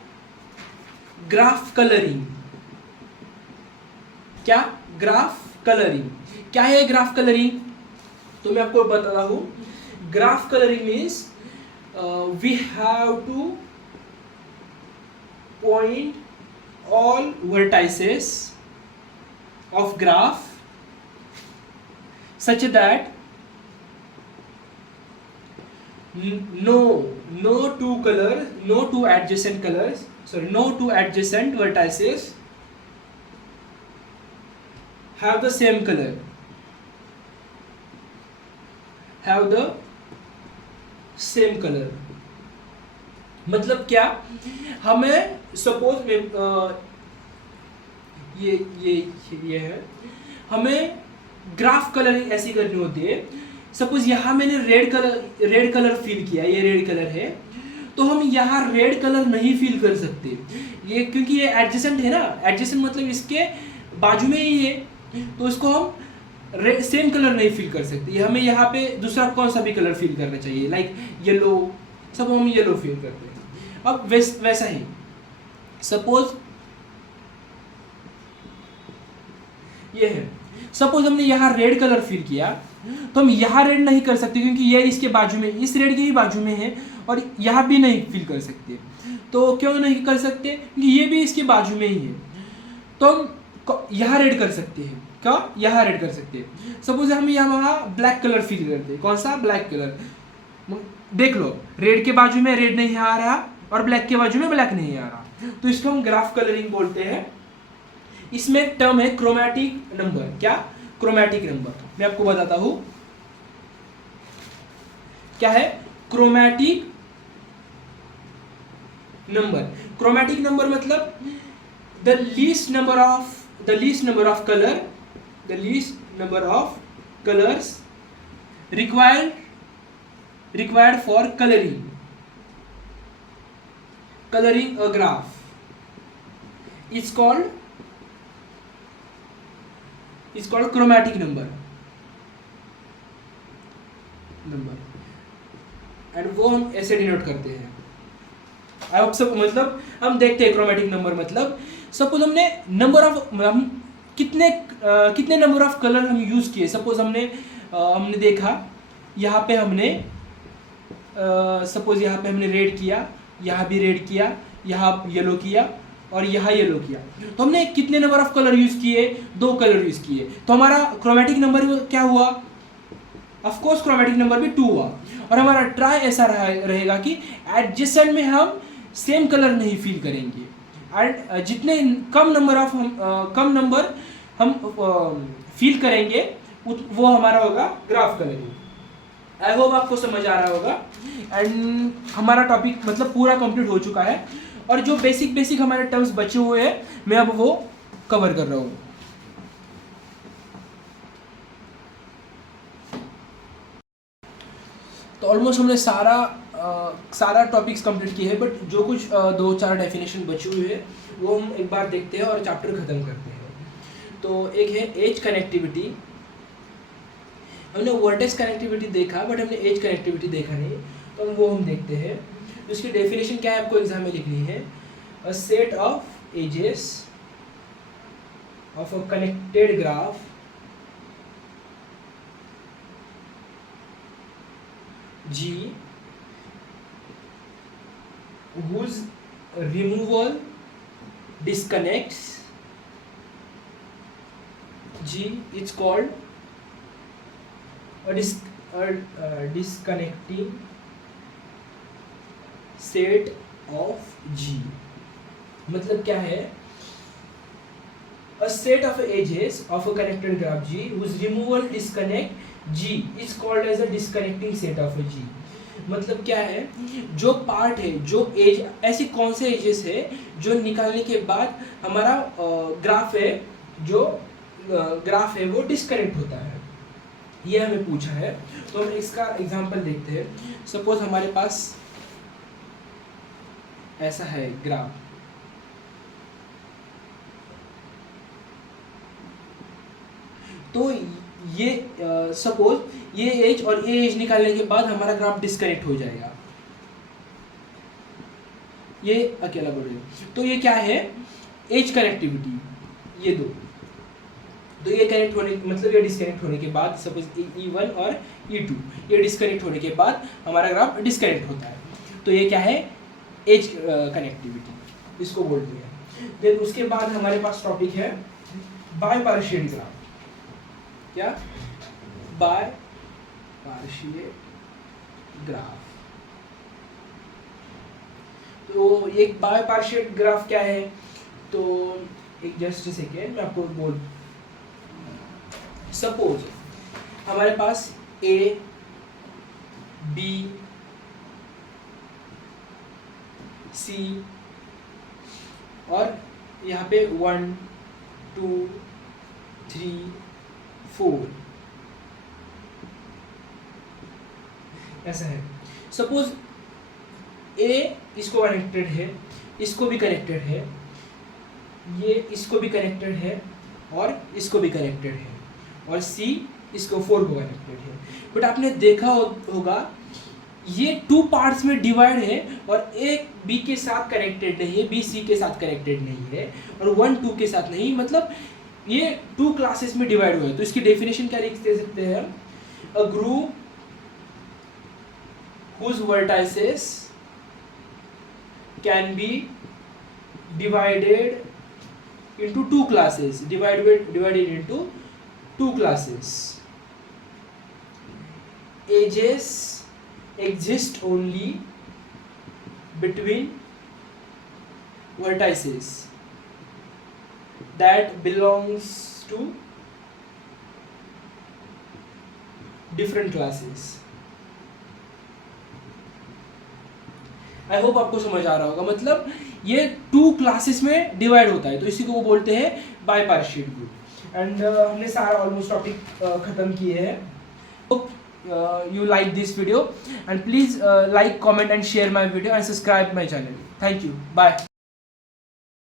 ग्राफ कलरिंग। क्या ग्राफ कलरिंग, क्या है ग्राफ कलरिंग, तो मैं आपको बताता हूं। Graph colouring means we have to point all vertices of graph such that no two adjacent vertices have the same color, मतलब क्या, हमें सपोज में ये है, हमें ग्राफ कलरिंग ऐसी करनी होती है। सपोज यहाँ मैंने रेड कलर फिल किया, ये रेड कलर है, तो हम यहाँ रेड कलर नहीं फील कर सकते, ये क्योंकि ये एडजेसेंट है ना, एडजेसेंट मतलब इसके बाजू में ही है, तो इसको हम सेम कलर नहीं फील कर सकते, ये हमें यहाँ पे दूसरा कौन सा भी कलर फील करना चाहिए, लाइक येलो, सब हम येलो फील करते हैं। अब वैसा ही सपोज ये है, सपोज हमने यहाँ रेड कलर फील किया, तो हम यहाँ रेड नहीं कर सकते क्योंकि ये इसके बाजू में, इस रेड के ही बाजू में है, और यहाँ भी नहीं फील कर सकते। तो क्यों नहीं कर सकते, क्योंकि ये भी इसके बाजू में ही है, तो हम यहाँ रेड कर सकते हैं। क्या यहाँ रेड कर सकते हैं। सपोज हम यहाँ ब्लैक कलर फील करते हैं, कौन सा, ब्लैक कलर। देख लो रेड के बाजू में रेड नहीं आ रहा और ब्लैक के बाजू में ब्लैक नहीं आ रहा, तो इसको हम ग्राफ कलरिंग बोलते हैं। इसमें एक टर्म है क्रोमैटिक नंबर। क्या, क्रोमैटिक नंबर। मैं आपको बताता हूं क्या है क्रोमैटिक नंबर। क्रोमैटिक नंबर मतलब the least number of colours required for coloring a graph is called chromatic number and वो हम ऐसे डिनोट करते हैं। आई होप सब, मतलब हम देखते हैं क्रोमैटिक नंबर मतलब सपोज हमने नंबर ऑफ, हम कितने नंबर ऑफ कलर हम यूज किए। सपोज हमने देखा यहाँ पे हमने सपोज यहाँ पे हमने रेड किया, यहाँ भी रेड किया, यहाँ येलो किया और यहाँ येलो किया, तो हमने कितने नंबर ऑफ कलर यूज किए, 2 कलर यूज किए, तो हमारा क्रोमैटिक नंबर क्या हुआ, ऑफ कोर्स क्रोमैटिक नंबर भी 2 हुआ। और हमारा ट्राई ऐसा रहेगा कि एडजेसेंट में हम सेम कलर नहीं फील करेंगे, एंड जितने कम नंबर हम फील करेंगे वो हमारा होगा ग्राफ कलरिंग। आई होप आपको समझ आ रहा होगा। एंड हमारा टॉपिक मतलब पूरा कंप्लीट हो चुका है, और जो बेसिक हमारे टर्म्स बचे हुए हैं मैं अब वो कवर कर रहा हूँ। तो ऑलमोस्ट हमने सारा टॉपिक्स कंप्लीट किए हैं, बट जो कुछ 2-4 डेफिनेशन बचे हुए हैं वो हम एक बार देखते हैं और चैप्टर खत्म करते हैं। तो एक है एज कनेक्टिविटी। हमने वर्टेक्स कनेक्टिविटी देखा बट हमने एज कनेक्टिविटी देखा नहीं, तो वो हम देखते हैं। उसकी डेफिनेशन क्या है आपको एग्जाम में लिखनी है, a set of edges of a connected graph G whose removal disconnects G is called a disconnecting set of G। मतलब क्या है, a set of edges of a connected graph G whose removal disconnect G is called as a disconnecting set of a G। मतलब क्या है, जो पार्ट है, जो एज, ऐसी कौन से एजेस है जो निकालने के बाद हमारा ग्राफ है, जो ग्राफ है वो डिस्कनेक्ट होता है, ये हमें पूछा है। तो हम इसका एग्जांपल देखते हैं। सपोज हमारे पास ऐसा है ग्राफ, तो ये सपोज ये एज और ये एज निकालने के बाद हमारा ग्राफ डिस्कनेक्ट हो जाएगा, ये अकेला बढ़ेगा। तो ये क्या है, एज कनेक्टिविटी, ये दो, तो ये कनेक्ट होने मतलब ये डिस्कनेक्ट होने के बाद सपोज E1 और E2 ये डिस्कनेक्ट होने के बाद हमारा ग्राफ डिस्कनेक्ट होता है, तो ये क्या है, एज कनेक्टिविटी इसको बोलते हैं। देन उसके बाद हमारे पास टॉपिक है बाय पार्शियल ग्राफ। क्या, बाय पार्शियल ग्राफ। तो एक बाय पार्शियल ग्राफ क्या है, तो एक जस्ट सेकेंड मैं आपको बोल, सपोज हमारे पास A B C और यहाँ पे 1 2 3 4 ऐसा है। सपोज ए इसको कनेक्टेड है, इसको भी कनेक्टेड है, ये इसको भी कनेक्टेड है और इसको भी कनेक्टेड है, और सी इसको 4 को कनेक्टेड है। बट आपने देखा होगा ये 2 पार्ट्स में डिवाइड है और एक बी के साथ कनेक्टेड नहीं है, बी सी के साथ कनेक्टेड नहीं है, और 1 2 के साथ नहीं, मतलब ये 2 क्लासेस में डिवाइड हुआ है। तो इसकी डेफिनेशन क्या लिख दे सकते हैं हम? A group whose vertices can be divided into 2 classes, divided into 2 classes. Edges exist only between vertices that belongs to different classes. I hope आपको समझ आ रहा होगा। मतलब ये 2 क्लासेस में डिवाइड होता है, तो इसी को वो बोलते हैं बाईपार्शियल ग्रुप। एंड हमने सारा ऑलमोस्ट टॉपिक खत्म किए हैं। Hope you like this video and please like, comment and share my video and subscribe my channel. Thank you. Bye.